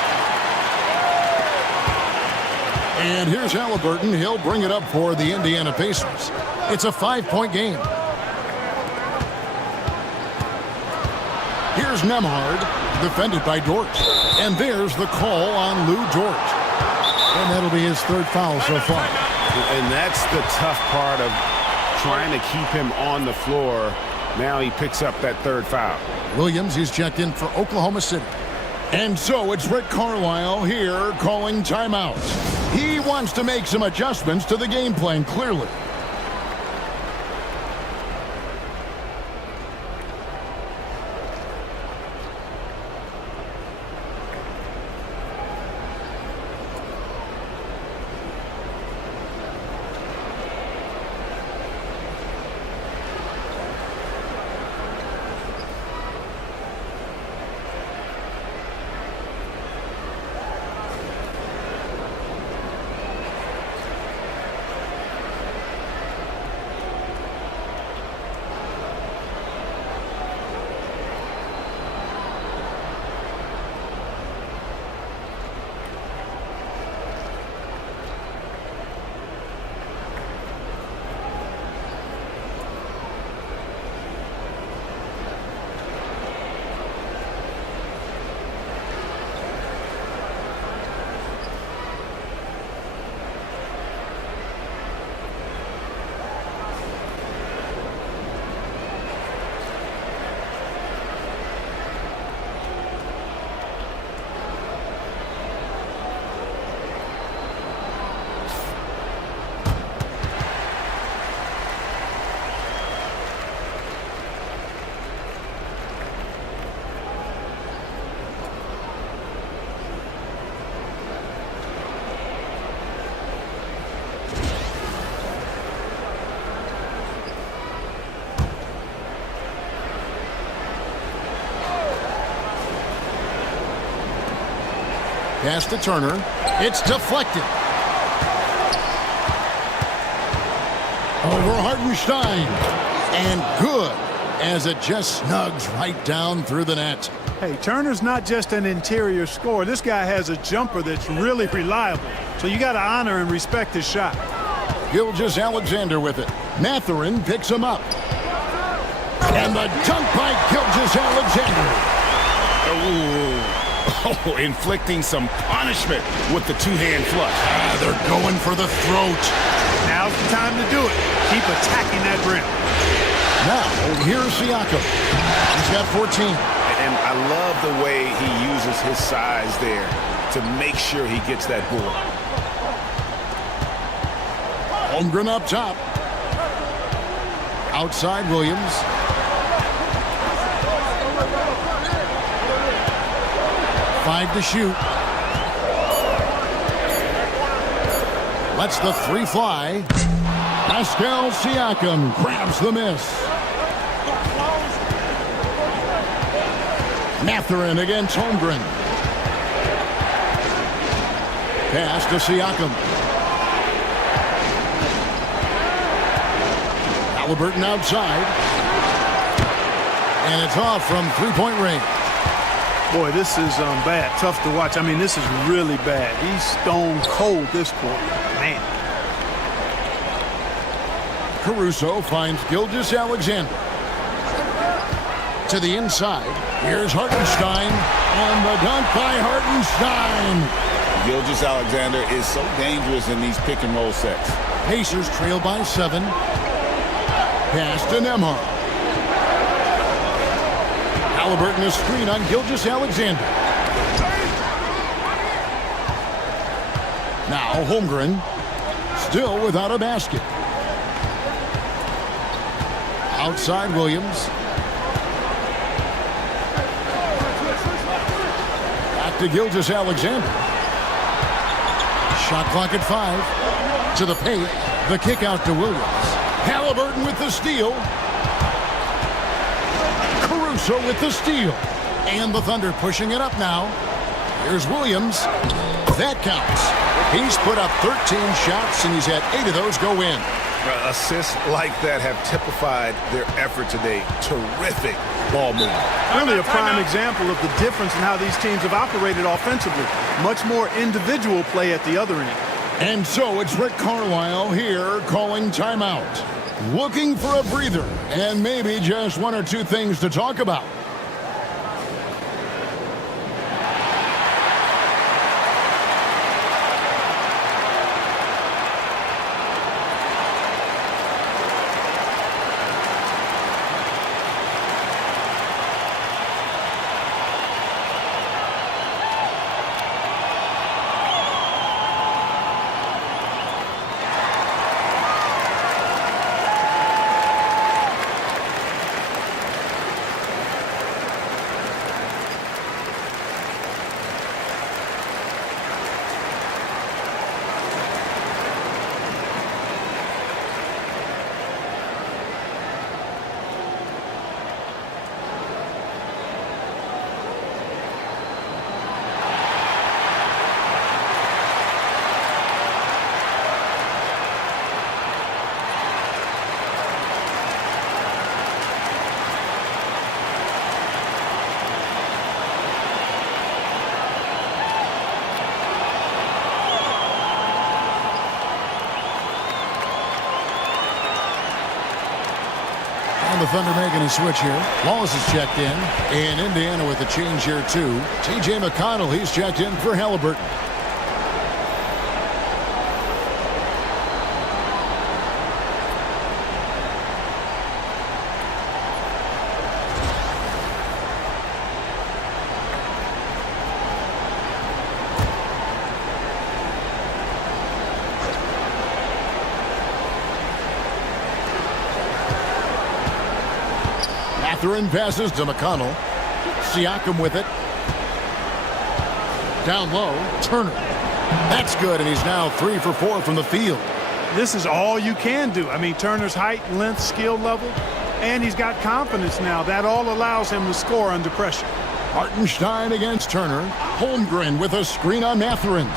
And here's Halliburton. He'll bring it up for the Indiana Pacers. It's a 5-point game. Here's Nembhard, defended by Dort. And there's the call on Lou Dort. And that'll be his third foul so far. And that's the tough part of trying to keep him on the floor. Now he picks up that third foul. Williams, he's checked in for Oklahoma City. And so it's Rick Carlisle here calling timeout. He wants to make some adjustments to the game plan, clearly. Pass to Turner. It's deflected. Over Hartenstein. And good as it just snugs right down through the net. Hey, Turner's not just an interior scorer. This guy has a jumper that's really reliable. So you got to honor and respect his shot. Gilgeous-Alexander with it. Mathurin picks him up. And the dunk by Gilgeous-Alexander. Oh, inflicting some punishment with the two-hand flush. They're going for the throat. Now's the time to do it. Keep attacking that rim. Now, here's Siakam. He's got 14. And I love the way he uses his size there to make sure he gets that board. Holmgren up top. Outside Williams. Five to shoot. Lets the three fly. Pascal Siakam grabs the miss. Mathurin against Holmgren. Pass to Siakam. Halliburton outside. And it's off from three-point range. Boy, this is bad. Tough to watch. I mean, this is really bad. He's stone cold this quarter. Man. Caruso finds Gilgeous-Alexander. To the inside. Here's Hartenstein. And the dunk by Hartenstein. Gilgeous-Alexander is so dangerous in these pick-and-roll sets. Pacers trail by 7. Pass to Nembhard. Halliburton, a screen on Gilgeous-Alexander. Now Holmgren, still without a basket. Outside Williams. Back to Gilgeous-Alexander. Shot clock at 5. To the paint. The kick out to Williams. Halliburton with the steal. Caruso with the steal. And the Thunder pushing it up now. Here's Williams. That counts. He's put up 13 shots, and he's had 8 of those go in. Assists like that have typified their effort today. Terrific ball movement. Really a prime example of the difference in how these teams have operated offensively. Much more individual play at the other end. And so it's Rick Carlisle here calling timeout. Looking for a breather and maybe just 1 or 2 things to talk about. The Thunder making a switch here. Wallace is checked in. And Indiana with a change here, too. T.J. McConnell, he's checked in for Halliburton. Mathurin passes to McConnell. Siakam with it. Down low, Turner. That's good, and he's now 3 for 4 from the field. This is all you can do. I mean, Turner's height, length, skill level, and he's got confidence now. That all allows him to score under pressure. Hartenstein against Turner. Holmgren with a screen on Mathurin.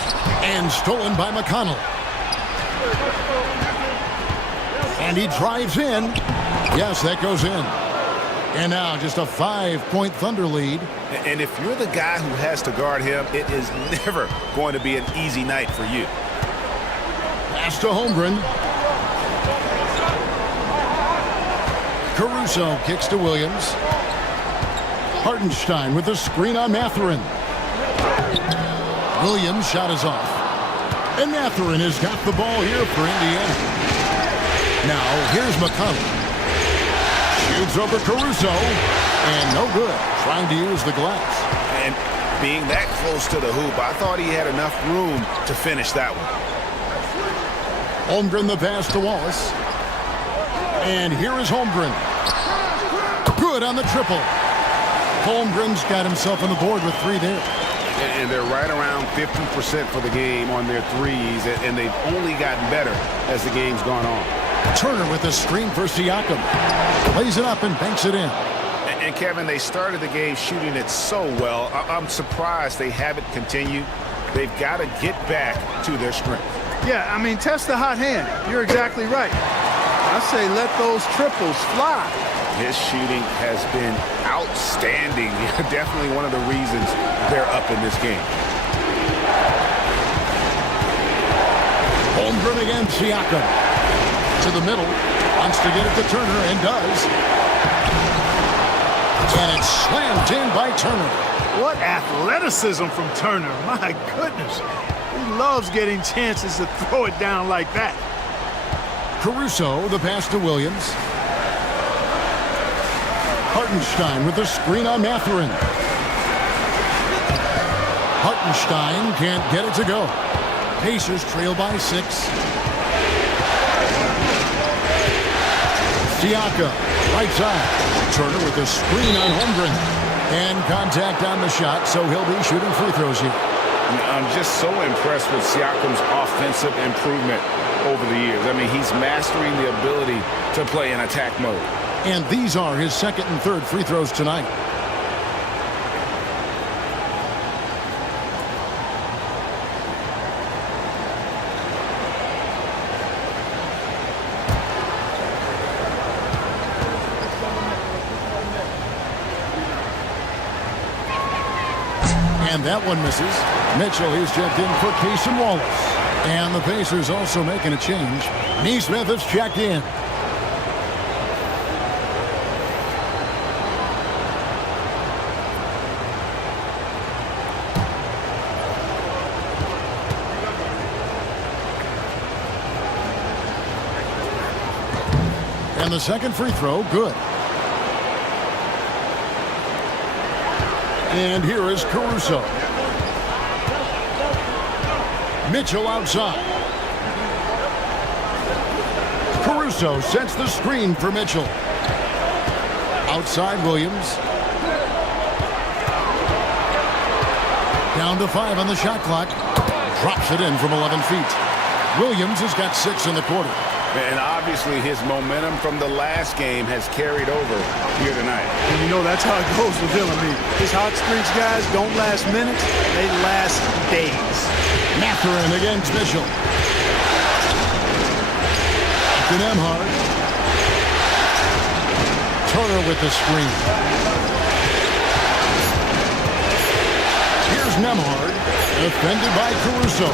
And stolen by McConnell. And he drives in. Yes, that goes in. And now just a 5-point Thunder lead. And if you're the guy who has to guard him, it is never going to be an easy night for you. Pass to Holmgren. Caruso kicks to Williams. Hartenstein with the screen on Mathurin. Williams' shot is off. And Mathurin has got the ball here for Indiana. Now here's McConnell. Shoots over Caruso, and no good. Trying to use the glass. And being that close to the hoop, I thought he had enough room to finish that one. Holmgren the pass to Wallace. And here is Holmgren. Good on the triple. Holmgren's got himself on the board with 3 there. And they're right around 50% for the game on their threes, and they've only gotten better as the game's gone on. Turner with a screen for Siakam. Plays it up and banks it in. And Kevin, they started the game shooting it so well. I'm surprised they haven't continued. They've got to get back to their strength. Yeah, I mean, test the hot hand. You're exactly right. I say let those triples fly. His shooting has been outstanding. Definitely one of the reasons they're up in this game. Holmgren against Siakam. To the middle. Wants to get it to Turner and does. And it's slammed in by Turner. What athleticism from Turner. My goodness. He loves getting chances to throw it down like that. Caruso, the pass to Williams. Hartenstein with the screen on Mathurin. Hartenstein can't get it to go. Pacers trail by 6. Siakam, right side. Turner with the screen on Holmgren. And contact on the shot, so he'll be shooting free throws here. I'm just so impressed with Siakam's offensive improvement. over the years. I mean, he's mastering the ability to play in attack mode. And these are his second and third free throws tonight. And that one misses. Mitchell, he's checked in for Case and Wallace. And the Pacers also making a change. Neesmith is checked in. And the second free throw, good. And here is Caruso. Mitchell outside. Caruso sets the screen for Mitchell. Outside Williams. Down to 5 on the shot clock. Drops it in from 11 feet. Williams has got 6 in the quarter. And obviously his momentum from the last game has carried over here tonight. And you know that's how it goes with him. I mean, his hot streaks, guys, don't last minutes. They last days. Mathurin against Mitchell. To Nembhard. Turner with the screen. Here's Nembhard. Defended by Caruso.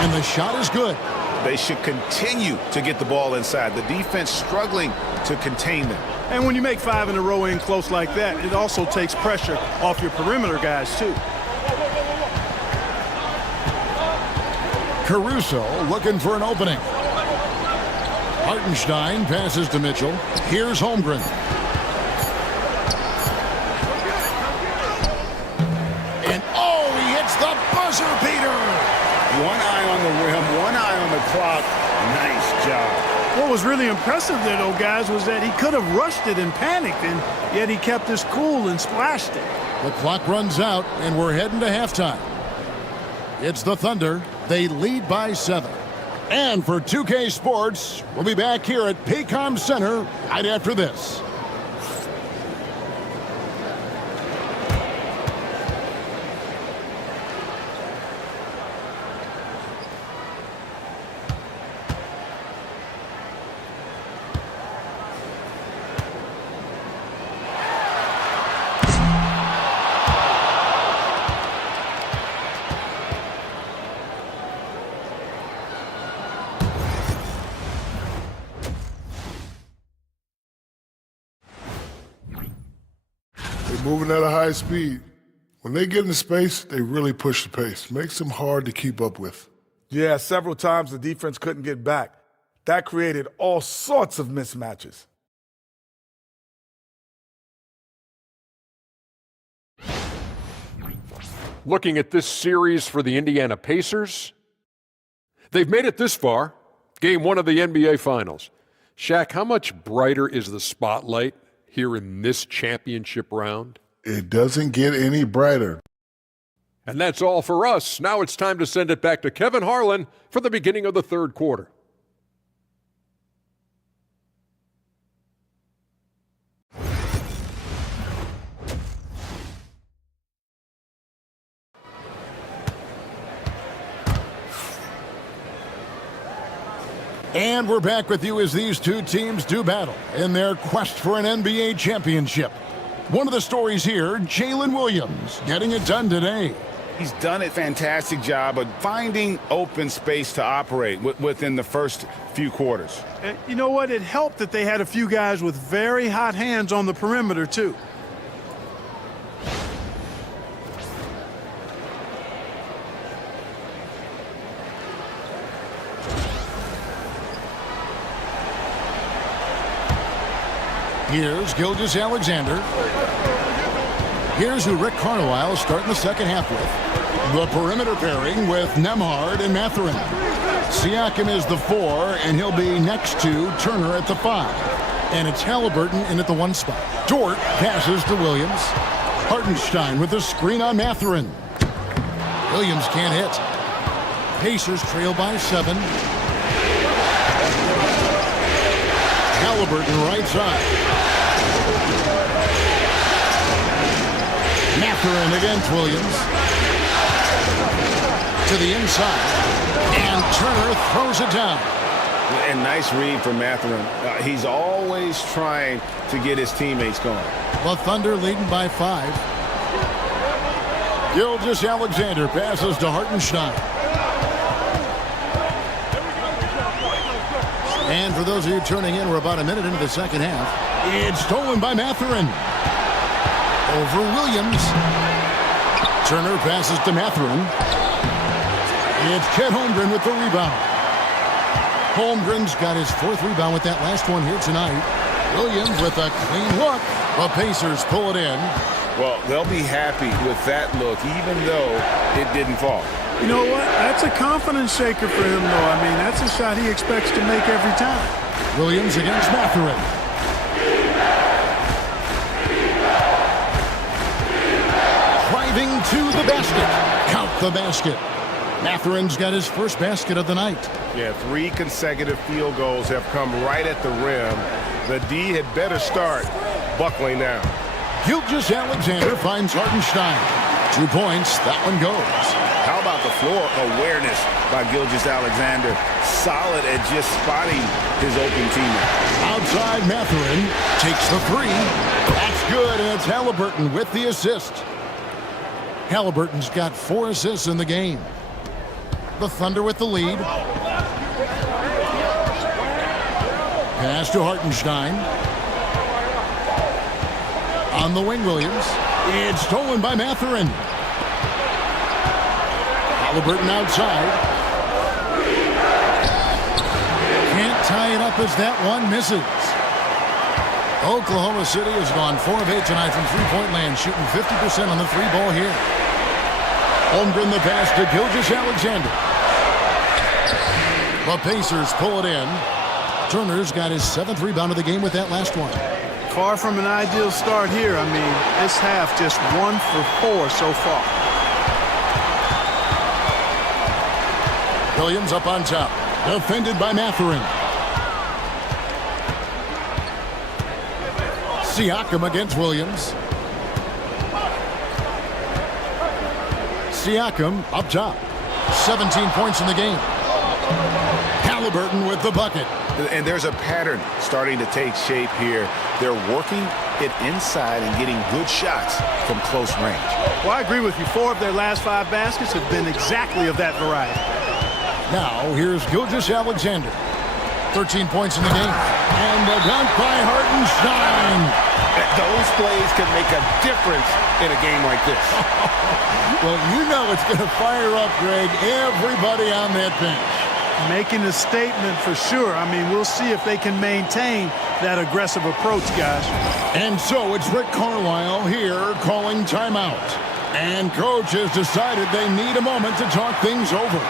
And the shot is good. They should continue to get the ball inside. The defense struggling to contain them. And when you make 5 in a row in close like that, it also takes pressure off your perimeter guys, too. Caruso looking for an opening. Hartenstein passes to Mitchell. Here's Holmgren. And oh, he hits the buzzer beater. One eye on the rim, one eye on the clock. Nice job. What was really impressive there, though, guys, was that he could have rushed it and panicked, and yet he kept his cool and splashed it. The clock runs out, and we're heading to halftime. It's the Thunder. They lead by 7. And for 2K Sports, we'll be back here at Paycom Center right after this. Moving at a high speed. When they get in space, they really push the pace. Makes them hard to keep up with. Yeah, several times the defense couldn't get back. That created all sorts of mismatches. Looking at this series for the Indiana Pacers, they've made it this far, game 1 of the NBA Finals. Shaq, how much brighter is the spotlight here in this championship round? It doesn't get any brighter. And that's all for us. Now it's time to send it back to Kevin Harlan for the beginning of the third quarter. And we're back with you as these two teams do battle in their quest for an NBA championship. One of the stories here, Jalen Williams getting it done today. He's done a fantastic job of finding open space to operate within the first few quarters. You know what? It helped that they had a few guys with very hot hands on the perimeter, too. Here's Gilgeous-Alexander. Here's who Rick Carlisle is starting the second half with. The perimeter pairing with Nembhard and Mathurin. Siakam is the 4, and he'll be next to Turner at the 5. And it's Halliburton in at the 1 spot. Dort passes to Williams. Hartenstein with the screen on Mathurin. Williams can't hit. Pacers trail by 7. Halliburton right side. Mathurin against Williams. To the inside. And Turner throws it down. And nice read from Mathurin. He's always trying to get his teammates going. The Thunder leading by 5. Gilgeous-Alexander passes to Hartenstein. And for those of you turning in, we're about a minute into the second half. It's stolen by Mathurin. Over Williams. Turner passes to Mathurin. It's Chet Holmgren with the rebound. Holmgren's got his 4th rebound with that last one here tonight. Williams with a clean look. The Pacers pull it in. Well, they'll be happy with that look, even though it didn't fall. You know what? That's a confidence shaker for him, though. I mean, that's a shot he expects to make every time. Williams against Mathurin. Driving to the basket. Count the basket. Mathurin's got his first basket of the night. Yeah, 3 consecutive field goals have come right at the rim. The D had better start buckling now. Gilgeous-Alexander finds Hartenstein. 2 points. That one goes. How about the floor awareness by Gilgeous-Alexander? Solid at just spotting his open teammate. Outside, Mathurin takes the 3. That's good, and it's Halliburton with the assist. Halliburton's got 4 assists in the game. The Thunder with the lead. Pass to Hartenstein. On the wing, Williams. It's stolen by Mathurin. Halliburton outside. Can't tie it up as that one misses. Oklahoma City has gone 4 of 8 tonight from three-point land, shooting 50% on the 3-ball here. Holmgren the pass to Gilgeous-Alexander. The Pacers pull it in. Turner's got his 7th rebound of the game with that last one. Far from an ideal start here. I mean, this half just 1 for 4 so far. Williams up on top. Defended by Mathurin. Siakam against Williams. Siakam up top. 17 points in the game. Halliburton with the bucket. And there's a pattern starting to take shape here. They're working it inside and getting good shots from close range. Well, I agree with you. 4 of their last 5 baskets have been exactly of that variety. Now, here's Gilgeous-Alexander. 13 points in the game. And the dunk by Hartenstein. Those plays can make a difference in a game like this. Well, you know it's going to fire up, Greg, everybody on that bench. Making a statement for sure. I mean, we'll see if they can maintain that aggressive approach, guys. And so it's Rick Carlisle here calling timeout. And coach has decided they need a moment to talk things over.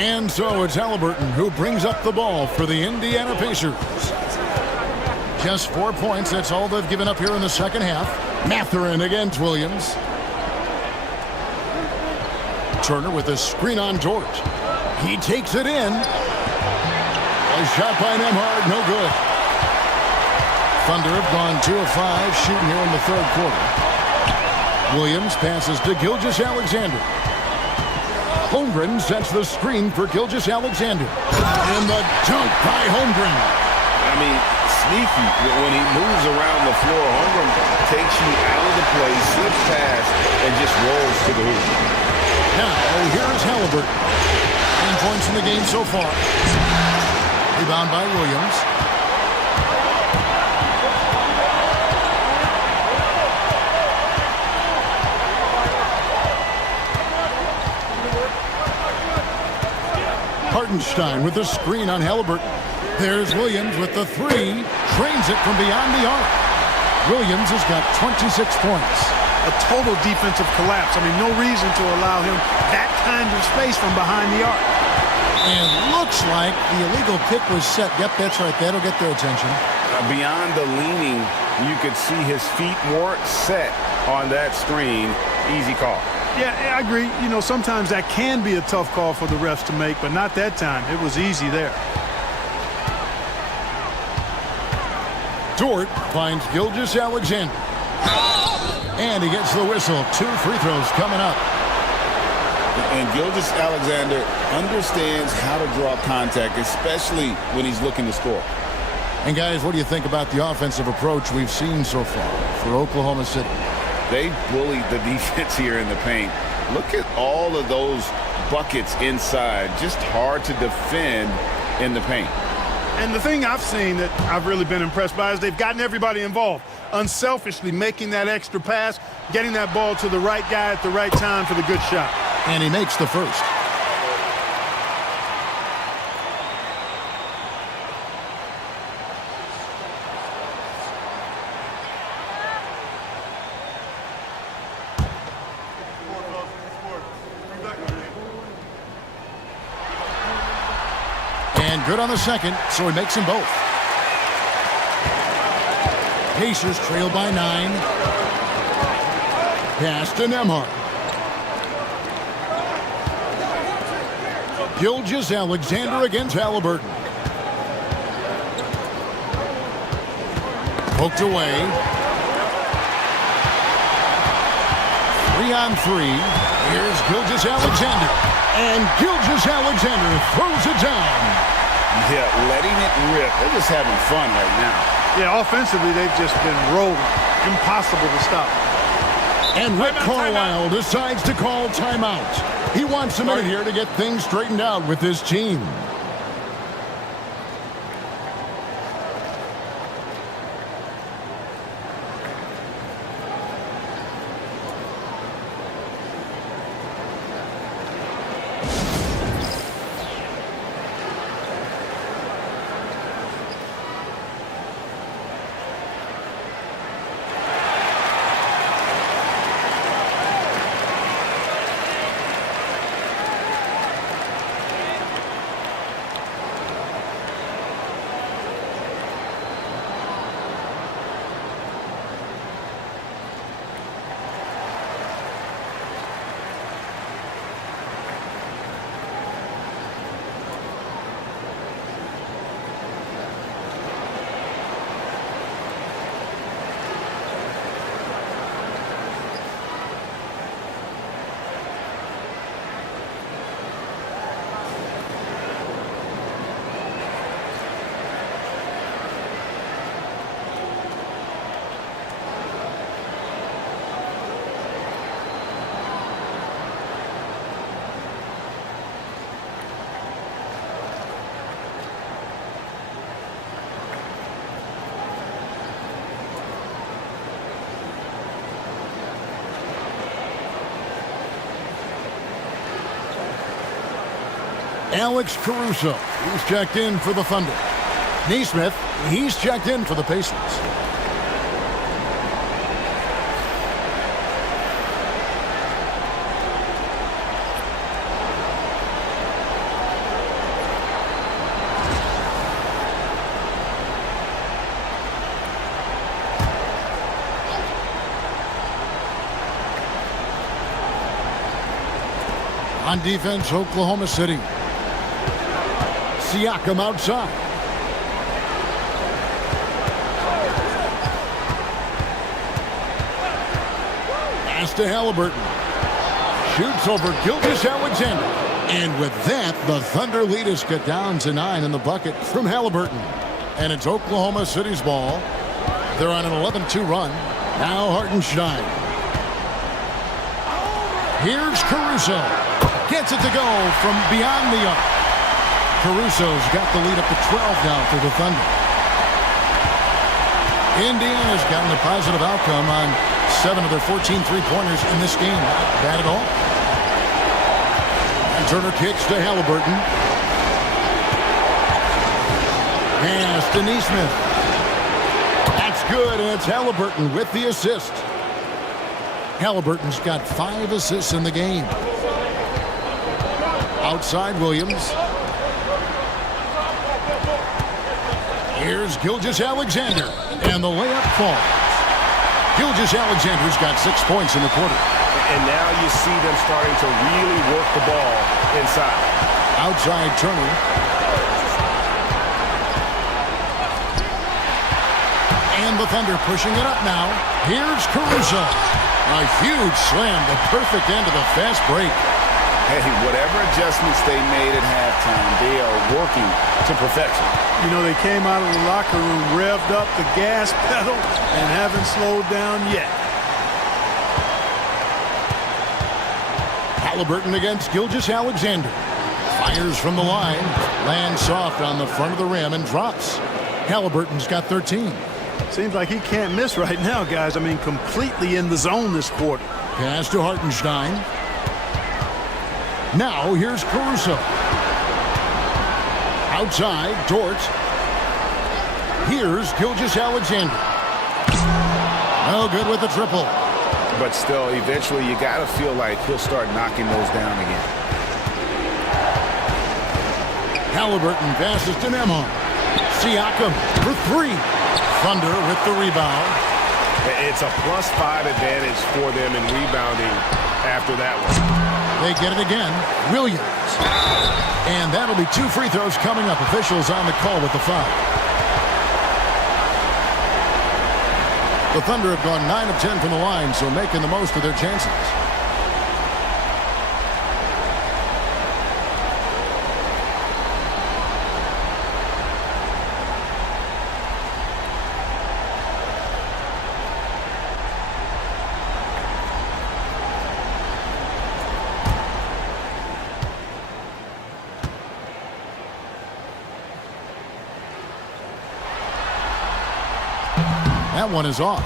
And so it's Halliburton who brings up the ball for the Indiana Pacers. Just 4 points. That's all they've given up here in the second half. Mathurin against Williams. Turner with a screen on George. He takes it in. A shot by Nembhard, no good. Thunder have gone 2 of 5 shooting here in the third quarter. Williams passes to Gilgeous-Alexander. Holmgren sets the screen for Gilgeous-Alexander. And the dunk by Holmgren. I mean, sneaky. When he moves around the floor, Holmgren takes you out of the play, slips past, and just rolls to the hoop. Now, here's Halliburton. 9 points in the game so far. Rebound by Williams. Hartenstein with the screen on Halliburton. There's Williams with the 3. Trains it from beyond the arc. Williams has got 26 points. A total defensive collapse. I mean, no reason to allow him that kind of space from behind the arc. And looks like the illegal kick was set. Yep, that's right. That'll get their attention. Beyond the leaning, you could see his feet weren't set on that screen. Easy call. Yeah, I agree. You know, sometimes that can be a tough call for the refs to make, but not that time. It was easy there. Dort finds Gilgeous-Alexander. And he gets the whistle. 2 free throws coming up. And Gilgeous-Alexander understands how to draw contact, especially when he's looking to score. And guys, what do you think about the offensive approach we've seen so far for Oklahoma City? They bullied the defense here in the paint. Look at all of those buckets inside. Just hard to defend in the paint. And the thing I've seen that I've really been impressed by is they've gotten everybody involved. Unselfishly making that extra pass, getting that ball to the right guy at the right time for the good shot. And he makes the first. And good on the second, so he makes them both. Pacers trail by 9. Pass to Nembhard. Gilgeous-Alexander against Halliburton. Poked away. 3 on 3. Here's Gilgeous-Alexander. And Gilgeous-Alexander throws it down. Yeah, letting it rip. They're just having fun right now. Yeah, offensively, they've just been rolling. Impossible to stop. And Rick Carlisle decides to call timeout. He wants a minute here to get things straightened out with his team. Alex Caruso, he's checked in for the Thunder. Neesmith, he's checked in for the Pacers. On defense, Oklahoma City. Siakam outside. Pass to Halliburton. Shoots over Gilgeous-Alexander. And with that, the Thunder lead is cut down to 9 in the bucket from Halliburton. And it's Oklahoma City's ball. They're on an 11-2 run. Now Hartenstein. Here's Caruso. Gets it to go from beyond the arc. Caruso's got the lead up to 12 now for the Thunder. Indiana's gotten a positive outcome on 7 of their 14 three-pointers in this game. Not bad at all. And Turner kicks to Halliburton. Pass to Neesmith. That's good, and it's Halliburton with the assist. Halliburton's got 5 assists in the game. Outside Williams. Here's Gilgeous-Alexander, and the layup falls. Gilgeous-Alexander's got 6 points in the quarter. And now you see them starting to really work the ball inside. Outside Turner. And the Thunder pushing it up now. Here's Caruso. A huge slam, the perfect end of the fast break. Hey, whatever adjustments they made at halftime, they are working to perfection. You know, they came out of the locker room, revved up the gas pedal, and haven't slowed down yet. Halliburton against Gilgeous-Alexander. Fires from the line. Lands soft on the front of the rim and drops. Halliburton's got 13. Seems like he can't miss right now, guys. I mean, completely in the zone this quarter. Pass to Hartenstein. Now here's Caruso. Outside, Dort. Here's Gilgeous-Alexander. No good with the triple. But still, eventually, you got to feel like he'll start knocking those down again. Halliburton passes to Nembhard. Siakam for 3. Thunder with the rebound. It's a +5 advantage for them in rebounding after that one. They get it again. Williams. And that'll be 2 free throws coming up. Officials on the call with the foul. The Thunder have gone 9 of 10 from the line, so making the most of their chances. That one is off.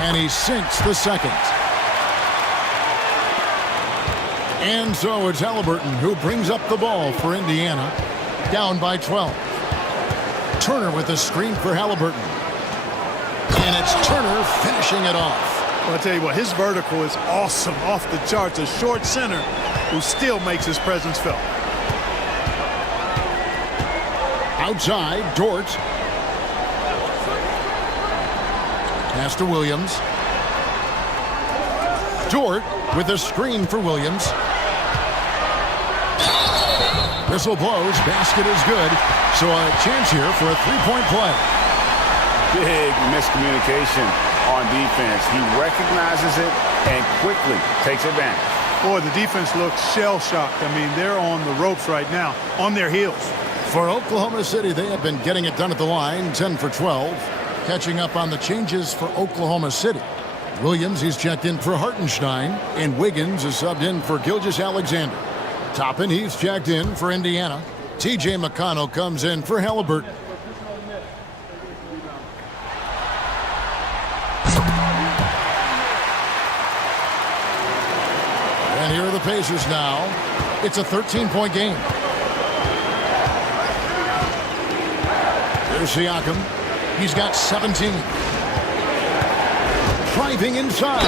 And he sinks the second. And so it's Halliburton who brings up the ball for Indiana, down by 12. Turner with the screen for Halliburton. And it's Turner finishing it off. Well, I'll tell you what, his vertical is awesome, off the charts. A short center who still makes his presence felt. Outside, Dort. Pass to Williams. Dort with a screen for Williams. Whistle blows. Basket is good. So a chance here for a three-point play. Big miscommunication on defense. He recognizes it and quickly takes advantage. Boy, the defense looks shell-shocked. I mean, they're on the ropes right now, on their heels. For Oklahoma City, they have been getting it done at the line, 10 for 12. Catching up on the changes for Oklahoma City. Williams, he's checked in for Hartenstein, and Wiggins is subbed in for Gilgeous-Alexander. Toppin, he's checked in for Indiana. T.J. McConnell comes in for Halliburton. And here are the Pacers now. It's a 13-point game. There's Siakam. He's got 17. driving inside.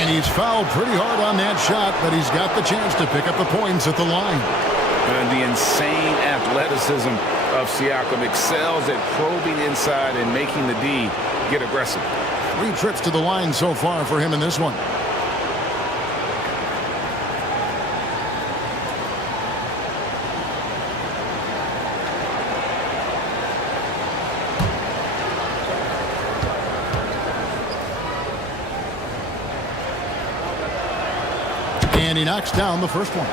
And he's fouled pretty hard on that shot, but he's got the chance to pick up the points at the line. And the insane athleticism of Siakam excels at probing inside and making the D get aggressive. 3 trips to the line so far for him in this one. And he knocks down the first one.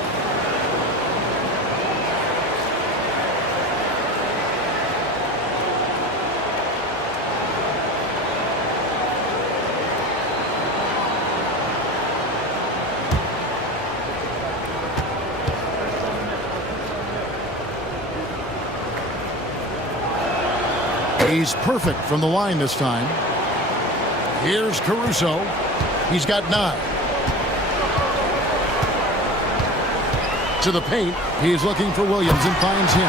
He's perfect from the line this time. Here's Caruso. He's got 9. To the paint. He's looking for Williams and finds him.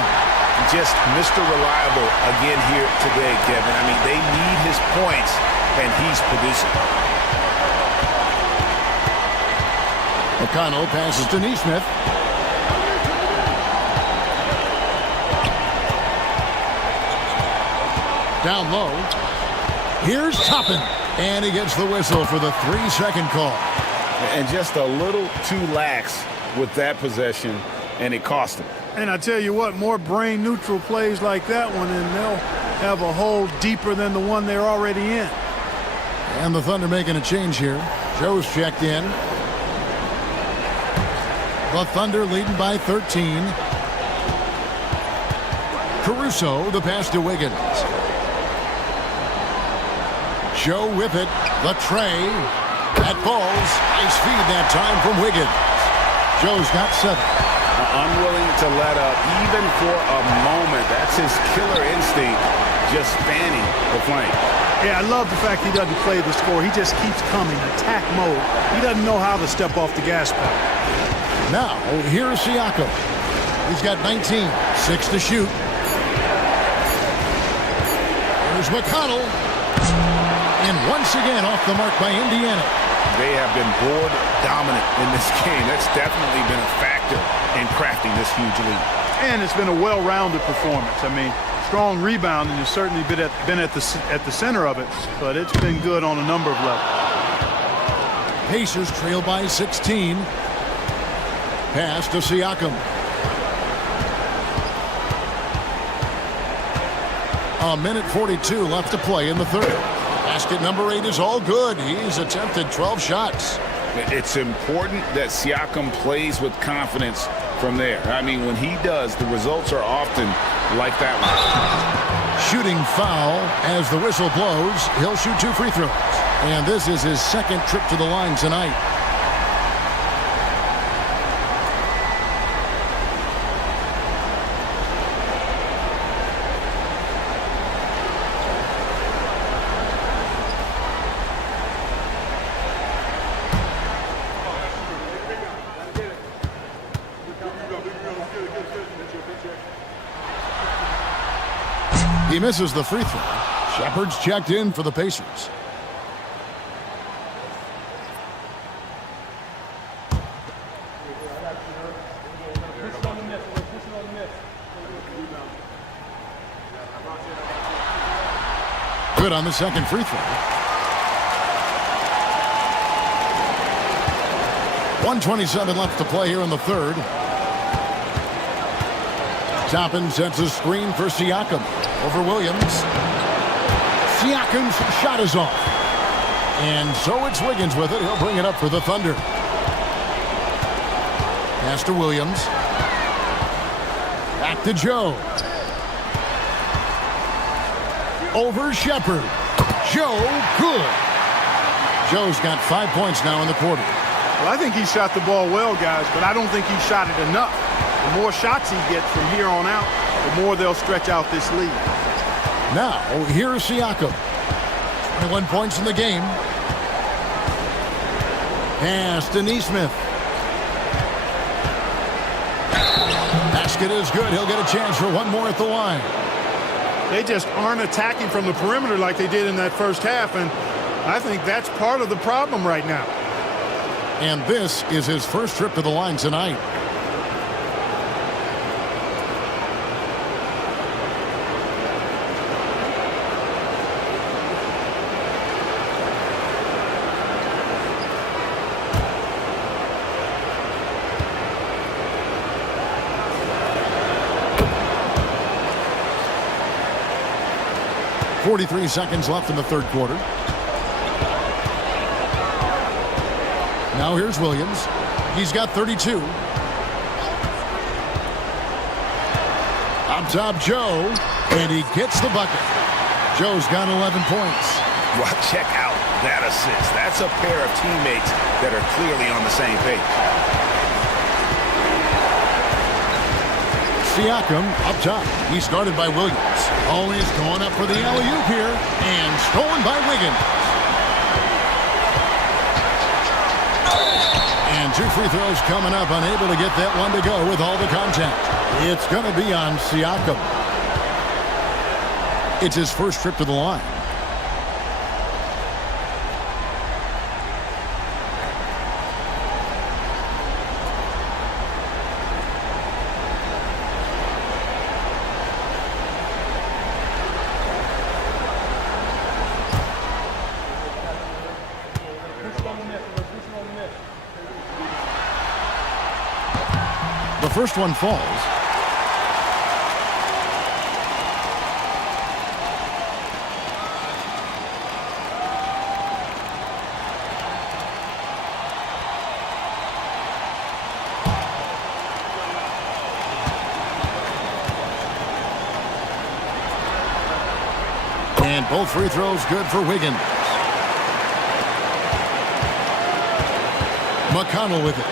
Just Mr. Reliable again here today, Kevin. I mean, they need his points, and he's producing. O'Connell passes to Neesmith. Down low. Here's Toppin. And he gets the whistle for the 3-second call. And just a little too lax with that possession, and it cost him. And I tell you what, more brain-neutral plays like that one, and they'll have a hole deeper than the one they're already in. And the Thunder making a change here. Joe's checked in. The Thunder leading by 13. Caruso, the pass to Wiggins. Joe with it. The tray. That falls. Nice feed that time from Wiggins. Joe's got 7. Unwilling to let up even for a moment. That's his killer instinct, just spanning the flank. Yeah, I love the fact he doesn't play the score. He just keeps coming, attack mode. He doesn't know how to step off the gas pedal. Now, here's Siakam. He's got 19. 6 to shoot. There's McConnell. And once again off the mark by Indiana. They have been board dominant in this game. That's definitely been a factor in crafting this huge lead. And it's been a well-rounded performance. I mean, strong rebounding has certainly been at the center of it, but it's been good on a number of levels. Pacers trail by 16. Pass to Siakam. A minute 42 left to play in the third. Basket number 8 is all good. He's attempted 12 shots. It's important that Siakam plays with confidence from there. I mean, when he does, the results are often like that one. Shooting foul as the whistle blows. He'll shoot 2 free throws. And this is his second trip to the line tonight. He misses the free throw. Shepard's checked in for the Pacers. Good on the second free throw. 1:27 left to play here in the third. Toppin sets a screen for Siakam. Over Williams. Siakam's shot is off. And so it's Wiggins with it. He'll bring it up for the Thunder. Pass to Williams. Back to Joe. Over Shepard. Joe, good. Joe's got 5 points now in the quarter. Well, I think he shot the ball well, guys, but I don't think he shot it enough. The more shots he gets from here on out, the more they'll stretch out this lead. Now, here's Siakam. 21 points in the game. Pass to Neesmith. Basket is good. He'll get a chance for one more at the line. They just aren't attacking from the perimeter like they did in that first half, and I think that's part of the problem right now. And this is his first trip to the line tonight. .43 seconds left in the third quarter. Now here's Williams. He's got 32. Up top, Joe, and he gets the bucket. Joe's got 11 points. Well, check out that assist. That's a pair of teammates that are clearly on the same page. Siakam up top. He's guarded by Williams. Always going up for the alley-oop here, and stolen by Wiggins. And 2 free throws coming up, unable to get that one to go with all the contact. It's going to be on Siakam. It's his first trip to the line. The first one falls. And both free throws good for Wiggins. McConnell with it.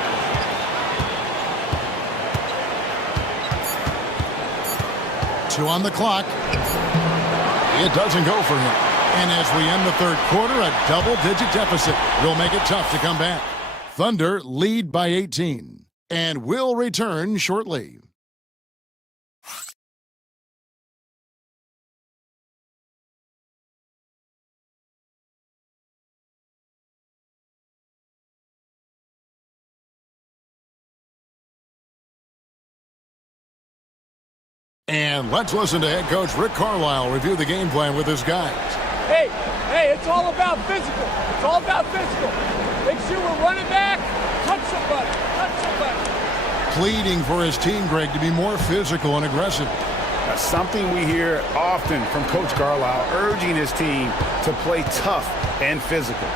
Two on the clock. It doesn't go for him. And as we end the third quarter, a double-digit deficit will make it tough to come back. Thunder lead by 18. And will return shortly. And let's listen to head coach Rick Carlisle review the game plan with his guys. Hey, it's all about physical. It's all about physical. Make sure we're running back. Touch somebody. Pleading for his team, Greg, to be more physical and aggressive. That's something we hear often from Coach Carlisle, urging his team to play tough and physical.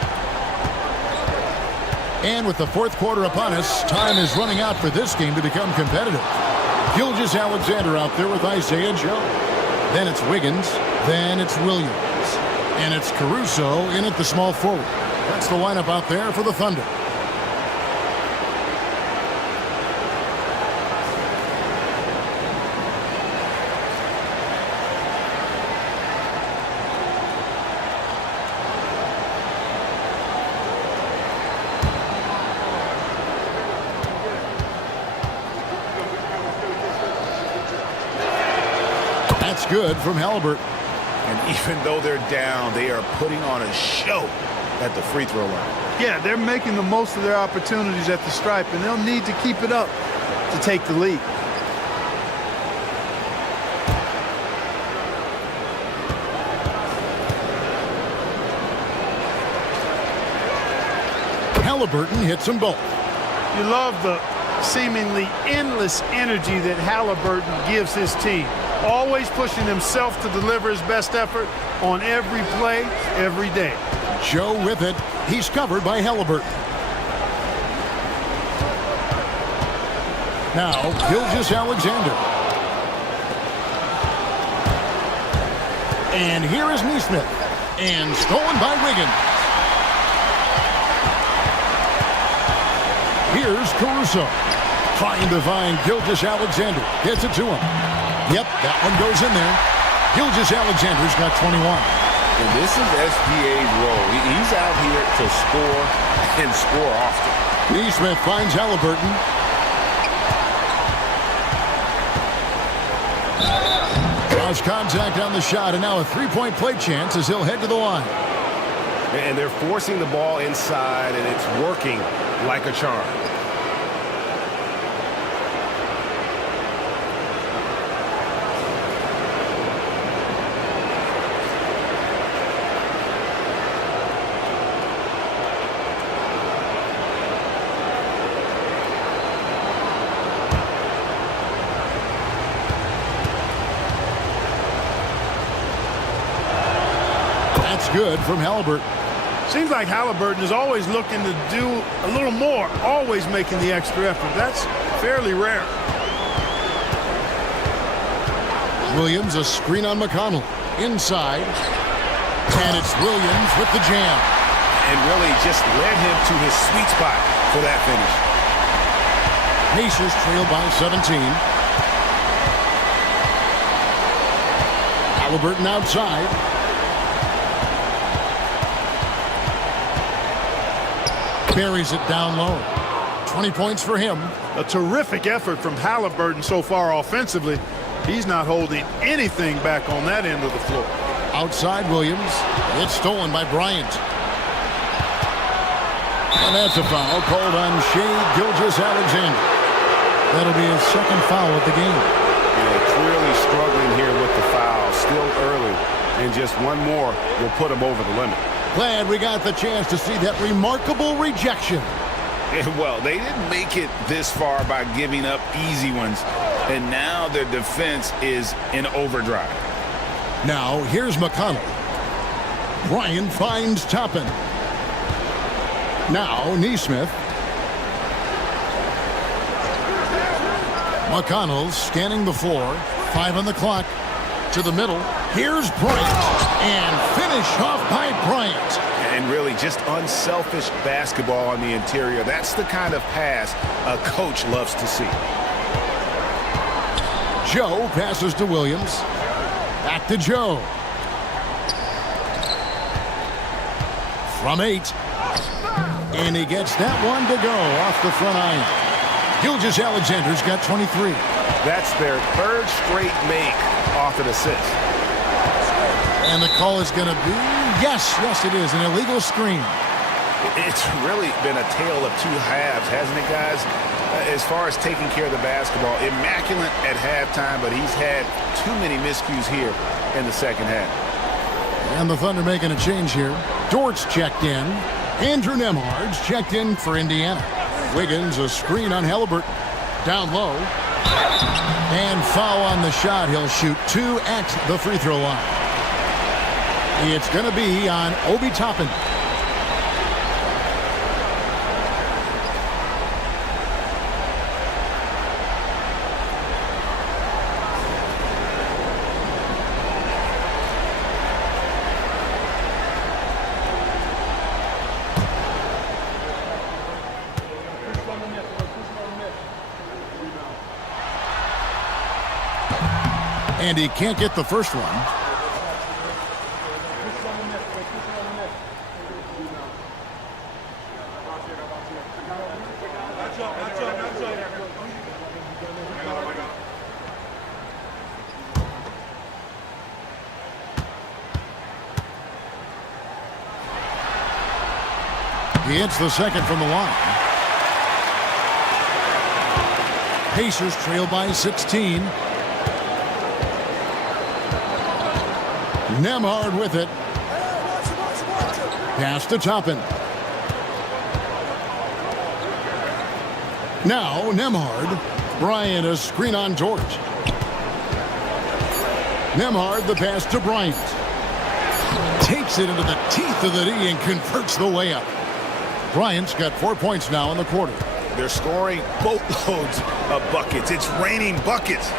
And with the fourth quarter upon us, time is running out for this game to become competitive. Gilgeous-Alexander out there with Isaiah Joe. Then it's Wiggins. Then it's Williams. And it's Caruso in at the small forward. That's the lineup out there for the Thunder. That's good from Halliburton. And even though they're down, they are putting on a show at the free throw line. Yeah, they're making the most of their opportunities at the stripe, and they'll need to keep it up to take the lead. Halliburton hits them both. You love the seemingly endless energy that Halliburton gives his team. Always pushing himself to deliver his best effort on every play, every day. Joe with it. He's covered by Halliburton. Now, Gilgeous-Alexander. And here is Neesmith. And stolen by Wiggins. Here's Caruso. Trying to find Gilgeous-Alexander. Gets it to him. Yep, that one goes in there. Gilgeous-Alexander's got 21. And this is SGA's role. He's out here to score and score often. Neesmith finds Halliburton. Draws contact on the shot, and now a three-point play chance as he'll head to the line. And they're forcing the ball inside, and it's working like a charm. That's good from Halliburton. Seems like Halliburton is always looking to do a little more, always making the extra effort. That's fairly rare. Williams, a screen on McConnell. Inside. And it's Williams with the jam. And really just led him to his sweet spot for that finish. Pacers trail by 17. Halliburton outside. Buries it down low. 20 points for him. A terrific effort from Halliburton so far offensively. He's not holding anything back on that end of the floor. Outside Williams. It's stolen by Bryant. And that's a foul called on Shai Gilgeous-Alexander. That'll be his second foul of the game. Yeah, clearly struggling here with the foul. Still early. And just one more will put him over the limit. Glad we got the chance to see that remarkable rejection. Well, they didn't make it this far by giving up easy ones. And now their defense is in overdrive. Now, here's McConnell. Bryant finds Toppin. Now, Neesmith. McConnell scanning the floor. 5 on the clock. To the middle. Here's Bryant. And finish off by Bryant. And really just unselfish basketball on the interior. That's the kind of pass a coach loves to see. Joe passes to Williams. Back to Joe. From 8. And he gets that one to go off the front iron. Gilgeous-Alexander's got 23. That's their third straight make off an assist. And the call is going to be, yes, it is, an illegal screen. It's really been a tale of two halves, hasn't it, guys? As far as taking care of the basketball, immaculate at halftime, but he's had too many miscues here in the second half. And the Thunder making a change here. Dort's checked in. Andrew Nembhard's checked in for Indiana. Wiggins, a screen on Halliburton. Down low. And foul on the shot. He'll shoot 2 at the free throw line. It's going to be on Obi Toppin. And he can't get the first one. He hits the second from the line. Pacers trail by 16. Nembhard with it. Pass to Toppin. Now Nembhard. Bryant, a screen on George. Nembhard, the pass to Bryant. Takes it into the teeth of the D and converts the layup. Bryant's got 4 points now in the quarter. They're scoring boatloads of buckets. It's raining buckets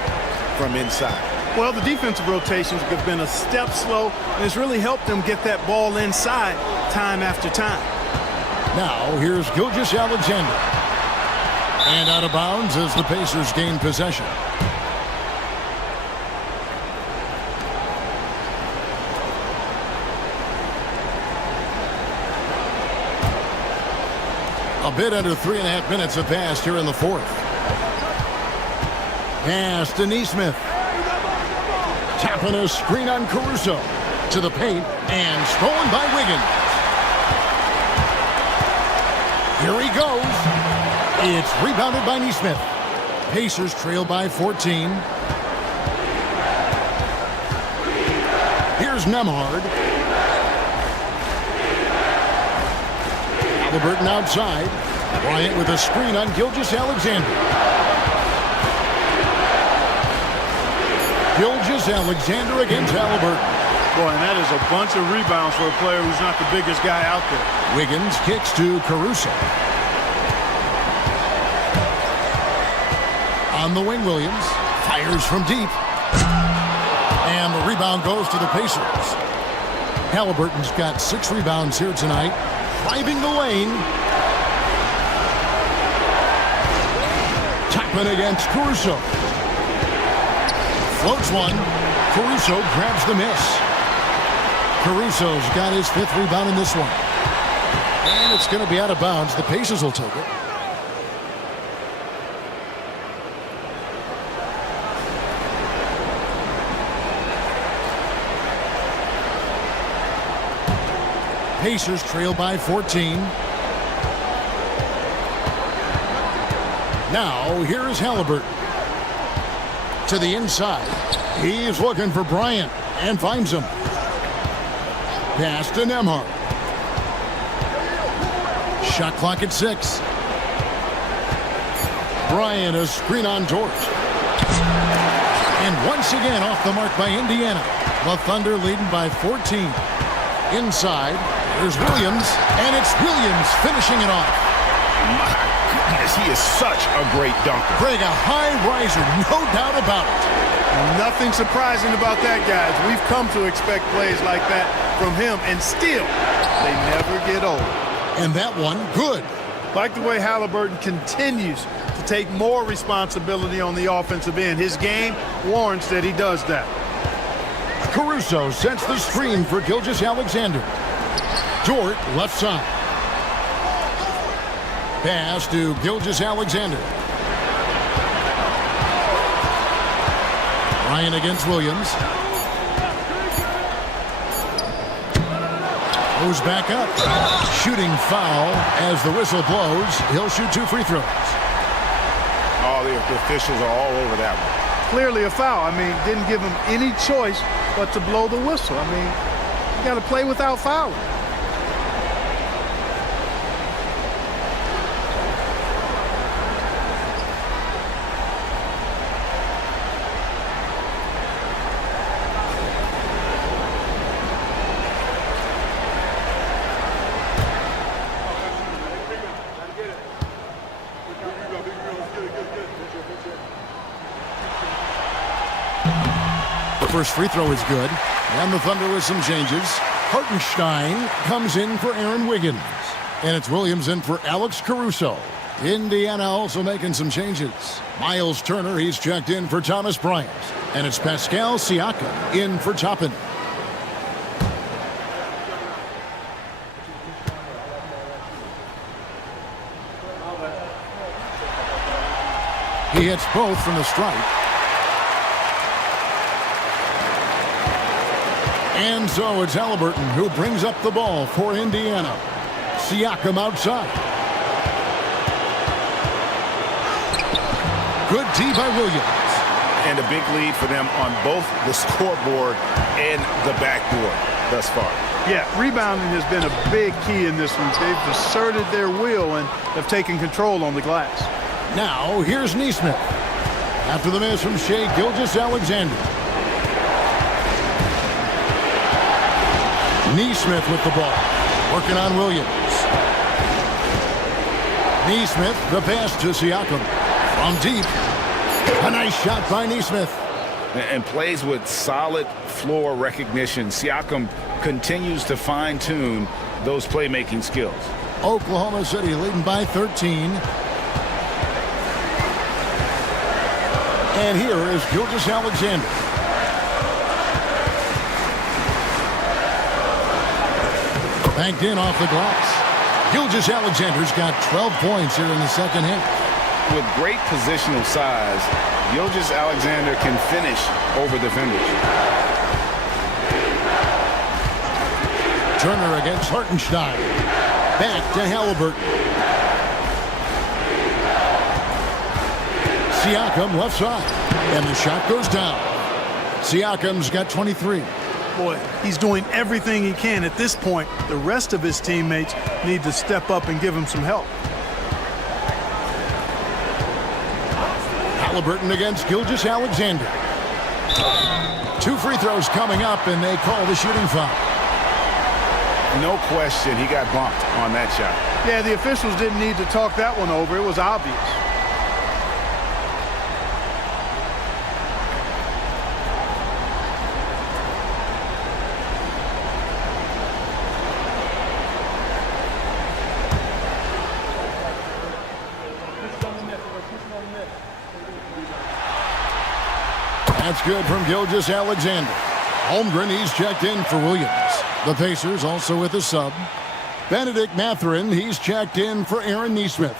from inside. Well, the defensive rotations have been a step slow, and it's really helped them get that ball inside time after time. Now, here's Gilgeous-Alexander. And out of bounds as the Pacers gain possession. A bit under 3.5 minutes have passed here in the fourth. Pass to Neesmith. Tapping a screen on Caruso. To the paint and stolen by Wiggins. Here he goes. It's rebounded by Neesmith. Pacers trail by 14. Here's Nemhard. Halliburton outside. Bryant with a screen on Gilgeous-Alexander. Gilgeous-Alexander against Halliburton. Boy, and that is a bunch of rebounds for a player who's not the biggest guy out there. Wiggins kicks to Caruso. On the wing, Williams fires from deep. And the rebound goes to the Pacers. Halliburton's got 6 rebounds here tonight. Driving the lane. Toppin against Caruso. Floats one. Caruso grabs the miss. Caruso's got his 5th rebound in this one. And it's going to be out of bounds. The Pacers will take it. Pacers trail by 14. Now, here is Halliburton. To the inside. He's looking for Bryant and finds him. Pass to Nemhard. Shot clock at 6. Bryant, a screen on George. And once again off the mark by Indiana. The Thunder leading by 14. Inside, there's Williams, and it's Williams finishing it off. My goodness, he is such a great dunker. Greg, a high riser, no doubt about it. Nothing surprising about that, guys. We've come to expect plays like that from him, and still, they never get old. And that one, good. Like the way Halliburton continues to take more responsibility on the offensive end. His game warrants that he does that. Caruso sets the screen for Gilgeous-Alexander. Dort left side. Pass to Gilgeous-Alexander. Ryan against Williams. Goes back up. Shooting foul as the whistle blows. He'll shoot 2 free throws. Oh, the officials are all over that one. Clearly a foul. I mean, didn't give him any choice but to blow the whistle. I mean, you got to play without fouling. First free throw is good. And the Thunder with some changes. Hartenstein comes in for Aaron Wiggins. And it's Williams in for Alex Caruso. Indiana also making some changes. Miles Turner, he's checked in for Thomas Bryant. And it's Pascal Siakam in for Toppin. He hits both from the stripe. And so it's Halliburton who brings up the ball for Indiana. Siakam outside. Good D by Williams. And a big lead for them on both the scoreboard and the backboard thus far. Yeah, rebounding has been a big key in this one. They've asserted their will and have taken control on the glass. Now, here's Neesmith. After the miss from Shai Gilgeous-Alexander. Neesmith with the ball. Working on Williams. Neesmith, the pass to Siakam. From deep. A nice shot by Neesmith. And plays with solid floor recognition. Siakam continues to fine-tune those playmaking skills. Oklahoma City leading by 13. And here is Gilgeous-Alexander. Banked in off the glass. Gilgeous-Alexander's got 12 points here in the second half. With great positional size, Gilgeous-Alexander can finish over defenders. Turner against Hartenstein. Back to Halliburton. Siakam left side. And the shot goes down. Siakam's got 23. Boy, he's doing everything he can at this point. The rest of his teammates need to step up and give him some help. Halliburton against Gilgeous-Alexander. 2 free throws coming up, and they call the shooting foul. No question, he got bumped on that shot. Yeah, the officials didn't need to talk that one over. It was obvious. That's good from Gilgeous-Alexander. Holmgren, he's checked in for Williams. The Pacers also with a sub. Benedict Mathurin, he's checked in for Aaron Nesmith.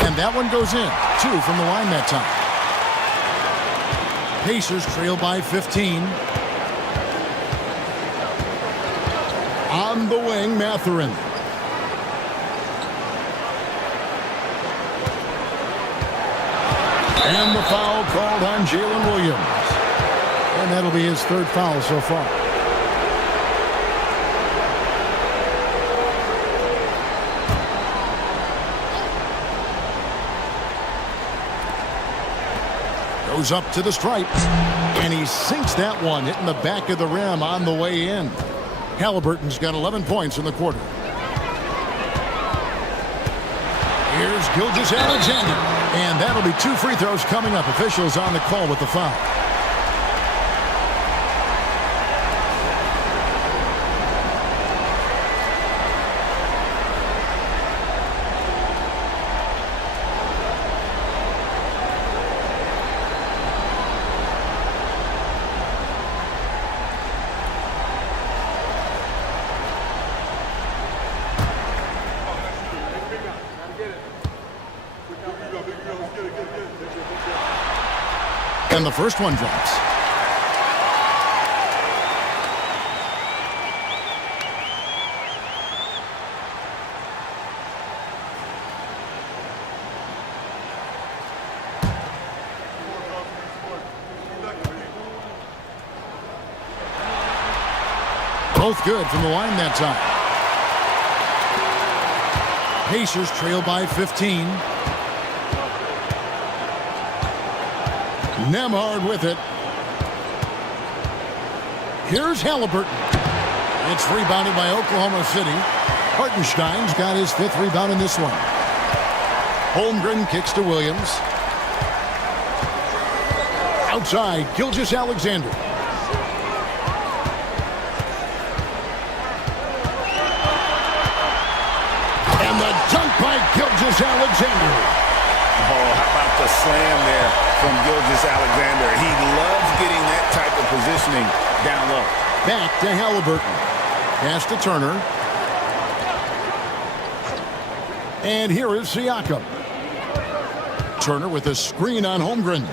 And that one goes in. 2 from the line that time. Pacers trail by 15. On the wing, Mathurin. And the foul called on Jalen Williams. And that'll be his 3rd foul so far. Goes up to the stripe. And he sinks that one, hitting the back of the rim on the way in. Halliburton's got 11 points in the quarter. Here's Gilgeous-Alexander. And that'll be 2 free throws coming up. Officials on the call with the foul. And the first one drops. Both good from the line that time. Pacers trail by 15. Nembhard with it. Here's Halliburton. It's rebounded by Oklahoma City. Hartenstein's got his 5th rebound in this one. Holmgren kicks to Williams. Outside, Gilgeous-Alexander. And the dunk by Gilgeous-Alexander. Oh, how about the slam there from Gilgeous-Alexander? He loves getting that type of positioning down low. Back to Halliburton. Pass to Turner. And here is Siakam. Turner with a screen on Holmgren.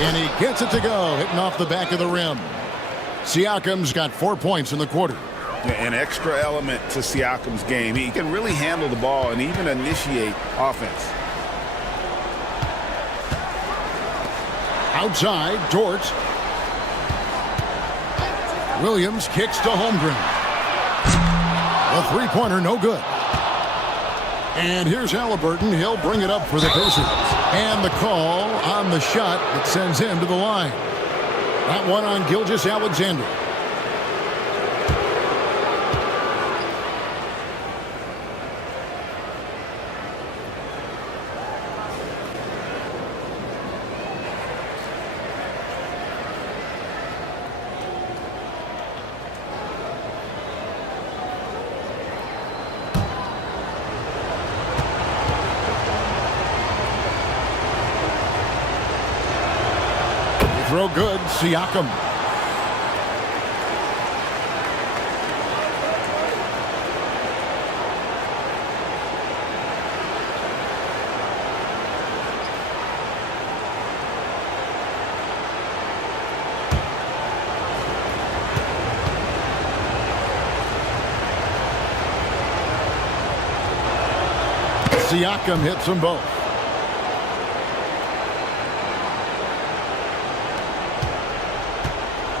And he gets it to go, hitting off the back of the rim. Siakam's got 4 points in the quarter. An extra element to Siakam's game. He can really handle the ball and even initiate offense. Outside, Dort. Williams kicks to Holmgren. The 3-pointer, no good. And here's Halliburton. He'll bring it up for the Pacers. And the call on the shot that sends him to the line. That one on Gilgeous-Alexander. Throw good, Siakam. Siakam hits them both.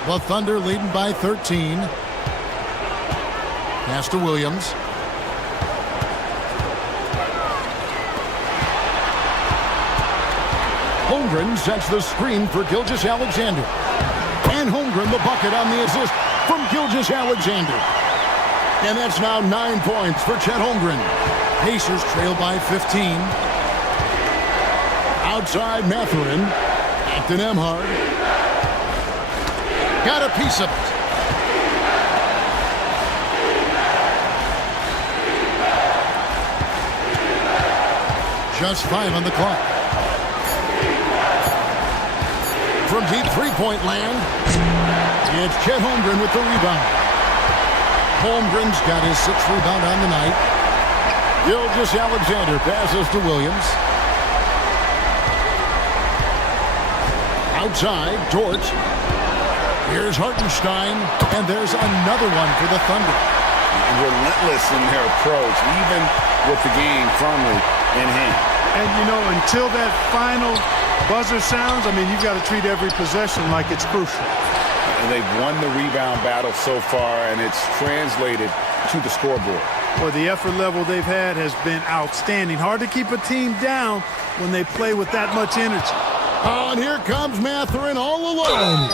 The Thunder leading by 13. Pass to Williams. Holmgren sets the screen for Gilgeous-Alexander. And Holmgren the bucket on the assist from Gilgeous-Alexander. And that's now 9 points for Chet Holmgren. Pacers trail by 15. Outside Mathurin. Back to Nembhard. Got a piece of it. Just 5 on the clock. From deep three-point land, it's Chet Holmgren with the rebound. Holmgren's got his 6th rebound on the night. Gilgeous-Alexander passes to Williams. Outside, Dort. Here's Hartenstein, and there's another one for the Thunder. Relentless in their approach, even with the game firmly in hand. And, you know, until that final buzzer sounds, I mean, you've got to treat every possession like it's crucial. And they've won the rebound battle so far, and it's translated to the scoreboard. Well, the effort level they've had has been outstanding. Hard to keep a team down when they play with that much energy. Oh, and here comes Mathurin all alone.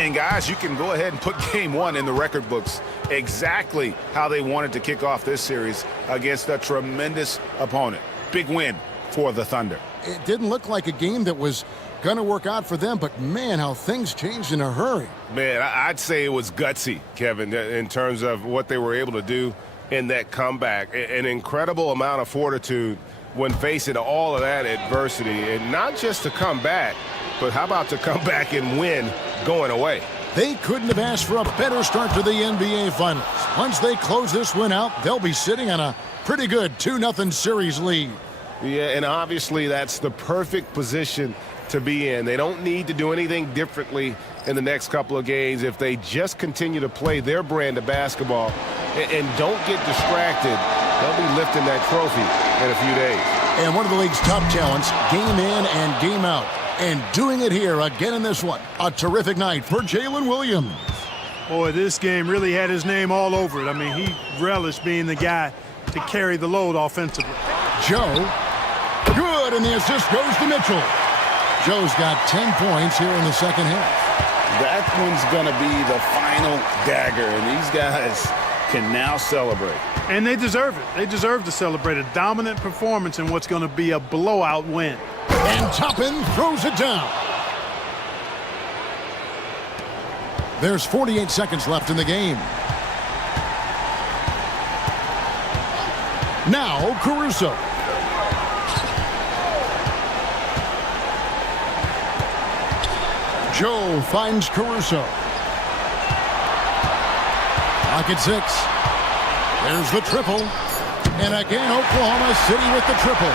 And guys, you can go ahead and put game one in the record books. Exactly how they wanted to kick off this series against a tremendous opponent. Big win for the Thunder. It didn't look like a game that was going to work out for them, but man, how things changed in a hurry. Man, I'd say it was gutsy, Kevin, in terms of what they were able to do in that comeback. An incredible amount of fortitude when facing all of that adversity, and not just to come back, but how about to come back and win going away? They couldn't have asked for a better start to the NBA Finals. Once they close this win out, they'll be sitting on a pretty good 2-0 series lead. Yeah, and obviously that's the perfect position to be in. They don't need to do anything differently in the next couple of games if they just continue to play their brand of basketball and don't get distracted. They'll be lifting that trophy in a few days. And one of the league's top talents, game in and game out. And doing it here again in this one. A terrific night for Jalen Williams. Boy, this game really had his name all over it. I mean, he relished being the guy to carry the load offensively. Joe, good, and the assist goes to Mitchell. Joe's got 10 points here in the second half. That one's going to be the final dagger, and these guys can now celebrate. And they deserve it. They deserve to celebrate a dominant performance in what's going to be a blowout win. And Toppin throws it down. There's 48 seconds left in the game. Now Caruso. Joe finds Caruso. Pocket 6. There's the triple. And again, Oklahoma City with the triple.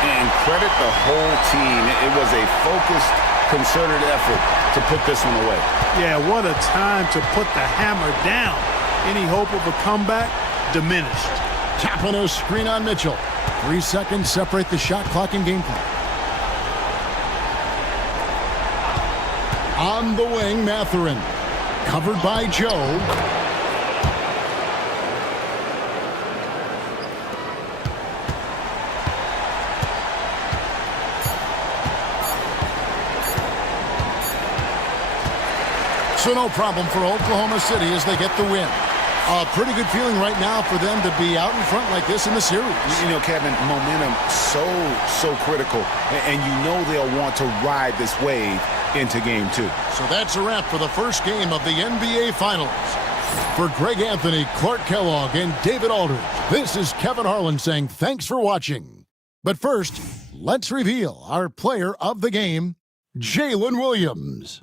And credit the whole team. It was a focused, concerted effort to put this one away. Yeah, what a time to put the hammer down. Any hope of a comeback diminished. Tapping a screen on Mitchell. 3 seconds separate the shot clock and game clock. On the wing, Mathurin. Covered by Joe. So no problem for Oklahoma City as they get the win. A pretty good feeling right now for them to be out in front like this in the series. You know, Kevin, momentum so critical. And you know they'll want to ride this wave into game 2. So that's a wrap for the first game of the NBA Finals. For Greg Anthony, Clark Kellogg, and David Aldridge, this is Kevin Harlan saying thanks for watching. But first, let's reveal our player of the game, Jalen Williams.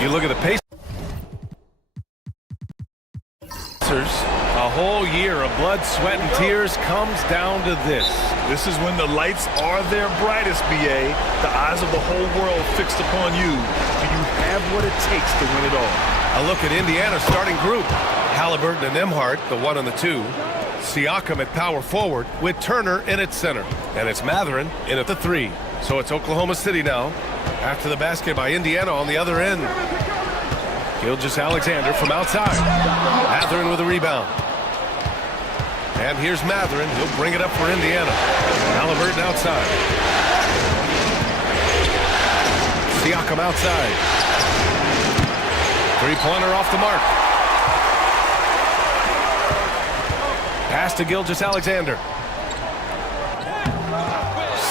You look at the Pacers. A whole year of blood, sweat, and tears comes down to this. This is when the lights are their brightest, B.A. The eyes of the whole world fixed upon you. Do you have what it takes to win it all? A look at Indiana's starting group. Halliburton and Nembhard, the 1 and the 2. Siakam at power forward with Turner in at center. And it's Mathurin in at the 3. So it's Oklahoma City now. After the basket by Indiana on the other end. Gilgeous-Alexander from outside. Mathurin with a rebound. And here's Mathurin. He'll bring it up for Indiana. Halliburton outside. Siakam outside. Three-pointer off the mark. Pass to Gilgeous-Alexander.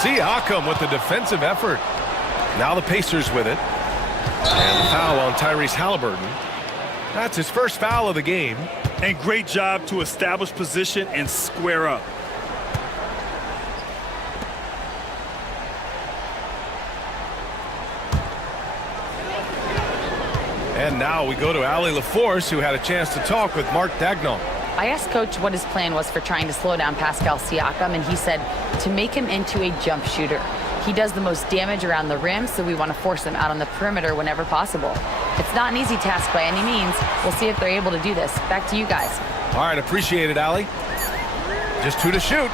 Siakam with the defensive effort. Now the Pacers with it. And the foul on Tyrese Halliburton. That's his first foul of the game. And great job to establish position and square up. And now we go to Allie LaForce, who had a chance to talk with Mark Daigneault. I asked Coach what his plan was for trying to slow down Pascal Siakam, and he said to make him into a jump shooter. He does the most damage around the rim, so we want to force him out on the perimeter whenever possible. It's not an easy task by any means. We'll see if they're able to do this. Back to you guys. All right, appreciate it, Allie. Just 2 to shoot.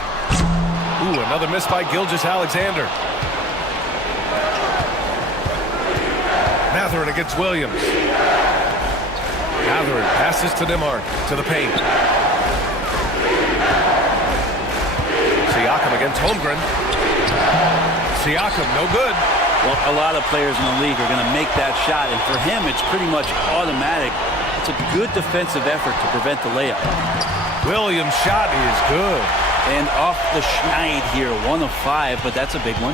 Ooh, another miss by Gilgeous-Alexander. Mathurin against Williams. Mathurin passes to Nembhard, to the paint. Siakam against Holmgren. Siakam, no good. Well, a lot of players in the league are going to make that shot, and for him, it's pretty much automatic. It's a good defensive effort to prevent the layup. Williams' shot is good. And off the schneid here, 1 of 5, but that's a big one.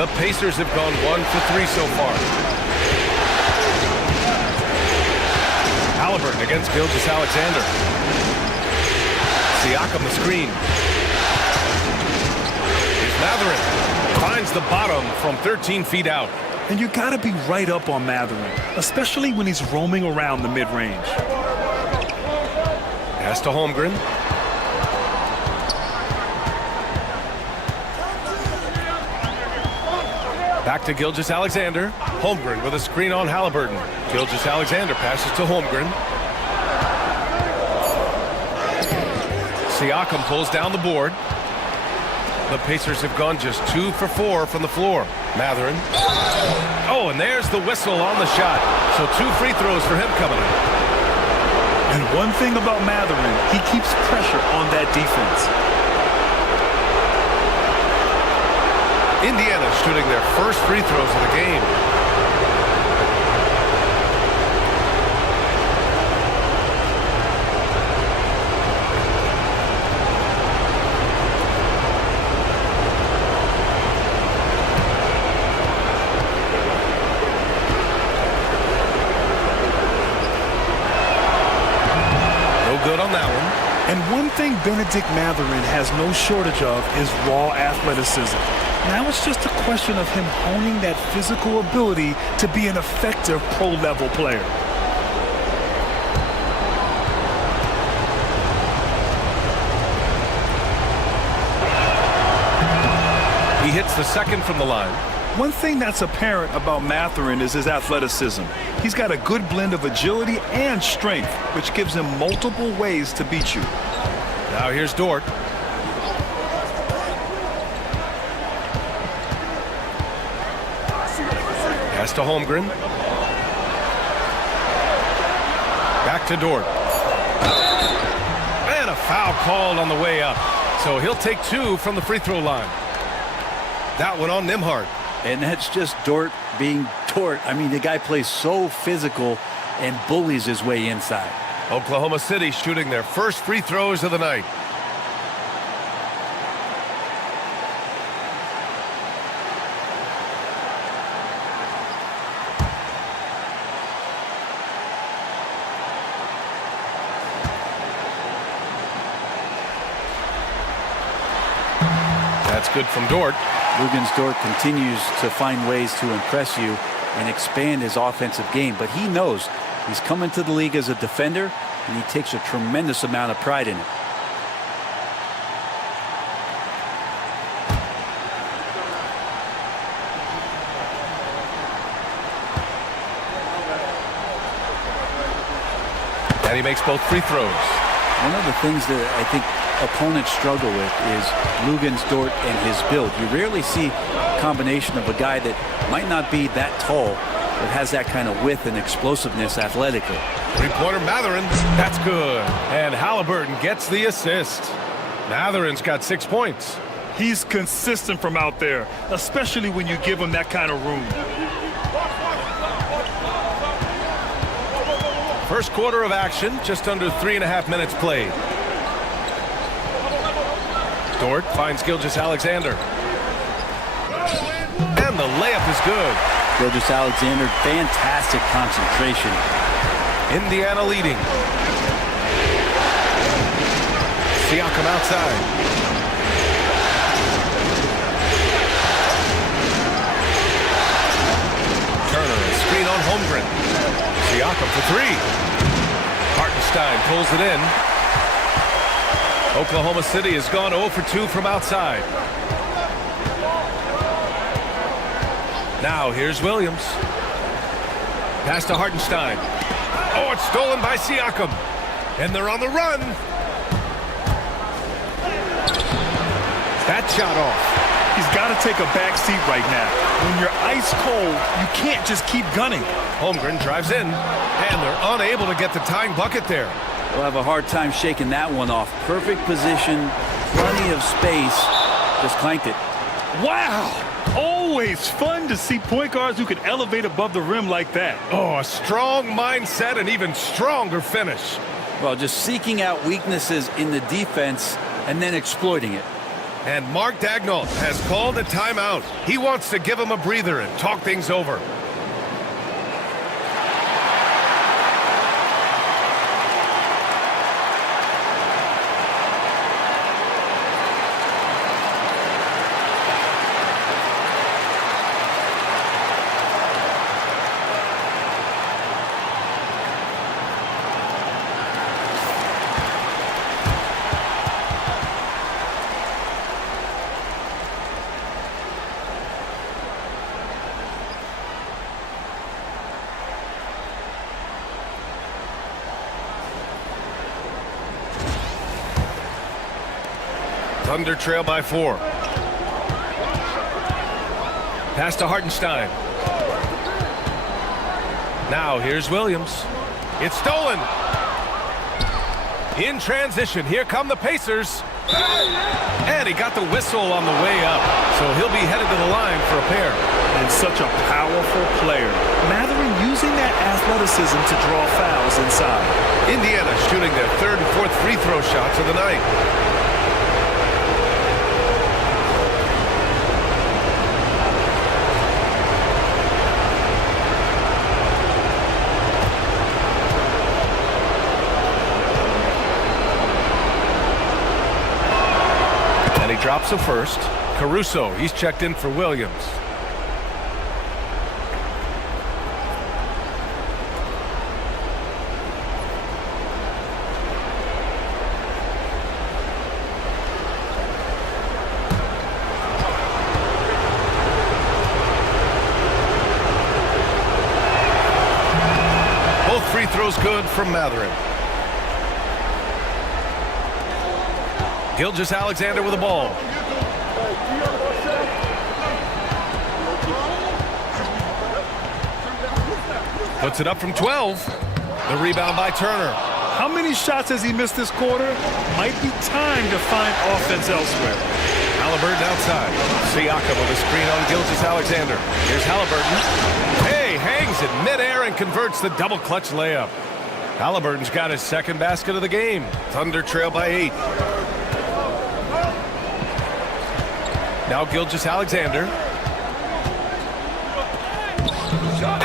The Pacers have gone 1 for 3 so far. Halliburton against Gilgeous-Alexander. Siakam the screen. Here's Mathurin. Finds the bottom from 13 feet out. And you got to be right up on Mathurin, especially when he's roaming around the mid-range. Pass to Holmgren. Back to Gilgeous-Alexander. Holmgren with a screen on Halliburton. Gilgeous-Alexander passes to Holmgren. Siakam pulls down the board. The Pacers have gone just 2 for 4 from the floor. Mathurin. Oh, and there's the whistle on the shot. So 2 free throws for him coming up. And one thing about Mathurin, he keeps pressure on that defense. Indiana shooting their first free throws of the game. Good on that one. And one thing Benedict Mathurin has no shortage of is raw athleticism. Now it's just a question of him honing that physical ability to be an effective pro-level player. He hits the second from the line. One thing that's apparent about Mathurin is his athleticism. He's got a good blend of agility and strength, which gives him multiple ways to beat you. Now here's Dort. Pass to Holmgren. Back to Dort. And a foul called on the way up. So he'll take 2 from the free throw line. That one on Nembhard. And that's just Dort being Dort. I mean, the guy plays so physical and bullies his way inside. Oklahoma City shooting their first free throws of the night. That's good from Dort. Luguentz Dort continues to find ways to impress you. and expand his offensive game. But he knows he's coming to the league as a defender, and he takes a tremendous amount of pride in it. And he makes both free throws. One of the things that I think opponents struggle with is Luguentz-Dort and his build. You rarely see a combination of a guy that might not be that tall, but has that kind of width and explosiveness athletically. Three-pointer Mathurin. That's good. And Halliburton gets the assist. Mathurin's got 6 points. He's consistent from out there, especially when you give him that kind of room. First quarter of action, just under 3.5 minutes played. Dort finds Gilgeous-Alexander. And the layup is good. Gilgeous-Alexander, fantastic concentration. Indiana leading. Siakam outside. Turner, a screen on Holmgren. Siakam for three. Hartenstein pulls it in. Oklahoma City has gone 0 for 2 from outside. Now here's Williams. Pass to Hartenstein. Oh, it's stolen by Siakam. And they're on the run. That shot off. He's got to take a back seat right now. When you're ice cold, you can't just keep gunning. Holmgren drives in, and they're unable to get the tying bucket there. They'll have a hard time shaking that one off. Perfect position, plenty of space. Just clanked it. Wow! Always fun to see point guards who can elevate above the rim like that. Oh, a strong mindset and even stronger finish. Well, just seeking out weaknesses in the defense and then exploiting it. And Mark Daigneault has called a timeout. He wants to give him a breather and talk things over. Thunder trail by 4. Pass to Hartenstein. Now here's Williams. It's stolen. In transition, here come the Pacers. And he got the whistle on the way up. So he'll be headed to the line for a pair. And such a powerful player. Mathurin using that athleticism to draw fouls inside. Indiana shooting their third and fourth free throw shots of the night. Drops a first. Caruso, he's checked in for Williams. Both free throws good from Mathurin. Gilgeous-Alexander with the ball. Puts it up from 12. The rebound by Turner. How many shots has he missed this quarter? Might be time to find offense elsewhere. Halliburton outside. Siakam with a screen on Gilgeous-Alexander. Here's Halliburton. Hey, hangs it midair and converts the double clutch layup. Halliburton's got his second basket of the game. Thunder trail by 8. Now Gilgeous-Alexander.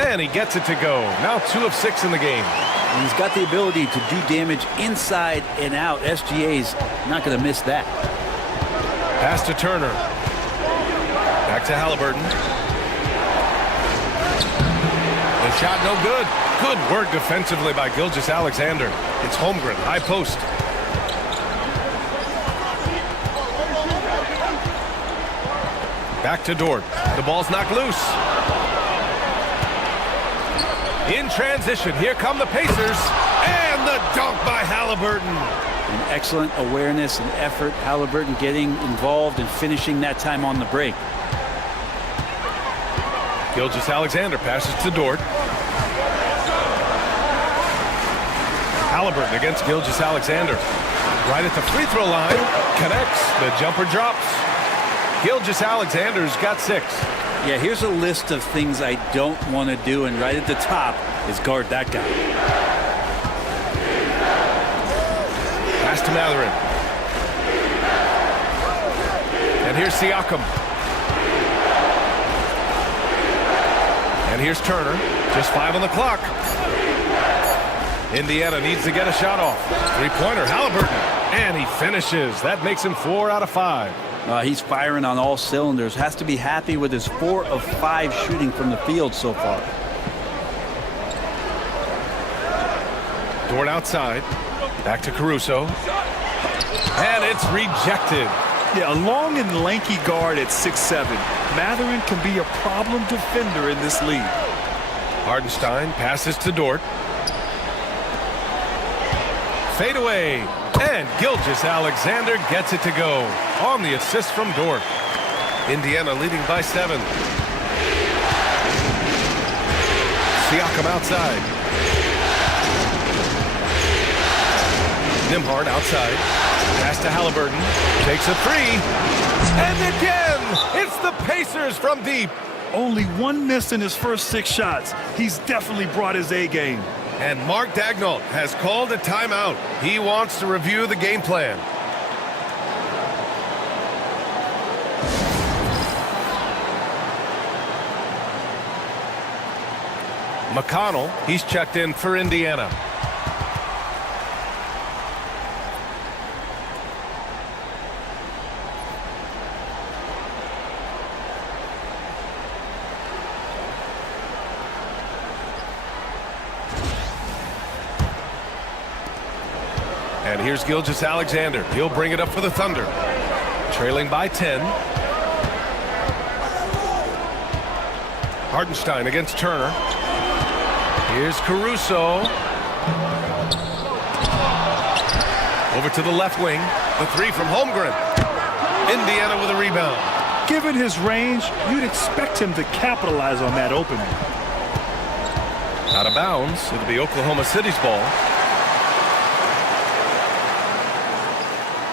And he gets it to go. Now 2 of 6 in the game. And he's got the ability to do damage inside and out. SGA's not going to miss that. Pass to Turner. Back to Halliburton. Shot no good. Good work defensively by Gilgeous-Alexander. It's Holmgren, high post. Back to Dort. The ball's knocked loose. In transition, here come the Pacers. And the dunk by Halliburton. An excellent awareness and effort. Halliburton getting involved and finishing that time on the break. Gilgeous-Alexander passes to Dort. Halliburton against Gilgeous-Alexander. Right at the free throw line. Connects. The jumper drops. Gilgeous-Alexander's got 6. Yeah, here's a list of things I don't want to do, and right at the top is guard that guy. Pass to Mathurin. And here's Siakam. And here's Turner. Just 5 on the clock. Indiana needs to get a shot off. Three-pointer, Halliburton. And he finishes. That makes him 4 out of 5. He's firing on all cylinders. Has to be happy with his 4 of 5 shooting from the field so far. Dort outside. Back to Caruso. And it's rejected. Yeah, a long and lanky guard at 6'7". Mathurin can be a problem defender in this league. Hardenstein passes to Dort. Fade away. And Gilgeous-Alexander gets it to go on the assist from Dort. Indiana leading by 7. Siakam outside. Nembhard outside. Pass to Halliburton. Takes a 3. And again, it's the Pacers from deep. Only 1 miss in his first 6 shots. He's definitely brought his A game. And Mark Daigneault has called a timeout. He wants to review the game plan. McConnell, he's checked in for Indiana. And here's Gilgeous-Alexander. He'll bring it up for the Thunder. Trailing by 10. Hardenstein against Turner. Here's Caruso. Over to the left wing. The 3 from Holmgren. Indiana with a rebound. Given his range, you'd expect him to capitalize on that opening. Out of bounds. It'll be Oklahoma City's ball.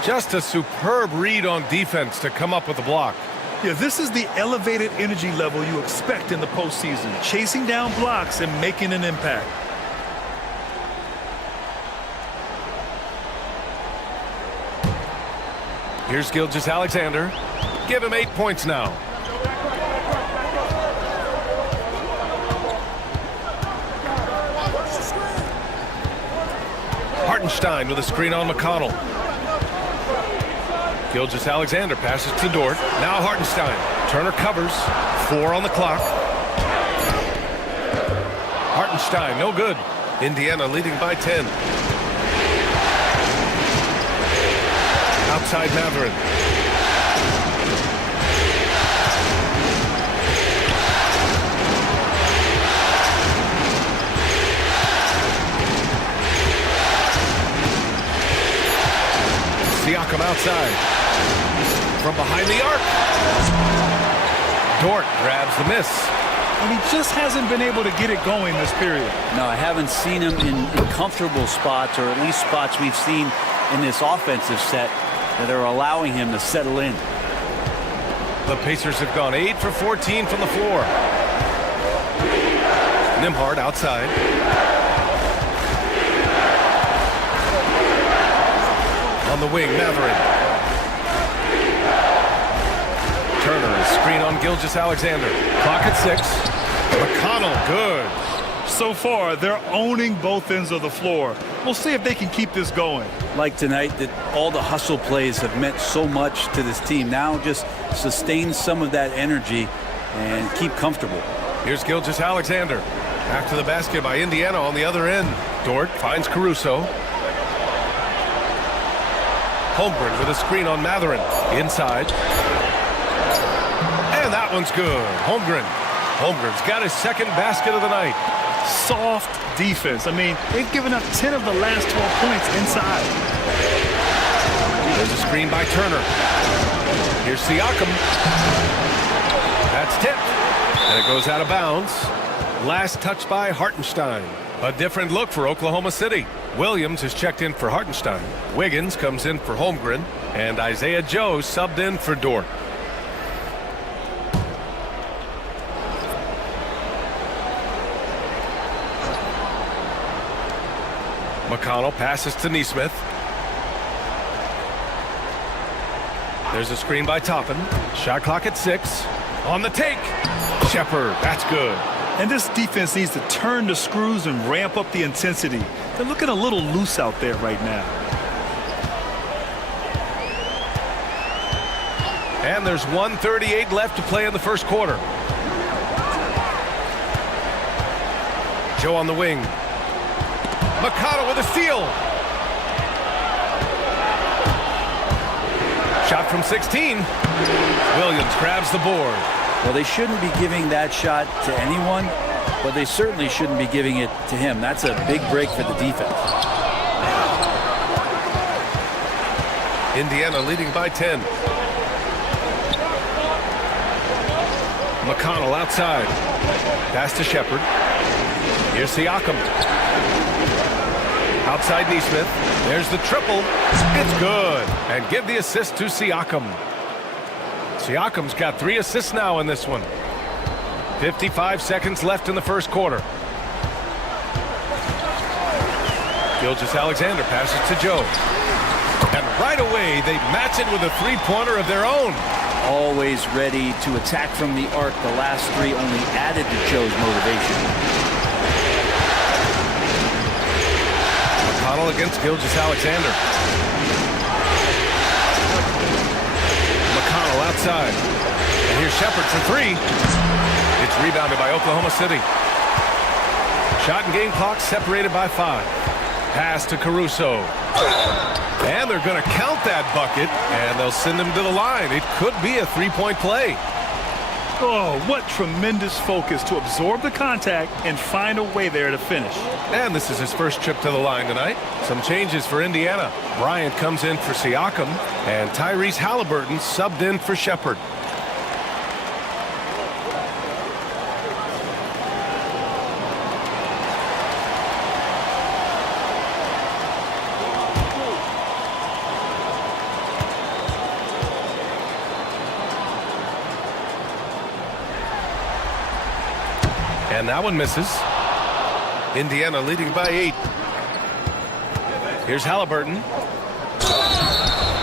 Just a superb read on defense to come up with the block. Yeah, this is the elevated energy level you expect in the postseason. Chasing down blocks and making an impact. Here's Gilgeous-Alexander. Give him 8 points now. Hartenstein with a screen on McConnell. Gilgeous-Alexander passes to Dort. Now Hartenstein. Turner covers. 4 on the clock. Hartenstein, no good. Indiana leading by 10. Outside Mathurin. Siakam outside. From behind the arc. Dort grabs the miss. And he just hasn't been able to get it going this period. No, I haven't seen him in comfortable spots, or at least spots we've seen in this offensive set that are allowing him to settle in. The Pacers have gone 8 for 14 from the floor. Nembhard outside. On the wing, Mathurin. Turner is screen on Gilgeous-Alexander. Clock at 6. McConnell, good. So far, they're owning both ends of the floor. We'll see if they can keep this going. Like tonight, that all the hustle plays have meant so much to this team. Now just sustain some of that energy and keep comfortable. Here's Gilgeous-Alexander. Back to the basket by Indiana on the other end. Dort finds Caruso. Holmgren with a screen on Matherin. Inside. And that one's good. Holmgren's got his second basket of the night. Soft defense. I mean, they've given up 10 of the last 12 points inside. There's a screen by Turner. Here's Siakam. That's tipped. And it goes out of bounds. Last touch by Hartenstein. A different look for Oklahoma City. Williams is checked in for Hartenstein. Wiggins comes in for Holmgren. And Isaiah Joe subbed in for Dort. McConnell passes to Nesmith. There's a screen by Toppin. Shot clock at 6. On the take. Shepherd. That's good. And this defense needs to turn the screws and ramp up the intensity. They're looking a little loose out there right now. And there's 1:38 left to play in the first quarter. Joe on the wing. McConnell with a steal. Shot from 16. Williams grabs the board. Well, they shouldn't be giving that shot to anyone, but they certainly shouldn't be giving it to him. That's a big break for the defense. Indiana leading by 10. McConnell outside. Pass to Shepherd. Here's Siakam. Outside Nesmith. There's the triple. It's good. And give the assist to Siakam. Siakam's got 3 assists now in this one. 55 seconds left in the first quarter. Gilgeous-Alexander passes to Joe. And right away, they match it with a three-pointer of their own. Always ready to attack from the arc. The last 3 only added to Joe's motivation. McConnell against Gilgeous-Alexander. McConnell outside. And here's Shepherd for 3. It's rebounded by Oklahoma City. Shot and game clock separated by 5. Pass to Caruso. And they're going to count that bucket, and they'll send him to the line. It could be a three-point play. Oh, what tremendous focus to absorb the contact and find a way there to finish. And this is his first trip to the line tonight. Some changes for Indiana. Bryant comes in for Siakam, and Tyrese Halliburton subbed in for Shepherd. And that one misses. Indiana leading by 8. Here's Halliburton.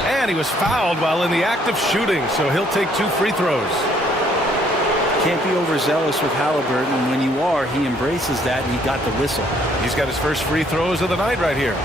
And he was fouled while in the act of shooting, so he'll take 2 free throws. Can't be overzealous with Halliburton. When you are, he embraces that, and he got the whistle. He's got his first free throws of the night right here.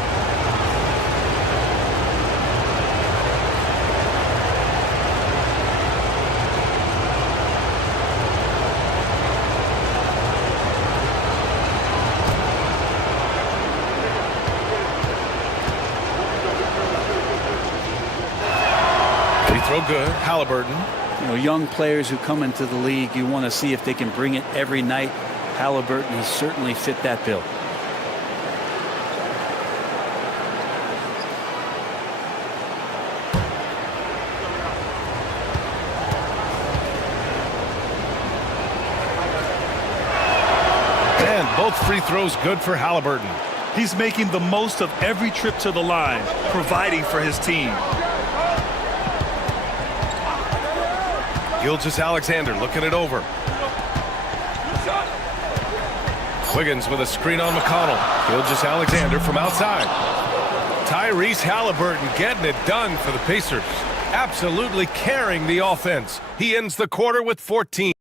Throw good. Halliburton. You know, young players who come into the league, you want to see if they can bring it every night. Halliburton has certainly fit that bill. And both free throws good for Halliburton. He's making the most of every trip to the line, providing for his team. Gilgeous-Alexander looking it over. Wiggins with a screen on McConnell. Gilgeous-Alexander from outside. Tyrese Halliburton getting it done for the Pacers. Absolutely carrying the offense. He ends the quarter with 14.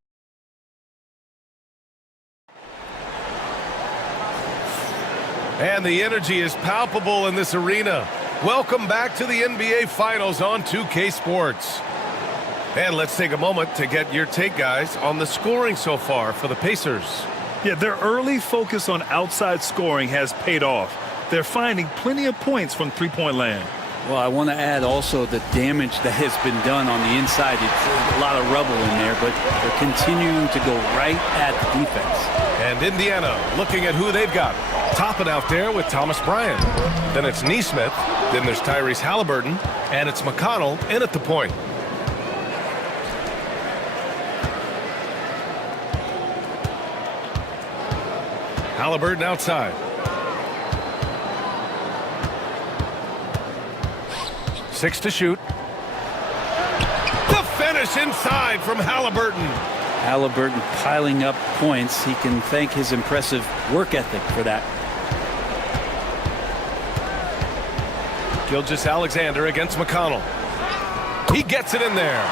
And the energy is palpable in this arena. Welcome back to the NBA Finals on 2K Sports. And let's take a moment to get your take, guys, on the scoring so far for the Pacers. Yeah, their early focus on outside scoring has paid off. They're finding plenty of points from three-point land. Well, I want to add also the damage that has been done on the inside. It's a lot of rubble in there, but they're continuing to go right at the defense. And Indiana looking at who they've got. Topping out there with Thomas Bryant. Then it's Nesmith. Then there's Tyrese Halliburton. And it's McConnell in at the point. Halliburton outside. 6 to shoot. The finish inside from Halliburton. Halliburton piling up points. He can thank his impressive work ethic for that. Gilgeous-Alexander against McConnell. He gets it in there.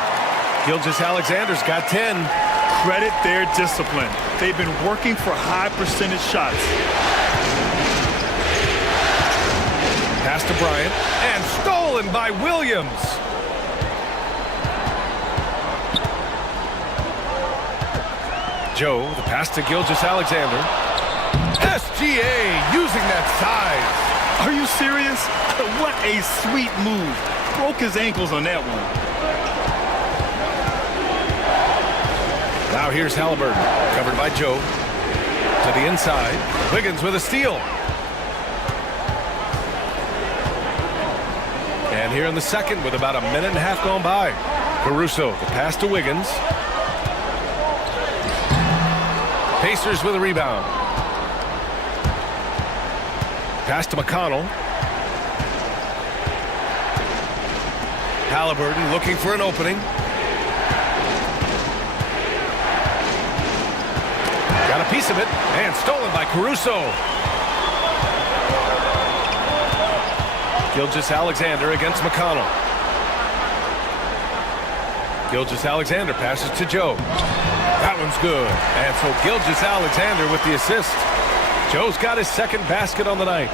Gilgeous-Alexander's got 10. Credit their discipline. They've been working for high percentage shots. Pass to Bryant, and stolen by Williams. Joe, the pass to Gilgeous-Alexander. SGA using that size. Are you serious? What a sweet move. Broke his ankles on that one. Now here's Halliburton, covered by Joe. To the inside, Wiggins with a steal. And here in the second with about a minute and a half gone by. Caruso, the pass to Wiggins. Pacers with a rebound. Pass to McConnell. Halliburton looking for an opening. Got a piece of it, and stolen by Caruso. Gilgeous-Alexander against McConnell. Gilgeous-Alexander passes to Joe. That one's good. And so Gilgeous-Alexander with the assist. Joe's got his second basket on the night.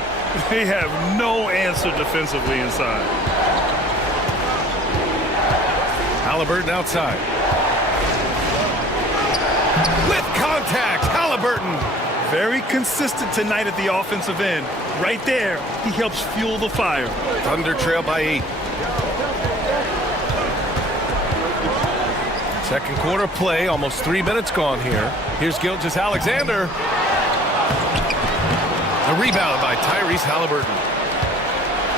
They have no answer defensively inside. Halliburton outside. With contact, Halliburton. Very consistent tonight at the offensive end. Right there, he helps fuel the fire. Thunder trail by 8. Second quarter play, almost 3 minutes gone here. Here's Gilgeous-Alexander. The rebound by Tyrese Halliburton.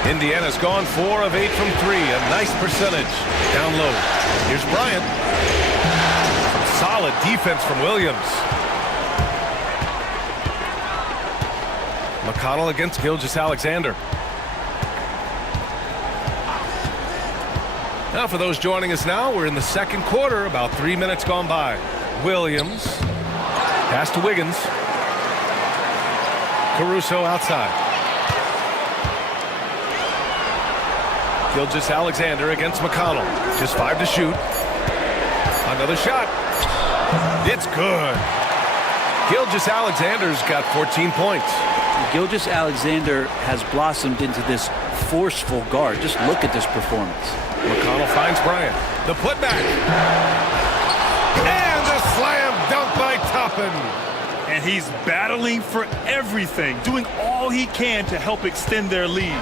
Indiana's gone 4 of 8 from 3. A nice percentage. Down low. Here's Bryant. Solid defense from Williams. McConnell against Gilgeous-Alexander. Now for those joining us now, we're in the second quarter, about 3 minutes gone by. Williams. Pass to Wiggins. Caruso outside. Gilgeous-Alexander against McConnell. Just 5 to shoot. Another shot. It's good. Gilgeous-Alexander's got 14 points. Gilgeous-Alexander has blossomed into this forceful guard. Just look at this performance. McConnell finds Bryant. The putback. And the slam dunk by Toppin. And he's battling for everything, doing all he can to help extend their lead.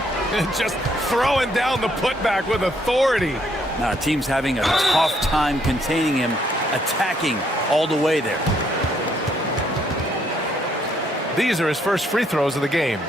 Just throwing down the putback with authority. Now, team's having a tough time containing him, attacking all the way there. These are his first free throws of the game.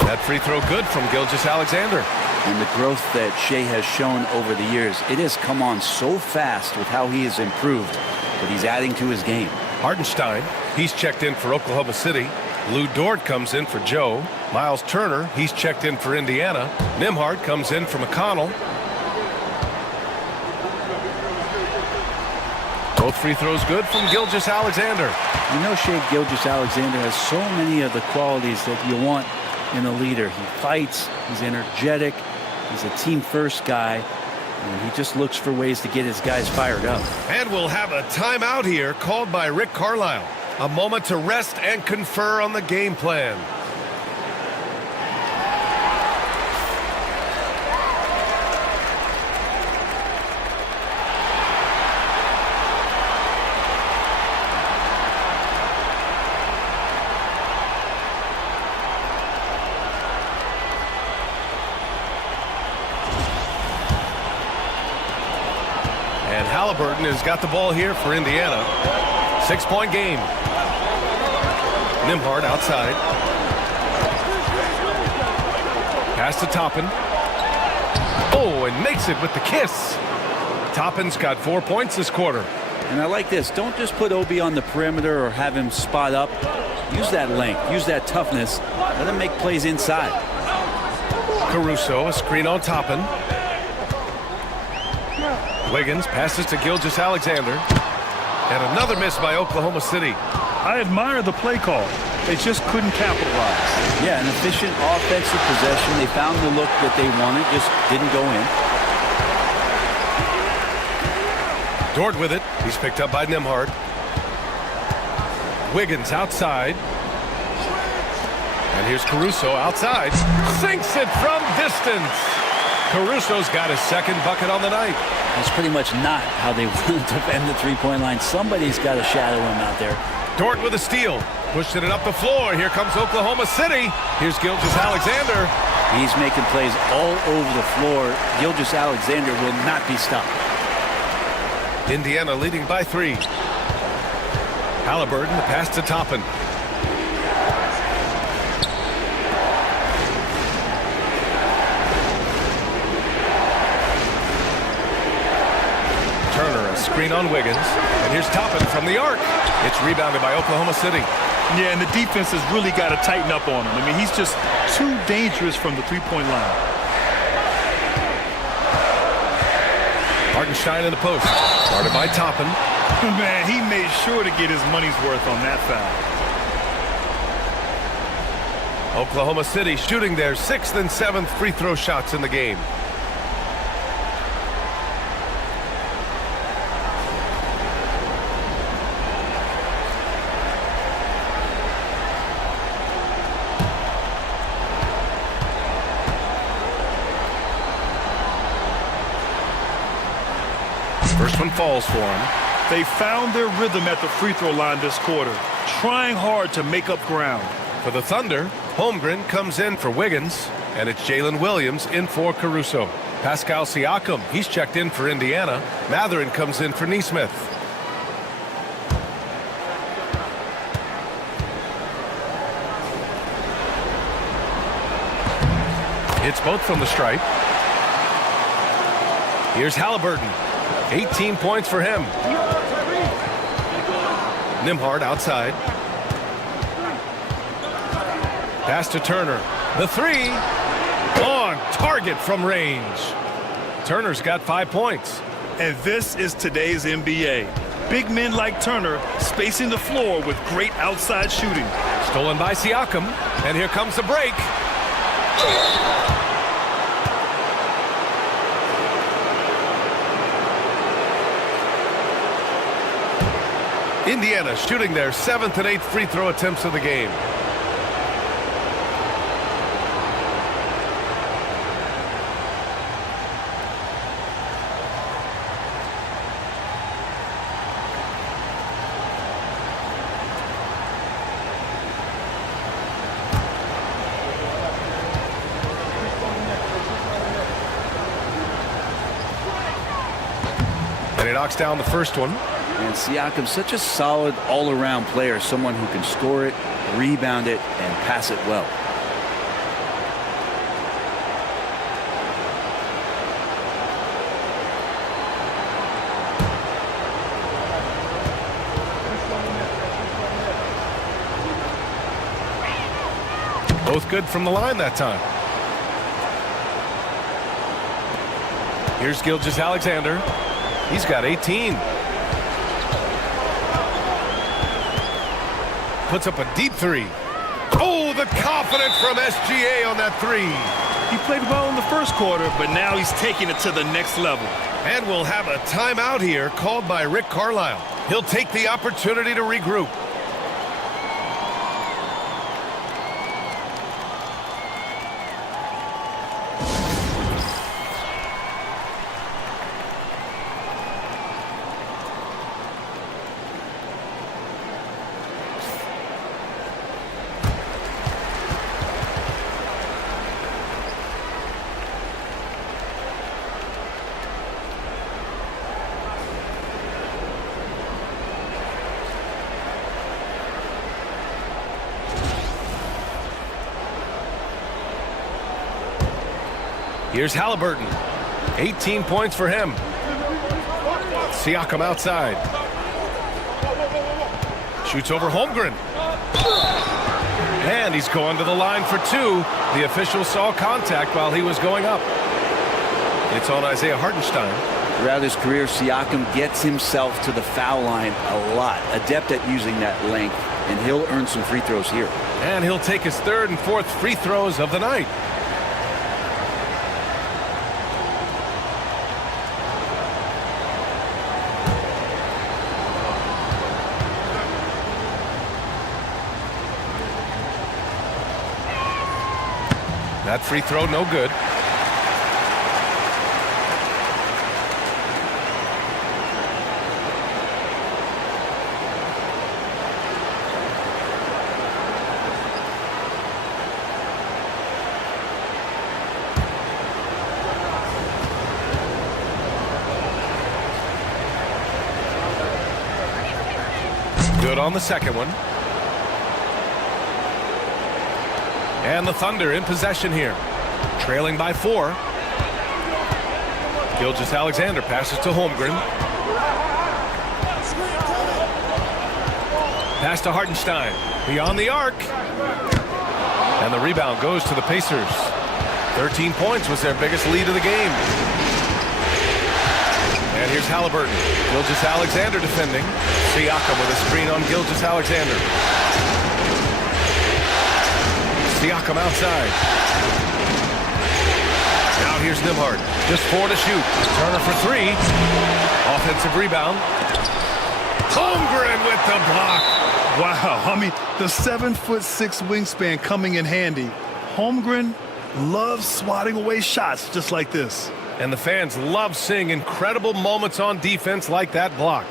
That free throw good from Gilgeous-Alexander. And the growth that Shea has shown over the years, it has come on so fast with how he has improved, but he's adding to his game. Hartenstein, he's checked in for Oklahoma City. Lou Dort comes in for Joe. Miles Turner, he's checked in for Indiana. Nembhard comes in for McConnell. Both free throws good from Gilgeous-Alexander. You know, Shea Gilgeous-Alexander has so many of the qualities that you want in a leader. He fights, he's energetic, he's a team-first guy, and he just looks for ways to get his guys fired up. And we'll have a timeout here called by Rick Carlisle. A moment to rest and confer on the game plan. And Halliburton has got the ball here for Indiana. 6-point game. Nembhard outside. Pass to Toppin. Oh, and makes it with the kiss. Toppin's got 4 points this quarter. And I like this. Don't just put Obi on the perimeter or have him spot up. Use that length. Use that toughness. Let him make plays inside. Caruso, a screen on Toppin. Wiggins passes to Gilgeous-Alexander. And another miss by Oklahoma City. I admire the play call. They just couldn't capitalize. Yeah, an efficient offensive possession. They found the look that they wanted, just didn't go in. Dort with it. He's picked up by Nembhard. Wiggins outside. And here's Caruso outside. Sinks it from distance. Caruso's got his second bucket on the night. That's pretty much not how they want to defend the three-point line. Somebody's got to shadow him out there. Dort with a steal. Pushing it up the floor. Here comes Oklahoma City. Here's Gilgeous-Alexander. He's making plays all over the floor. Gilgeous-Alexander will not be stopped. Indiana leading by 3. Halliburton, the pass to Toppin. Turner, a screen on Wiggins. And here's Toppin from the arc. It's rebounded by Oklahoma City. Yeah, and the defense has really got to tighten up on him. I mean, he's just too dangerous from the three-point line. Hartenstein in the post. Guarded by Toppin. Man, he made sure to get his money's worth on that foul. Oklahoma City shooting their 6th and 7th free throw shots in the game. First one falls for him. They found their rhythm at the free throw line this quarter, trying hard to make up ground. For the Thunder, Holmgren comes in for Wiggins, and it's Jalen Williams in for Caruso. Pascal Siakam, he's checked in for Indiana. Matherin comes in for Nesmith. Hits both from the stripe. Here's Halliburton. 18 points for him. Nembhard outside. Pass to Turner. The 3 on target from range. Turner's got 5 points. And this is today's NBA. Big men like Turner spacing the floor with great outside shooting. Stolen by Siakam. And here comes the break. Indiana shooting their 7th and 8th free throw attempts of the game. And he knocks down the first one. And Siakam's such a solid all-around player, someone who can score it, rebound it, and pass it well. Both good from the line that time. Here's Gilgeous-Alexander. He's got 18. Puts up a deep 3. Oh, the confidence from SGA on that three. He played well in the first quarter, but now he's taking it to the next level. And we'll have a timeout here called by Rick Carlisle. He'll take the opportunity to regroup. Here's Halliburton. 18 points for him. Siakam outside. Shoots over Holmgren. And he's going to the line for two. The official saw contact while he was going up. It's on Isaiah Hartenstein. Throughout his career, Siakam gets himself to the foul line a lot. Adept at using that length, and he'll earn some free throws here. And he'll take his third and fourth free throws of the night. That free throw, no good. Good on the second one. And the Thunder in possession here, trailing by 4. Gilgeous-Alexander passes to Holmgren. Pass to Hartenstein, beyond the arc. And the rebound goes to the Pacers. 13 points was their biggest lead of the game. And here's Halliburton. Gilgeous-Alexander defending. Siakam with a screen on Gilgeous-Alexander. Siakam outside. Now here's Nembhard. Just 4 to shoot. Turner for 3. Offensive rebound. Holmgren with the block. Wow, I mean, the 7'6" wingspan coming in handy. Holmgren loves swatting away shots just like this. And the fans love seeing incredible moments on defense like that block.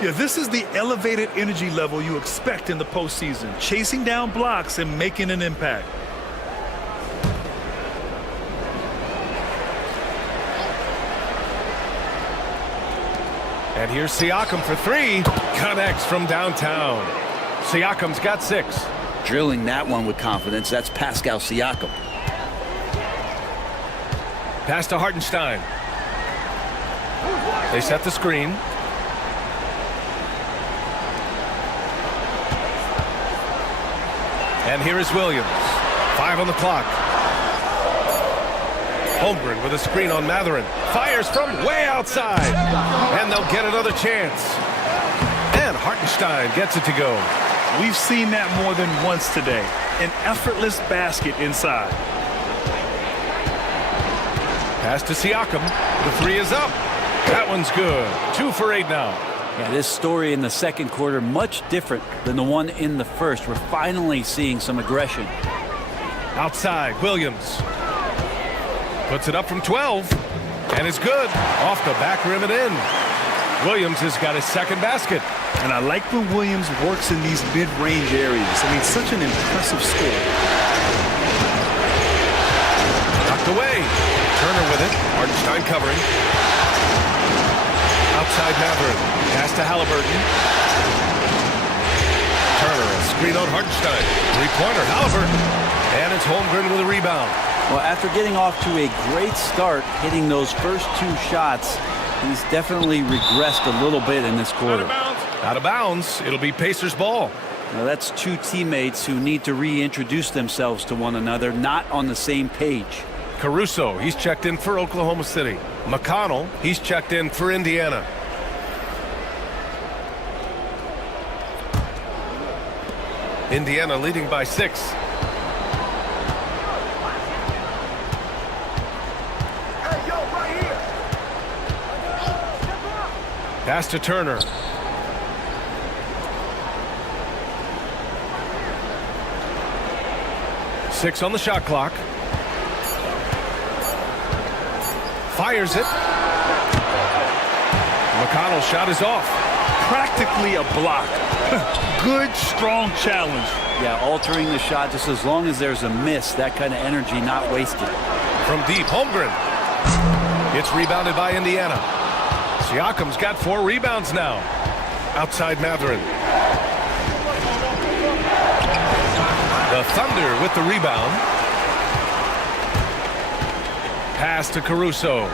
Yeah, this is the elevated energy level you expect in the postseason. Chasing down blocks and making an impact. And here's Siakam for 3. Connects from downtown. Siakam's got 6. Drilling that one with confidence. That's Pascal Siakam. Pass to Hartenstein. They set the screen. And here is Williams. 5 on the clock. Holmgren with a screen on Mathurin. Fires from way outside. And they'll get another chance. And Hartenstein gets it to go. We've seen that more than once today. An effortless basket inside. Pass to Siakam. The 3 is up. That one's good. 2 for 8 now. Yeah, this story in the second quarter much different than the one in the first. We're finally seeing some aggression. Outside, Williams. Puts it up from 12. And it's good. Off the back rim and in. Williams has got his second basket. And I like when Williams works in these mid-range areas. I mean, such an impressive score. Knocked away. Turner with it. Hartenstein covering. Outside Mathurin. Pass to Halliburton. Turner, a screen on Hartenstein. 3-pointer, Halliburton. And it's Holmgren with a rebound. Well, after getting off to a great start, hitting those first 2 shots, he's definitely regressed a little bit in this quarter. Out of bounds. It'll be Pacers ball. Now that's 2 teammates who need to reintroduce themselves to one another, not on the same page. Caruso, he's checked in for Oklahoma City. McConnell, he's checked in for Indiana. Indiana leading by 6. Pass to Turner. Six on the shot clock. Fires it. McConnell's shot is off. Practically a block. Good, strong challenge. Yeah, altering the shot just as long as there's a miss. That kind of energy not wasted. From deep, Holmgren. It's rebounded by Indiana. Siakam's got 4 rebounds now. Outside Mathurin. The Thunder with the rebound. Pass to Caruso.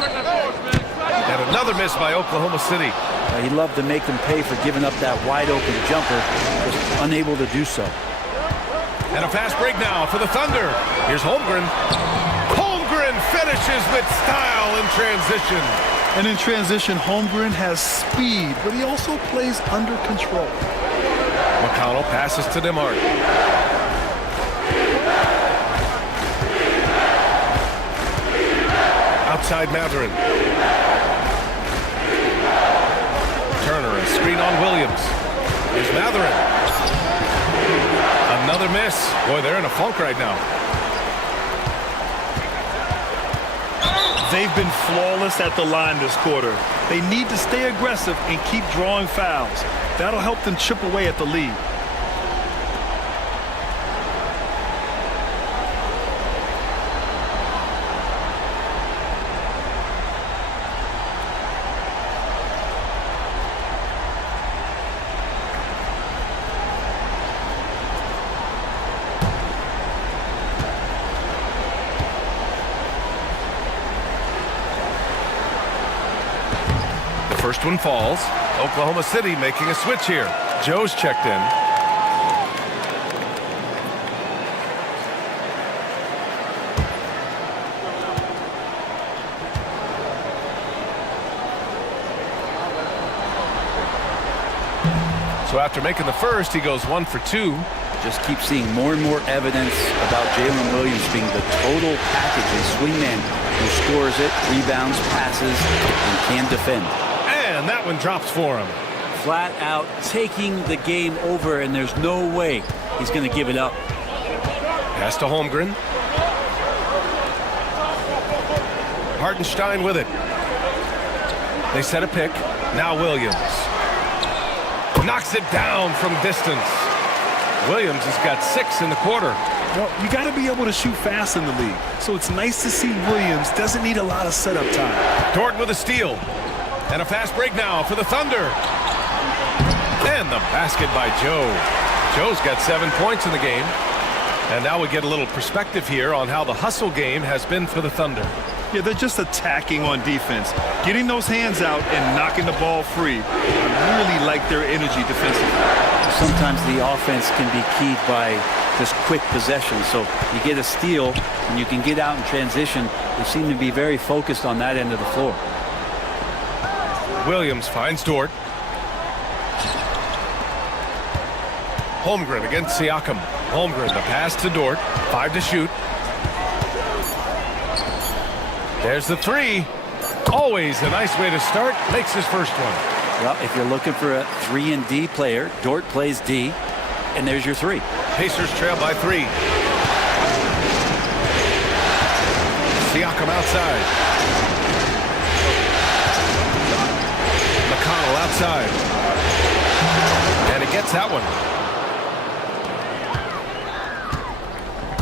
And another miss by Oklahoma City. He loved to make them pay for giving up that wide-open jumper. Was unable to do so. And a fast break now for the Thunder. Here's Holmgren. Holmgren finishes with style in transition. And in transition, Holmgren has speed, but he also plays under control. McConnell passes to DeMar. Outside Mathurin. Turner, a screen on Williams. Here's Mathurin. Another miss. Boy, they're in a funk right now. They've been flawless at the line this quarter. They need to stay aggressive and keep drawing fouls. That'll help them chip away at the lead. First one falls. Oklahoma City making a switch here. Joe's checked in. So after making the first, he goes 1 for 2. Just keep seeing more and more evidence about Jalen Williams being the total package, a swingman who scores it, rebounds, passes, and can defend. And that one drops for him. Flat out taking the game over, and there's no way he's going to give it up. Pass to Holmgren. Hartenstein with it. They set a pick. Now Williams. Knocks it down from distance. Williams has got 6 in the quarter. Well, you got to be able to shoot fast in the league. So it's nice to see Williams doesn't need a lot of setup time. Dort with a steal. And a fast break now for the Thunder. And the basket by Joe. Joe's got 7 points in the game. And now we get a little perspective here on how the hustle game has been for the Thunder. Yeah, they're just attacking on defense. Getting those hands out and knocking the ball free. I really like their energy defensively. Sometimes the offense can be keyed by just quick possession. So you get a steal and you can get out in transition. They seem to be very focused on that end of the floor. Williams finds Dort. Holmgren against Siakam. Holmgren, the pass to Dort. 5 to shoot. There's the 3. Always a nice way to start. Makes his first one. Well, if you're looking for a 3-and-D player, Dort plays D, and there's your 3. Pacers trail by 3. Siakam outside. McConnell outside. And he gets that one.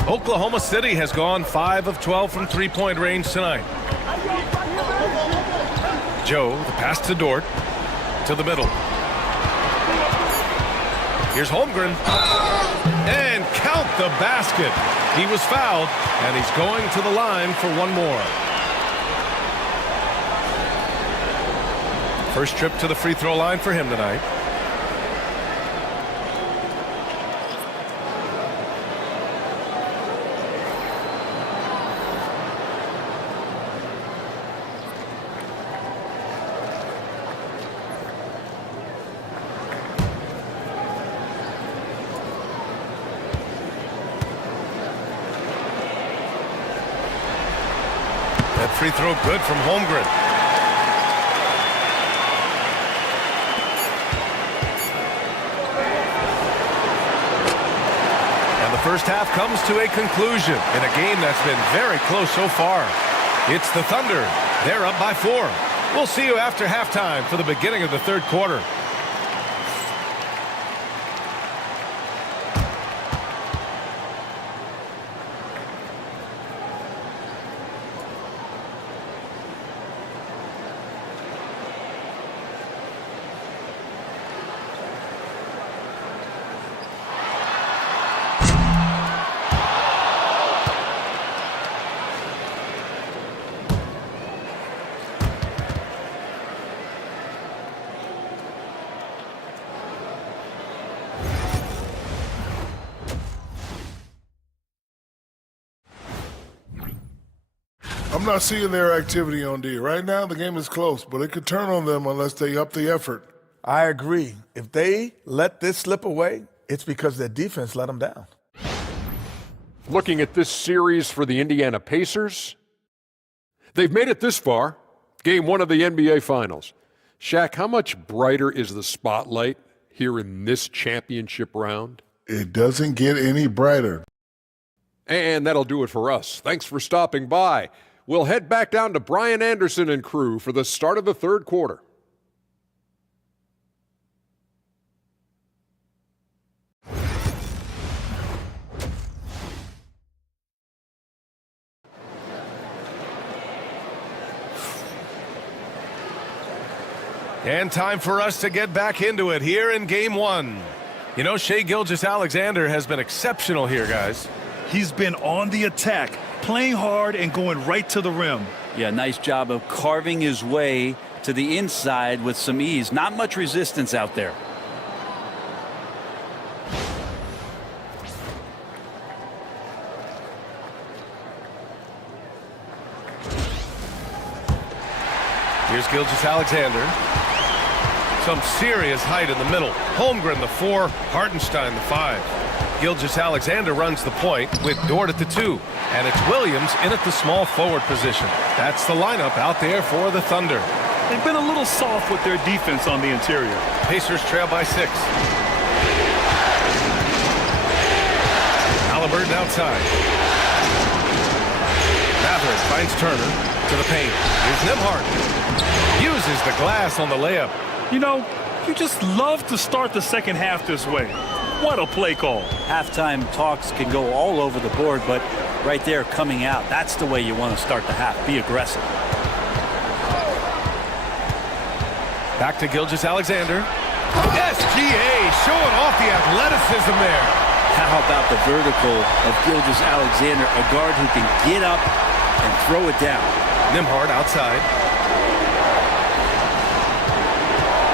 Oklahoma City has gone 5 of 12 from three-point range tonight. Joe, the pass to Dort. To the middle. Here's Holmgren. And count the basket. He was fouled, and he's going to the line for one more. First trip to the free throw line for him tonight. That free throw good from Holmgren. first half comes to a conclusion in a game that's been very close so far. It's the Thunder. They're up by 4. We'll see you after halftime for the beginning of the third quarter. I'm not seeing their activity on D. Right now, the game is close, but it could turn on them unless they up the effort. I agree. If they let this slip away, it's because their defense let them down. Looking at this series for the Indiana Pacers, they've made it this far, Game 1 of the NBA Finals. Shaq, how much brighter is the spotlight here in this championship round? It doesn't get any brighter. And that'll do it for us. Thanks for stopping by. We'll head back down to Brian Anderson and crew for the start of the third quarter. And time for us to get back into it here in Game 1. You know, Shai Gilgeous-Alexander has been exceptional here, guys. He's been on the attack, playing hard and going right to the rim. Yeah, nice job of carving his way to the inside with some ease. Not much resistance out there. Here's Gilgeous-Alexander. Some serious height in the middle. Holmgren, the 4. Hartenstein, the 5. Gilgeous-Alexander runs the point with Dort at the 2. And it's Williams in at the small forward position. That's the lineup out there for the Thunder. They've been a little soft with their defense on the interior. Pacers trail by 6. Halliburton outside. Mathurin finds Turner to the paint. Here's Nembhard. Uses the glass on the layup. You know, you just love to start the second half this way. What a play call. Halftime talks can go all over the board, but right there coming out, that's the way you want to start the half. Be aggressive. Back to Gilgeous-Alexander. SGA showing off the athleticism there. How about the vertical of Gilgeous-Alexander, a guard who can get up and throw it down. Nembhard outside.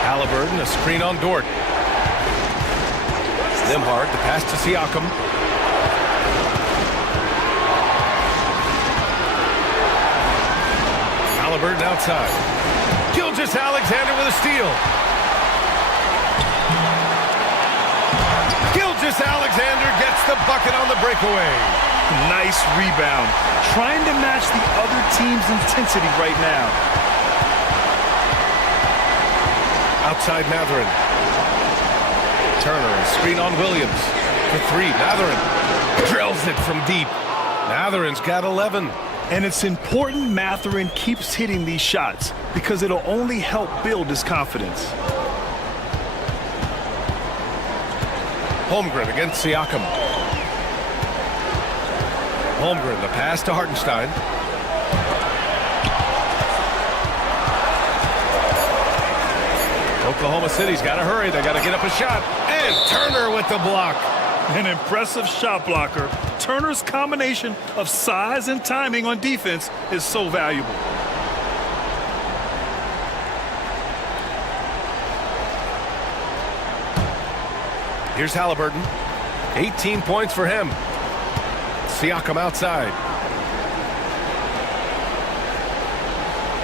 Halliburton, a screen on Dort. Nembhard, the pass to Siakam. Halliburton outside. Gilgeous-Alexander with a steal. Gilgeous-Alexander gets the bucket on the breakaway. Nice rebound. Trying to match the other team's intensity right now. Outside Mathurin. Turner, screen on Williams. For 3, Mathurin drills it from deep. Mathurin's got 11. And it's important Mathurin keeps hitting these shots because it'll only help build his confidence. Holmgren against Siakam. Holmgren, the pass to Hartenstein. Oklahoma City's got to hurry. They got to get up a shot. And Turner with the block. An impressive shot blocker. Turner's combination of size and timing on defense is so valuable. Here's Halliburton. 18 points for him. Siakam outside.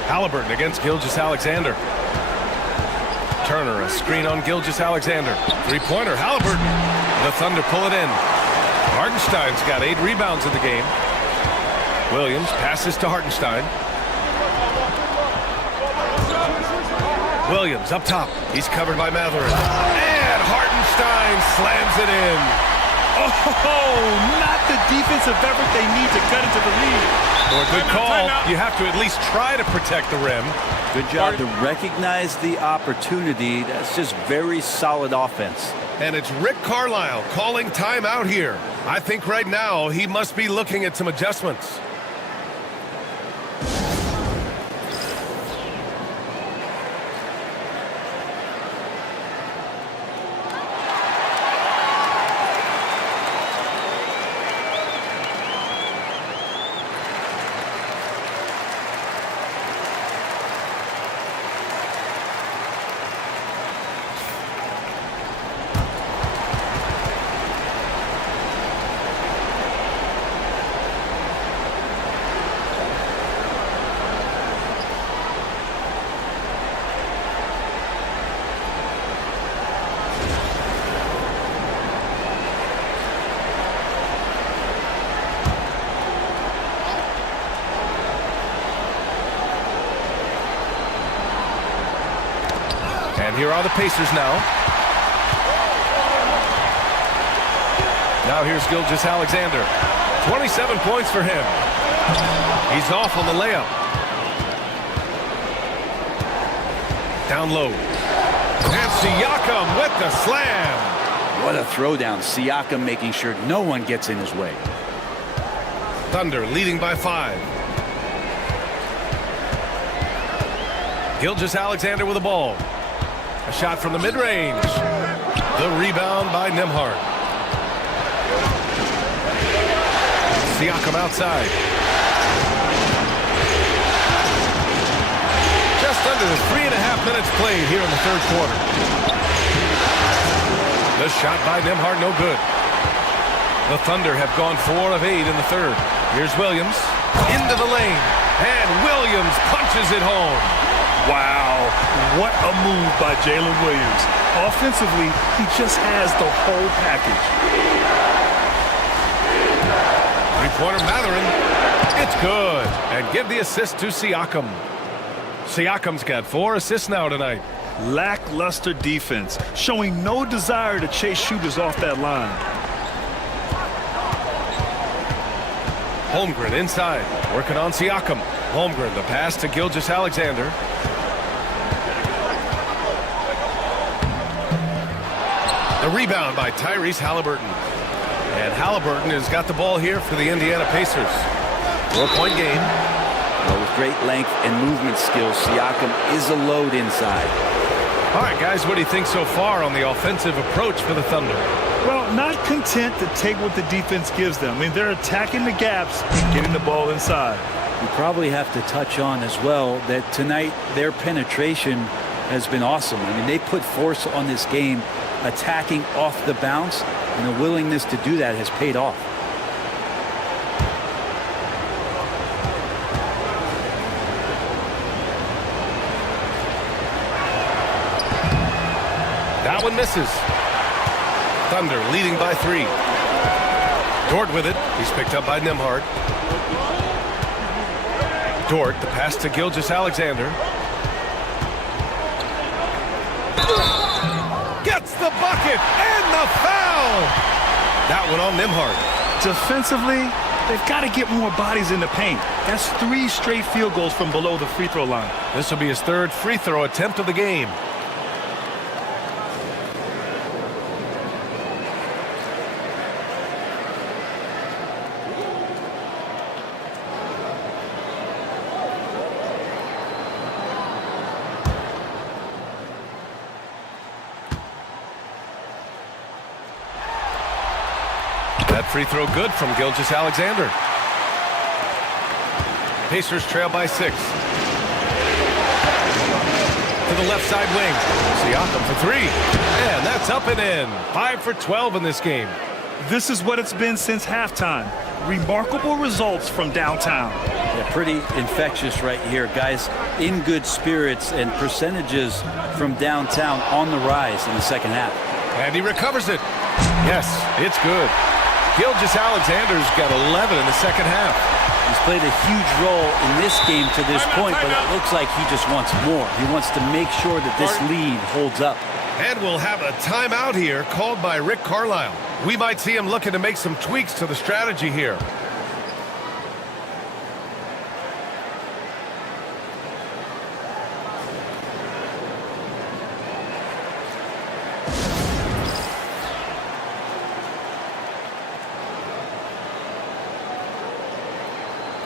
Halliburton against Gilgeous-Alexander. Turner, a screen on Gilgeous-Alexander. Three-pointer, Halliburton. The Thunder pull it in. Hartenstein's got 8 rebounds in the game. Williams passes to Hartenstein. Williams up top. He's covered by Mathurin. And Hartenstein slams it in. Oh, not the defensive effort they need to cut into the lead. Or good call. You have to at least try to protect the rim. Good job to recognize the opportunity. That's just very solid offense. And it's Rick Carlisle calling timeout here. I think right now he must be looking at some adjustments. And here are the Pacers now. Now here's Gilgeous-Alexander. 27 points for him. He's off on the layup. Down low. And Siakam with the slam. What a throwdown. Siakam making sure no one gets in his way. Thunder leading by 5. Gilgeous-Alexander with the ball. A shot from the mid-range. The rebound by Nembhard. Siakam outside. Just under 3.5 minutes played here in the third quarter. The shot by Nembhard, no good. The Thunder have gone 4 of 8 in the third. Here's Williams into the lane. And Williams punches it home. Wow, what a move by Jalen Williams. Offensively, he just has the whole package. Three-pointer Mathurin. It's good. And give the assist to Siakam. Siakam's got 4 assists now tonight. Lackluster defense, showing no desire to chase shooters off that line. Holmgren inside, working on Siakam. Holmgren, the pass to Gilgeous-Alexander. The rebound by Tyrese Halliburton. And Halliburton has got the ball here for the Indiana Pacers. 4-point game. Well, with great length and movement skills, Siakam is a load inside. All right, guys, what do you think so far on the offensive approach for the Thunder? Well, not content to take what the defense gives them. I mean, they're attacking the gaps and getting the ball inside. We probably have to touch on as well that tonight their penetration has been awesome. I mean, they put force on this game, attacking off the bounce, and the willingness to do that has paid off. That one misses. Thunder leading by 3. Dort with it. He's picked up by Nembhard. Dort, the pass to Gilgeous-Alexander. Gets the bucket and the foul. That one on Nembhard. Defensively, they've got to get more bodies in the paint. That's 3 straight field goals from below the free throw line. This will be his 3rd free throw attempt of the game. That free throw good from Gilgeous-Alexander. Pacers trail by 6. To the left side wing. Siakam for 3. And that's up and in. 5 for 12 in this game. This is what it's been since halftime. Remarkable results from downtown. Yeah, pretty infectious right here. Guys in good spirits and percentages from downtown on the rise in the second half. And he recovers it. Yes, it's good. Gilgeous-Alexander's got 11 in the second half. He's played a huge role in this game to this point, but it looks like he just wants more. He wants to make sure that this lead holds up. And we'll have a timeout here called by Rick Carlisle. We might see him looking to make some tweaks to the strategy here.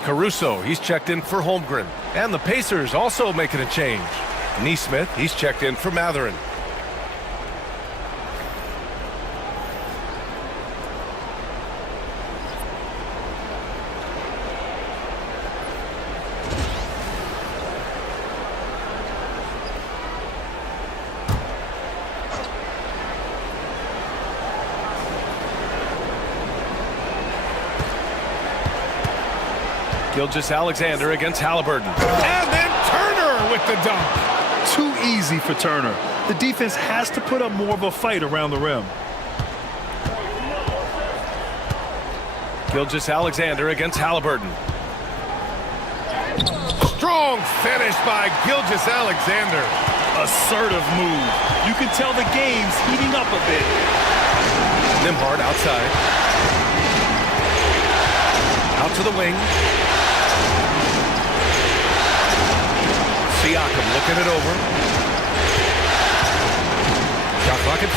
Caruso, he's checked in for Holmgren. And the Pacers also making a change. Neesmith, he's checked in for Matherin. Gilgeous-Alexander against Halliburton. And then Turner with the dunk. Too easy for Turner. The defense has to put up more of a fight around the rim. Gilgeous-Alexander against Halliburton. Strong finish by Gilgeous-Alexander. Assertive move. You can tell the game's heating up a bit. Nembhard outside. Out to the wing. Siakam looking it over. Shot clock at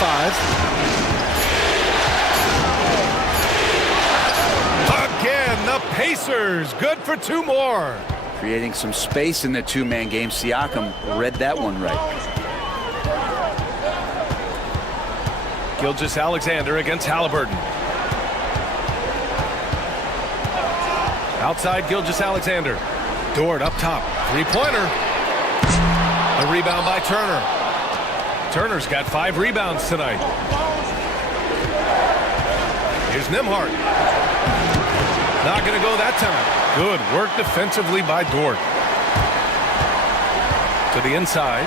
5. Again, the Pacers. Good for 2 more. Creating some space in the two-man game. Siakam read that one right. Gilgeous-Alexander against Halliburton. Outside Gilgeous-Alexander. Dort up top. Three-pointer. A rebound by Turner. Turner's got 5 rebounds tonight. Here's Nembhard. Not going to go that time. Good work defensively by Dort. To the inside.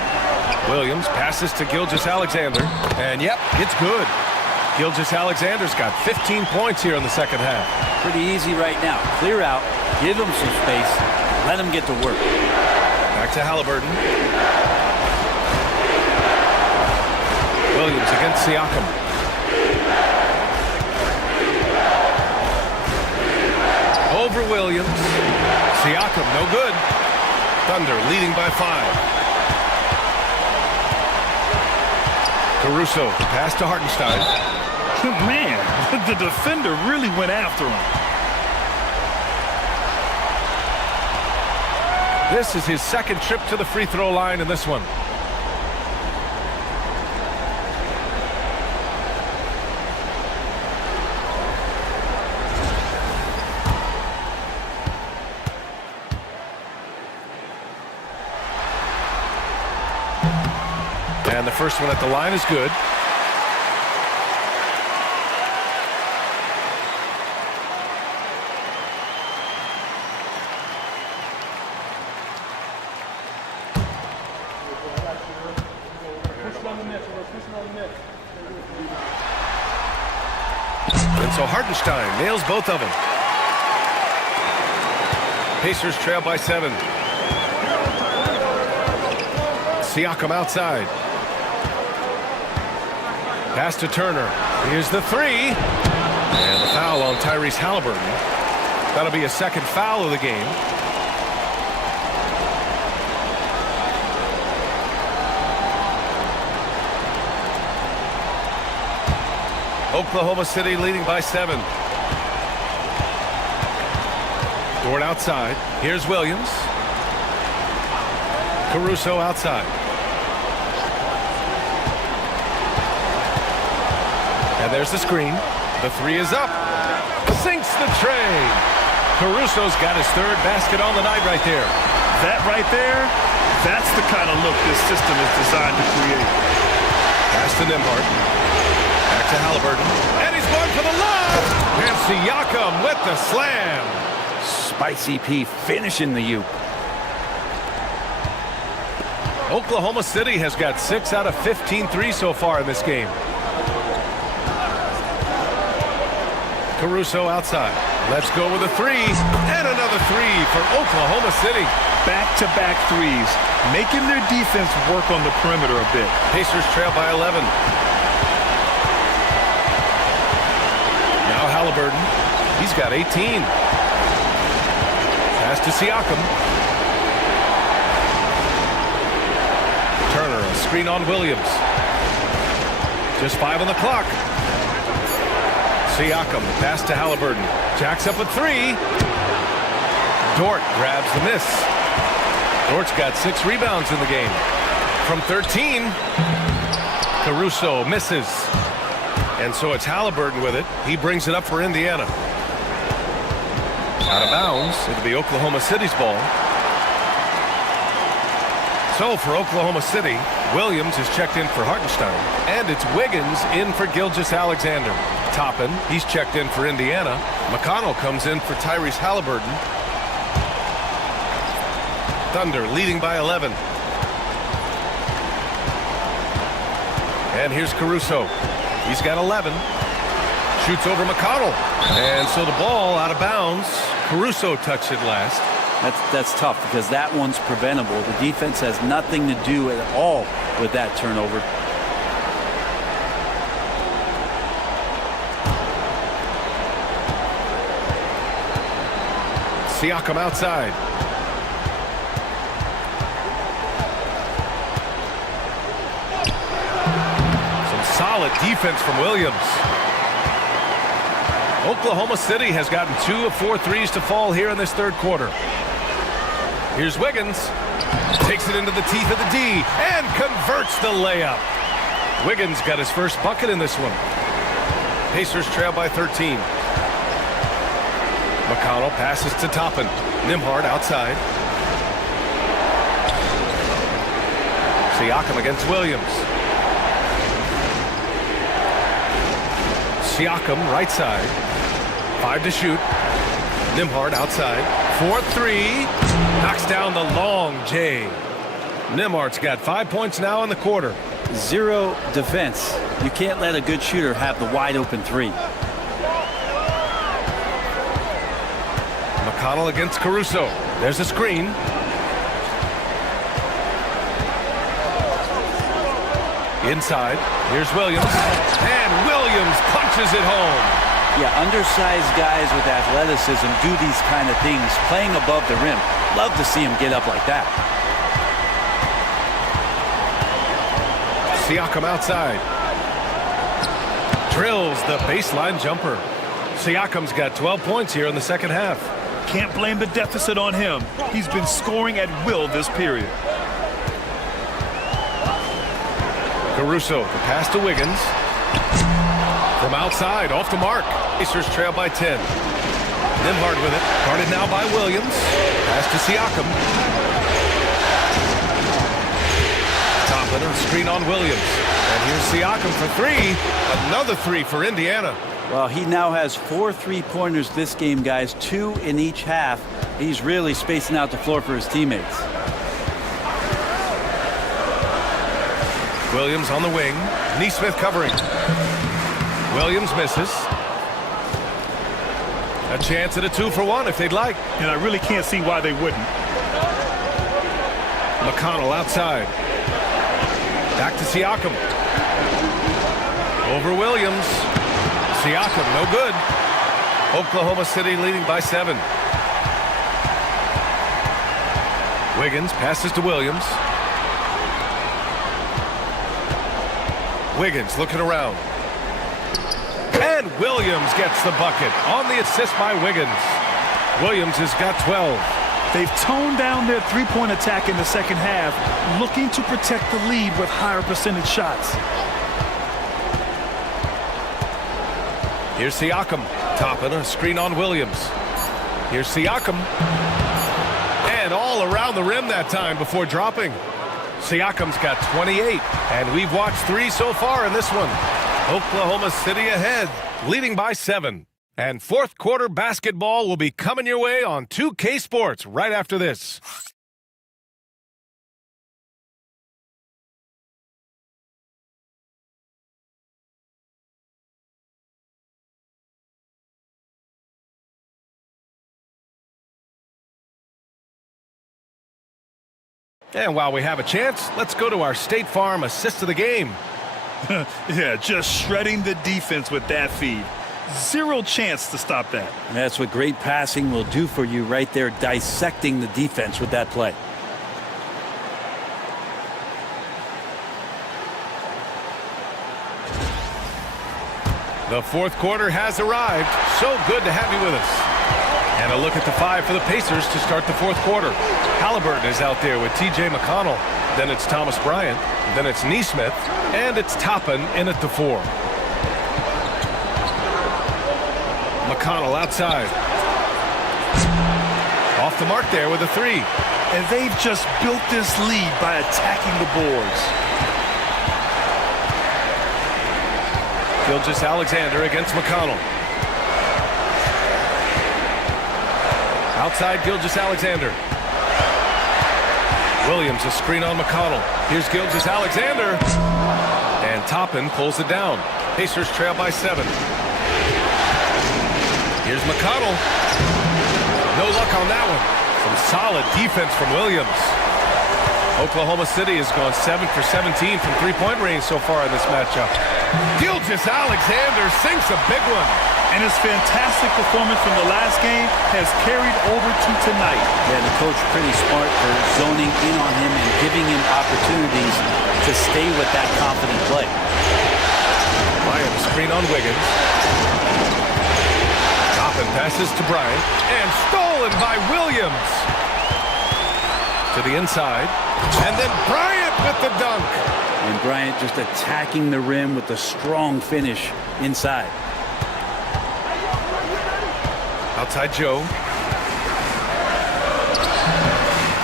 Williams passes to Gilgeous-Alexander. And yep, it's good. Gilgeous-Alexander's got 15 points here in the second half. Pretty easy right now. Clear out. Give him some space. Let him get to work. Back to Halliburton. Williams against Siakam. Over Williams. Siakam, no good. Thunder leading by 5. Caruso, pass to Hartenstein. Man, the defender really went after him. This is his second trip to the free throw line in this one. And the first one at the line is good. And so Hartenstein nails both of them. Pacers trail by 7. Siakam outside. Pass to Turner. Here's the 3. And the foul on Tyrese Halliburton. That'll be a second foul of the game. Oklahoma City leading by 7. Dort outside. Here's Williams. Caruso outside. And there's the screen. The 3 is up. Sinks the tray. Caruso's got his 3rd basket on the night right there. That right there, that's the kind of look this system is designed to create. Pass to Nembhard. Back to Halliburton. And he's going for the lob. And Siakam with the slam. Spicy P finishing the U. Oklahoma City has got 6 out of 15 threes so far in this game. Caruso outside. Let's go with a 3. And another 3 for Oklahoma City. Back-to-back threes, making their defense work on the perimeter a bit. Pacers trail by 11. Halliburton. He's got 18. Pass to Siakam. Turner, a screen on Williams. Just 5 on the clock. Siakam, pass to Halliburton. Jacks up a 3. Dort grabs the miss. Dort's got 6 rebounds in the game. From 13, Caruso misses. And so it's Halliburton with it. He brings it up for Indiana. Out of bounds. It'll be Oklahoma City's ball. So for Oklahoma City, Williams is checked in for Hartenstein. And it's Wiggins in for Gilgeous-Alexander. Toppin, he's checked in for Indiana. McConnell comes in for Tyrese Halliburton. Thunder leading by 11. And here's Caruso. He's got 11. Shoots over McConnell. And so the ball out of bounds. Caruso touched it last. That's tough because that one's preventable. The defense has nothing to do at all with that turnover. Siakam outside. Some solid defense from Williams. Oklahoma City has gotten 2 of 4 threes to fall here in this third quarter. Here's Wiggins. Takes it into the teeth of the D and converts the layup. Wiggins got his first bucket in this one. Pacers trail by 13. McConnell passes to Toppin. Nembhard outside. Siakam against Williams. Siakam right side. 5 to shoot. Nembhard outside. 4-3. Knocks down the long J. Nembhard's got 5 points now in the quarter. 0 defense. You can't let a good shooter have the wide open 3. McConnell against Caruso. There's a screen. Inside. Here's Williams. And Williams punches it home. Yeah, undersized guys with athleticism do these kind of things, playing above the rim. Love to see him get up like that. Siakam outside. Drills the baseline jumper. Siakam's got 12 points here in the second half. Can't blame the deficit on him. He's been scoring at will this period. Caruso, the pass to Wiggins. From outside, off the mark. Pacers trail by 10. Nembhard with it. Guarded now by Williams. Pass to Siakam. Toppin, a screen on Williams. And here's Siakam for 3. Another 3 for Indiana. Well, he now has 4 3-pointers this game, guys. 2 in each half. He's really spacing out the floor for his teammates. Williams on the wing. Nesmith covering. Williams misses. A chance at a 2-for-1 if they'd like. And I really can't see why they wouldn't. McConnell outside. Back to Siakam. Over Williams. Siakam, no good. Oklahoma City leading by 7. Wiggins passes to Williams. Wiggins looking around. And Williams gets the bucket on the assist by Wiggins. Williams has got 12. They've toned down their three-point attack in the second half, looking to protect the lead with higher percentage shots. Here's Siakam. Toppin, a screen on Williams. Here's Siakam. And all around the rim that time before dropping. Siakam's got 28. And we've watched 3 so far in this one. Oklahoma City ahead, leading by 7. And fourth quarter basketball will be coming your way on 2K Sports right after this. And while we have a chance, let's go to our State Farm assist of the game. Yeah, just shredding the defense with that feed. Zero chance to stop that. That's what great passing will do for you right there, dissecting the defense with that play. The fourth quarter has arrived. So good to have you with us. And a look at the five for the Pacers to start the fourth quarter. Halliburton is out there with T.J. McConnell. Then it's Thomas Bryant. Then it's Neesmith. And it's Toppin in at the 4. McConnell outside. Off the mark there with a 3. And they've just built this lead by attacking the boards. Gilgeous-Alexander against McConnell. Outside Gilgeous-Alexander. Williams a screen on McConnell. Here's Gilgeous-Alexander. And Toppin pulls it down. Pacers trail by 7. Here's McConnell. No luck on that one. Some solid defense from Williams. Oklahoma City has gone 7 for 17 from three-point range so far in this matchup. Gilgeous-Alexander sinks a big one. And his fantastic performance from the last game has carried over to tonight. Yeah, the coach pretty smart for zoning in on him and giving him opportunities to stay with that confident play. Bryant screen on Wiggins. Toppin passes to Bryant and stolen by Williams. To the inside. And then Bryant with the dunk. And Bryant just attacking the rim with a strong finish inside. Outside Joe.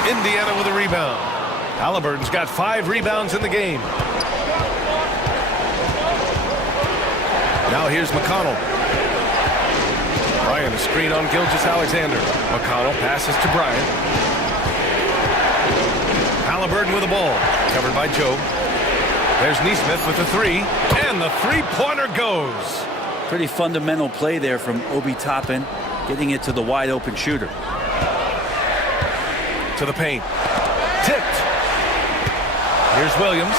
Indiana with a rebound. Halliburton's got 5 rebounds in the game. Now here's McConnell. Bryant a screen on Gilgeous-Alexander. McConnell passes to Bryant. Halliburton with the ball. Covered by Joe. There's Neesmith with the 3. And the three-pointer goes. Pretty fundamental play there from Obi Toppin, getting it to the wide open shooter. To the paint. Tipped. Here's Williams.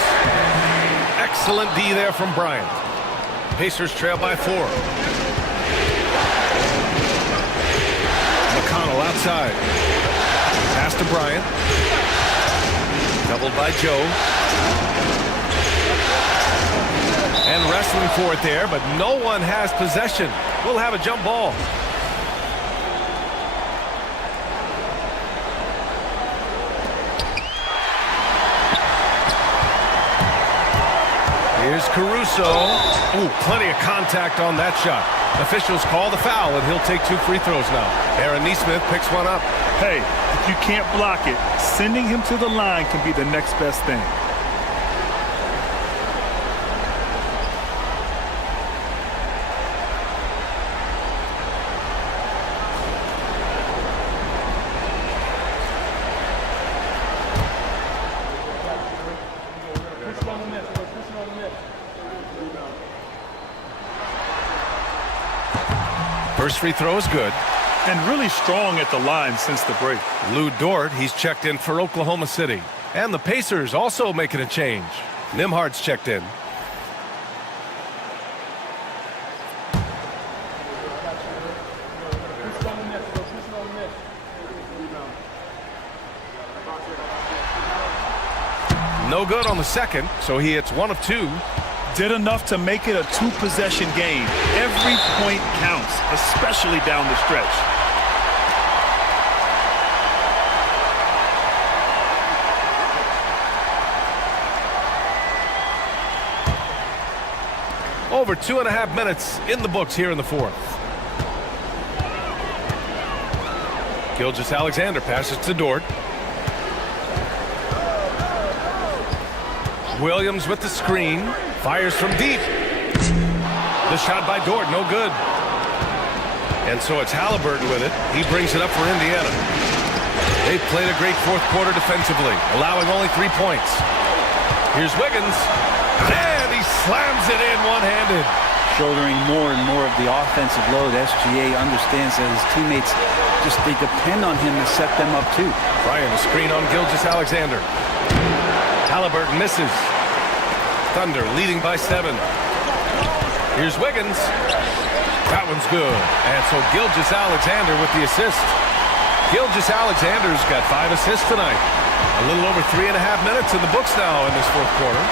Excellent D there from Bryant. Pacers trail by 4. McConnell outside. Pass to Bryant. Doubled by Joe. And wrestling for it there, but no one has possession. We'll have a jump ball. Here's Caruso. Ooh, plenty of contact on that shot. Officials call the foul, and he'll take 2 free throws now. Aaron Neesmith picks one up. Hey, if you can't block it, sending him to the line can be the next best thing. First free throw is good. And really strong at the line since the break. Lou Dort, he's checked in for Oklahoma City. And the Pacers also making a change. Nimhard's checked in. No good on the second, so he hits 1 of 2. Did enough to make it a 2-possession game. Every point counts, especially down the stretch. Over 2.5 minutes in the books here in the fourth. Gilgeous-Alexander passes to Dort. Williams with the screen. Fires from deep. The shot by Dort, no good. And so it's Halliburton with it. He brings it up for Indiana. They've played a great fourth quarter defensively, allowing only 3 points. Here's Wiggins. And he slams it in one-handed. Shouldering more and more of the offensive load. SGA understands that his teammates they depend on him to set them up too. Bryant a screen on Gilgeous-Alexander. Halliburton misses. Thunder leading by 7. Here's Wiggins. That one's good. And so Gilgeous-Alexander with the assist. Gilgeous-Alexander's got 5 assists tonight. A little over 3.5 minutes in the books now in this fourth quarter.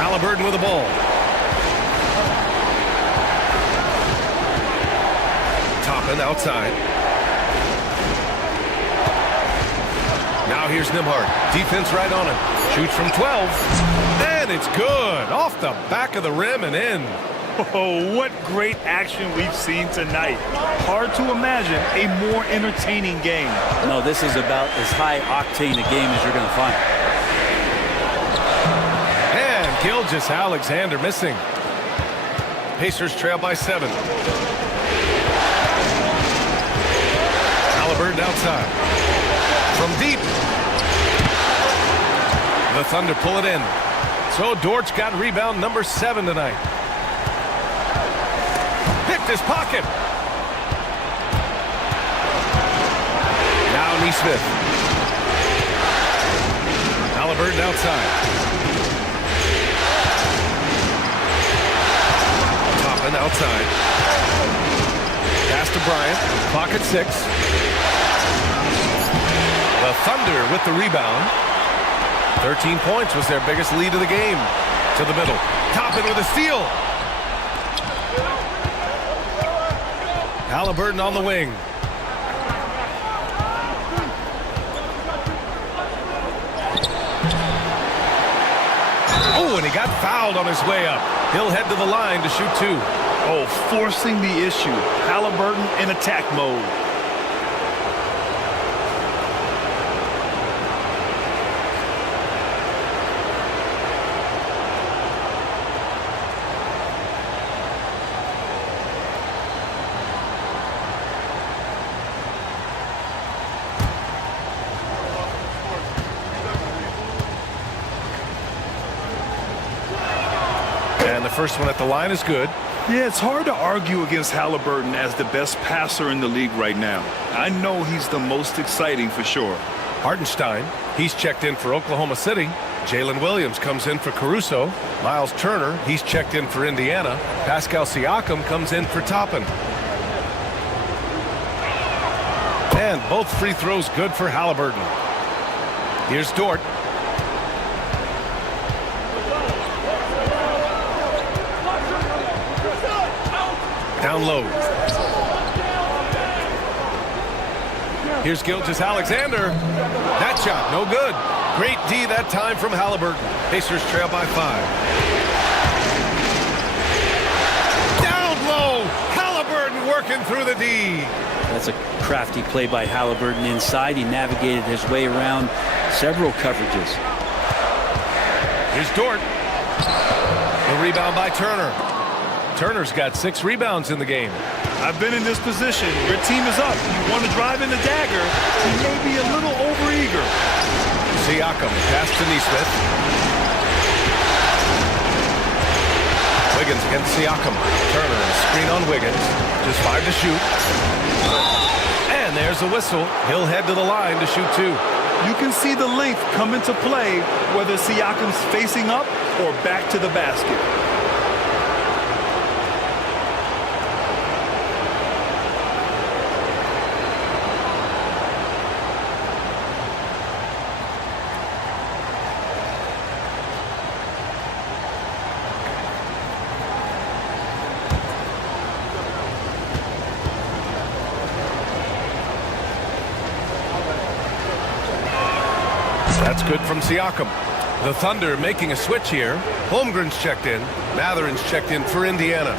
Halliburton with the ball. Toppin outside. Now here's Nembhard. Defense right on him. Shoots from 12. And it's good. Off the back of the rim and in. Oh, what great action we've seen tonight. Hard to imagine a more entertaining game. No, this is about as high octane a game as you're going to find. And Gilgeous-Alexander missing. Pacers trail by 7. Halliburton outside. From deep. The Thunder pull it in. So Dortch got rebound number 7 tonight. Picked his pocket. Now Nesmith. Halliburton outside. Toppin outside. Pass to Bryant. Pocket 6. The Thunder with the rebound. 13 points was their biggest lead of the game. To the middle. Toppin with a steal. Halliburton on the wing. Oh, and he got fouled on his way up. He'll head to the line to shoot 2. Oh, forcing the issue. Halliburton in attack mode. And the first one at the line is good. Yeah, it's hard to argue against Halliburton as the best passer in the league right now. I know he's the most exciting for sure. Hartenstein, he's checked in for Oklahoma City. Jalen Williams comes in for Caruso. Miles Turner, he's checked in for Indiana. Pascal Siakam comes in for Toppin. And both free throws good for Halliburton. Here's Dort. Down low. Here's Gilgeous-Alexander. That shot, no good. Great D that time from Halliburton. Pacers trail by 5. Down low. Halliburton working through the D. That's a crafty play by Halliburton inside. He navigated his way around several coverages. Here's Dort. The rebound by Turner. Turner's got 6 rebounds in the game. I've been in this position. Your team is up. You want to drive in the dagger. He may be a little overeager. Siakam pass to Nesmith. Wiggins against Siakam. Turner screen on Wiggins. Just 5 to shoot. And there's a whistle. He'll head to the line to shoot 2. You can see the length come into play whether Siakam's facing up or back to the basket. That's good from Siakam. The Thunder making a switch here. Holmgren's checked in. Matherin's checked in for Indiana.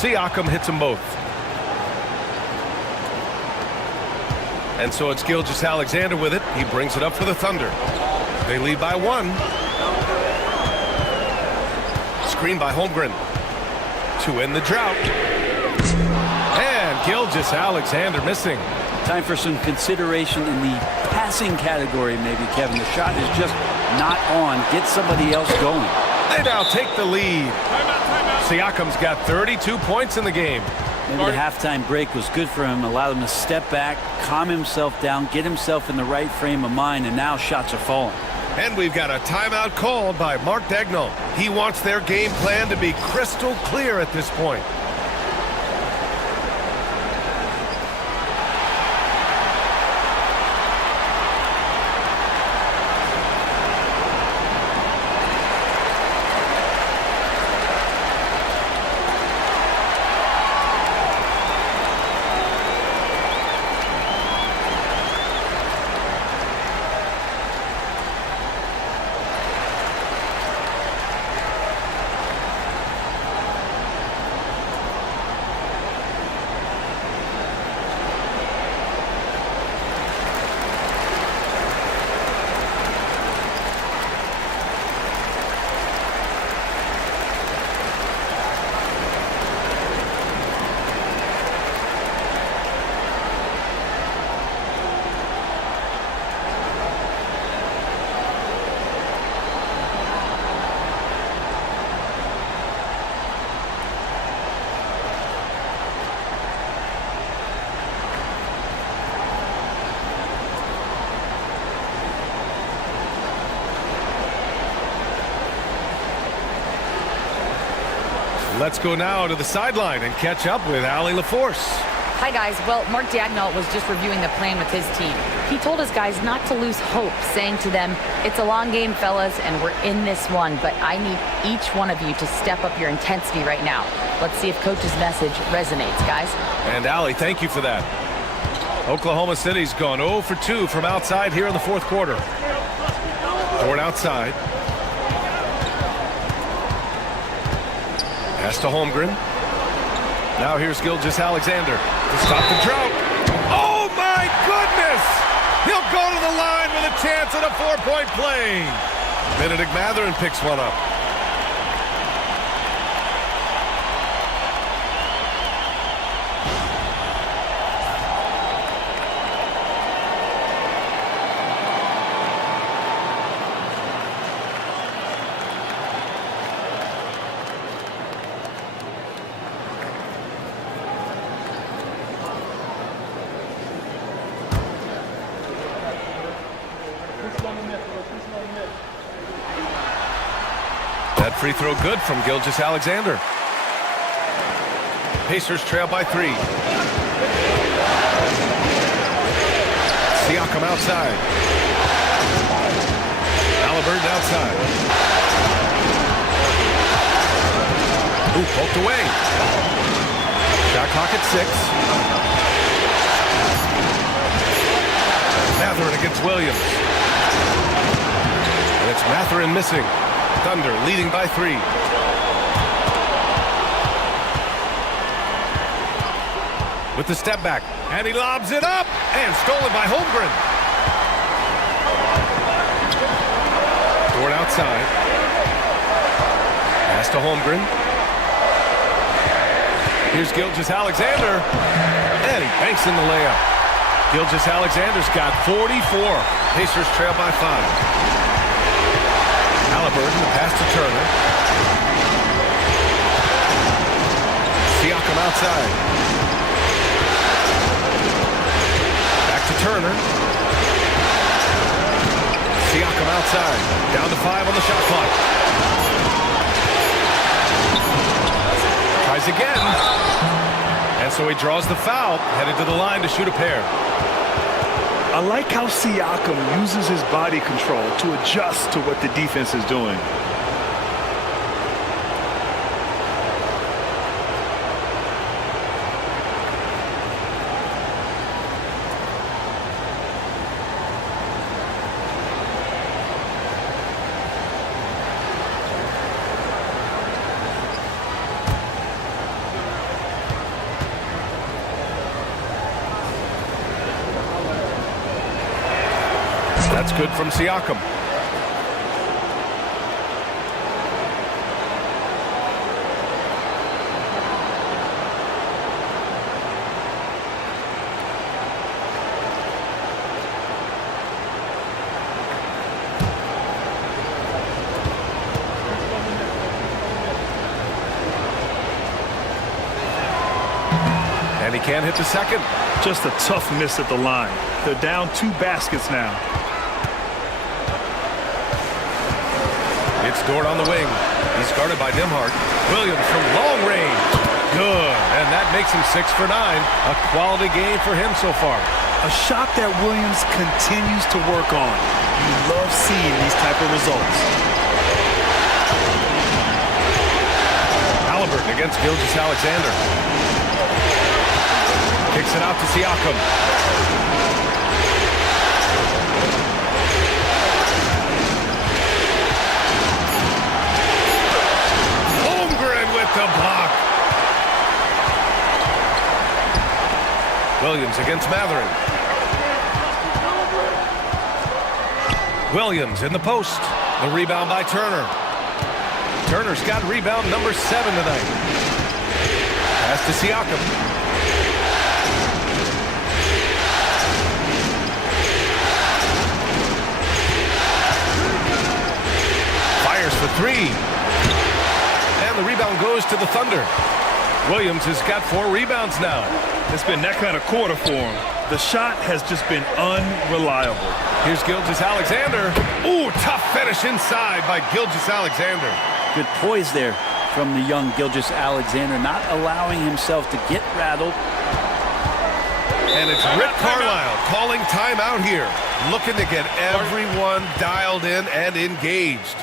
Siakam hits them both. And so it's Gilgeous-Alexander with it. He brings it up for the Thunder. They lead by 1. Screen by Holmgren. To end the drought. And Gilgeous-Alexander missing. Time for some consideration in the passing category, maybe, Kevin. The shot is just not on. Get somebody else going. They now take the lead. Siakam's got 32 points in the game. Maybe the halftime break was good for him. Allowed him to step back, calm himself down, get himself in the right frame of mind, and now shots are falling. And we've got a timeout called by Mark Daigneault. He wants their game plan to be crystal clear at this point. Let's go now to the sideline and catch up with Allie LaForce. Hi, guys. Well, Mark Daigneault was just reviewing the plan with his team. He told his guys not to lose hope, saying to them, it's a long game, fellas, and we're in this one, but I need each one of you to step up your intensity right now. Let's see if Coach's message resonates, guys. And Allie, thank you for that. Oklahoma City's gone 0 for 2 from outside here in the fourth quarter. Dort outside. Pass to Holmgren. Now here's Gilgeous-Alexander to stop the drought. Oh my goodness! He'll go to the line with a chance at a 4-point play. Benedict Mathurin picks one up. That free throw good from Gilgeous-Alexander. Pacers trail by 3. Siakam outside. Halliburton outside. Ooh, poked away. Shot clock at 6. Mathurin against Williams. And it's Mathurin missing. Thunder leading by 3. With the step back, and he lobs it up, and stolen by Holmgren. Dort outside. Pass to Holmgren. Here's Gilgeous-Alexander, and he banks in the layup. Gilgeous-Alexander's got 44. Pacers trail by 5. Halliburton, the pass to Turner. Siakam outside. Back to Turner. Siakam outside. Down to 5 on the shot clock. Tries again. And so he draws the foul, headed to the line to shoot a pair. I like how Siakam uses his body control to adjust to what the defense is doing. That's good from Siakam. can't hit the second. Just a tough miss at the line. They're down 2 baskets now. It's Dort on the wing. He's guarded by Nembhard. Williams from long range. Good. And that makes him 6 for 9. A quality game for him so far. A shot that Williams continues to work on. You love seeing these type of results. Halliburton against Gilgeous-Alexander. Kicks it out to Siakam. Holmgren with the block. Williams against Mathurin. Williams in the post. The rebound by Turner. Turner's got rebound number 7 tonight. Pass to Siakam. Fires for 3. And the rebound goes to the Thunder. Williams has got 4 rebounds now. It's been that kind of quarter for him. The shot has just been unreliable. Here's Gilgeous-Alexander. Ooh, tough finish inside by Gilgeous-Alexander. Good poise there from the young Gilgeous-Alexander, not allowing himself to get rattled. And it's Rick Carlisle calling timeout here, looking to get everyone dialed in and engaged.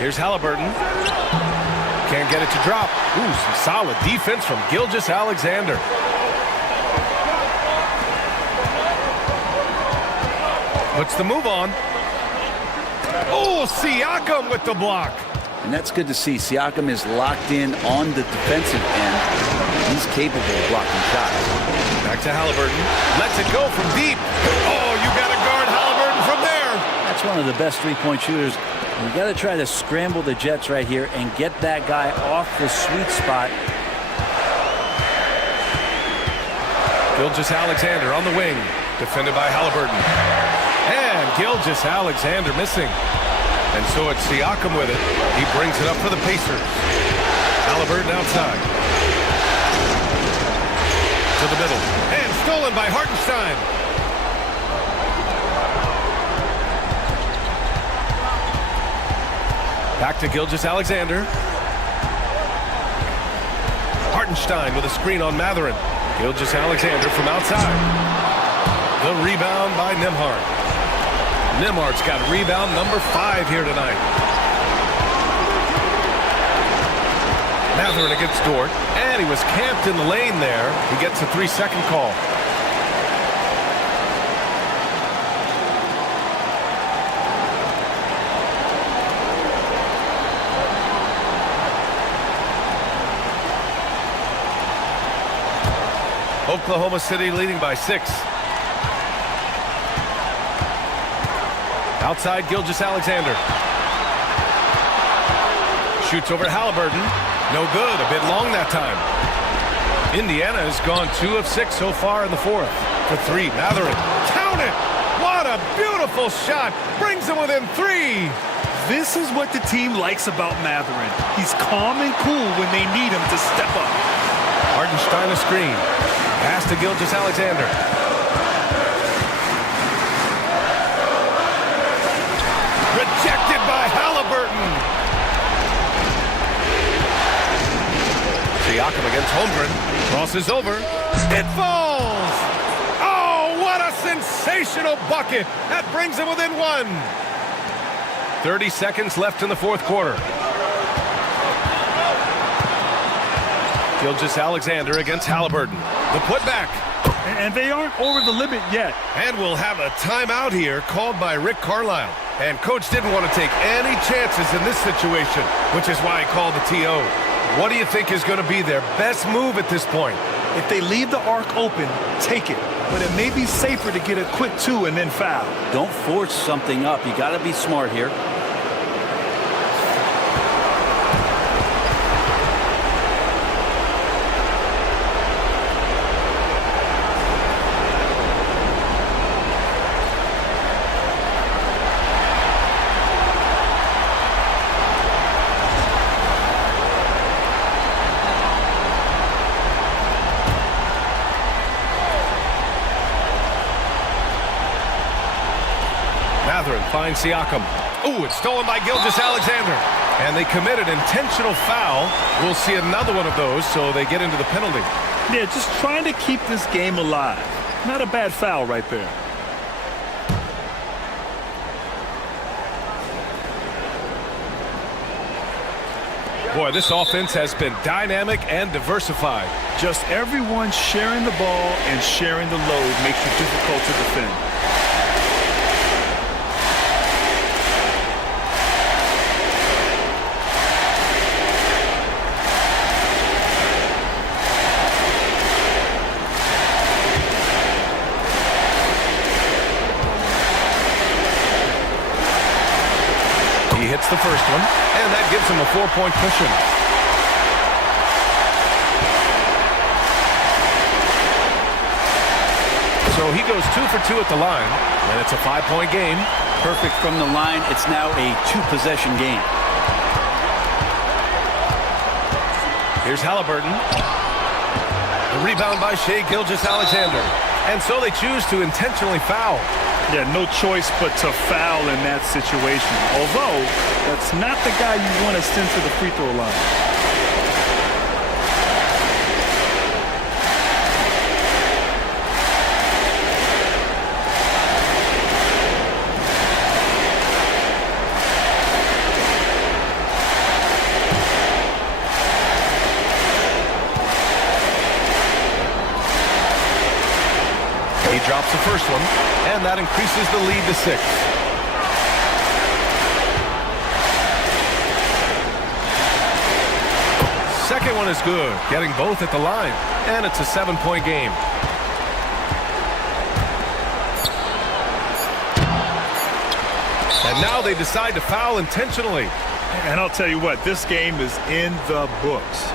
Here's Halliburton. Can't get it to drop. Ooh, some solid defense from Gilgeous-Alexander. Puts the move on. Oh, Siakam with the block. And that's good to see. Siakam is locked in on the defensive end. He's capable of blocking shots. Back to Halliburton. Lets it go from deep. Oh, you got to guard Halliburton from there. That's one of the best three-point shooters. You got to try to scramble the Jets right here and get that guy off the sweet spot. Gilgeous-Alexander on the wing, defended by Halliburton. And Gilgeous-Alexander missing. And so it's Siakam with it. He brings it up for the Pacers. Halliburton outside. To the middle. And stolen by Hartenstein. Back to Gilgeous-Alexander. Hartenstein with a screen on Mathurin. Gilgeous-Alexander from outside. The rebound by Nembhard. Nembhard's got rebound number 5 here tonight. Mathurin against Dort. And he was camped in the lane there. He gets a 3-second call. Oklahoma City leading by 6. Outside Gilgeous-Alexander. Shoots over Halliburton. No good. A bit long that time. Indiana has gone 2 of 6 so far in the fourth. For 3, Matherin. Count it! What a beautiful shot. Brings them within 3. This is what the team likes about Matherin. He's calm and cool when they need him to step up. Hartenstein a screen. Pass to Gilgeous-Alexander. Rejected by Halliburton. Siakam against Holmgren. Crosses over. It falls! Oh, what a sensational bucket! That brings him within 1. 30 seconds left in the fourth quarter. Gilgeous-Alexander against Halliburton. The putback. And they aren't over the limit yet. And we'll have a timeout here called by Rick Carlisle. And coach didn't want to take any chances in this situation, which is why he called the TO. What do you think is going to be their best move at this point? If they leave the arc open, take it. But it may be safer to get a quick 2 and then foul. Don't force something up. You got to be smart here. Finds Siakam. Ooh, it's stolen by Gilgeous-Alexander. And they committed intentional foul. We'll see another one of those, so they get into the penalty. Yeah, just trying to keep this game alive. Not a bad foul right there. Boy, this offense has been dynamic and diversified. Just everyone sharing the ball and sharing the load makes it difficult to defend. Hits the first one, and that gives him a 4-point cushion. So he goes 2 for 2 at the line, and it's a 5-point game. Perfect from the line. It's now a 2-possession game. Here's Halliburton. The rebound by Shai Gilgeous-Alexander. And so they choose to intentionally foul. Yeah, no choice but to foul in that situation. Although, that's not the guy you want to send to the free throw line. He drops the first one, and that increases the lead to 6. Second one is good, getting both at the line, and it's a 7-point game. And now they decide to foul intentionally. And I'll tell you what, this game is in the books.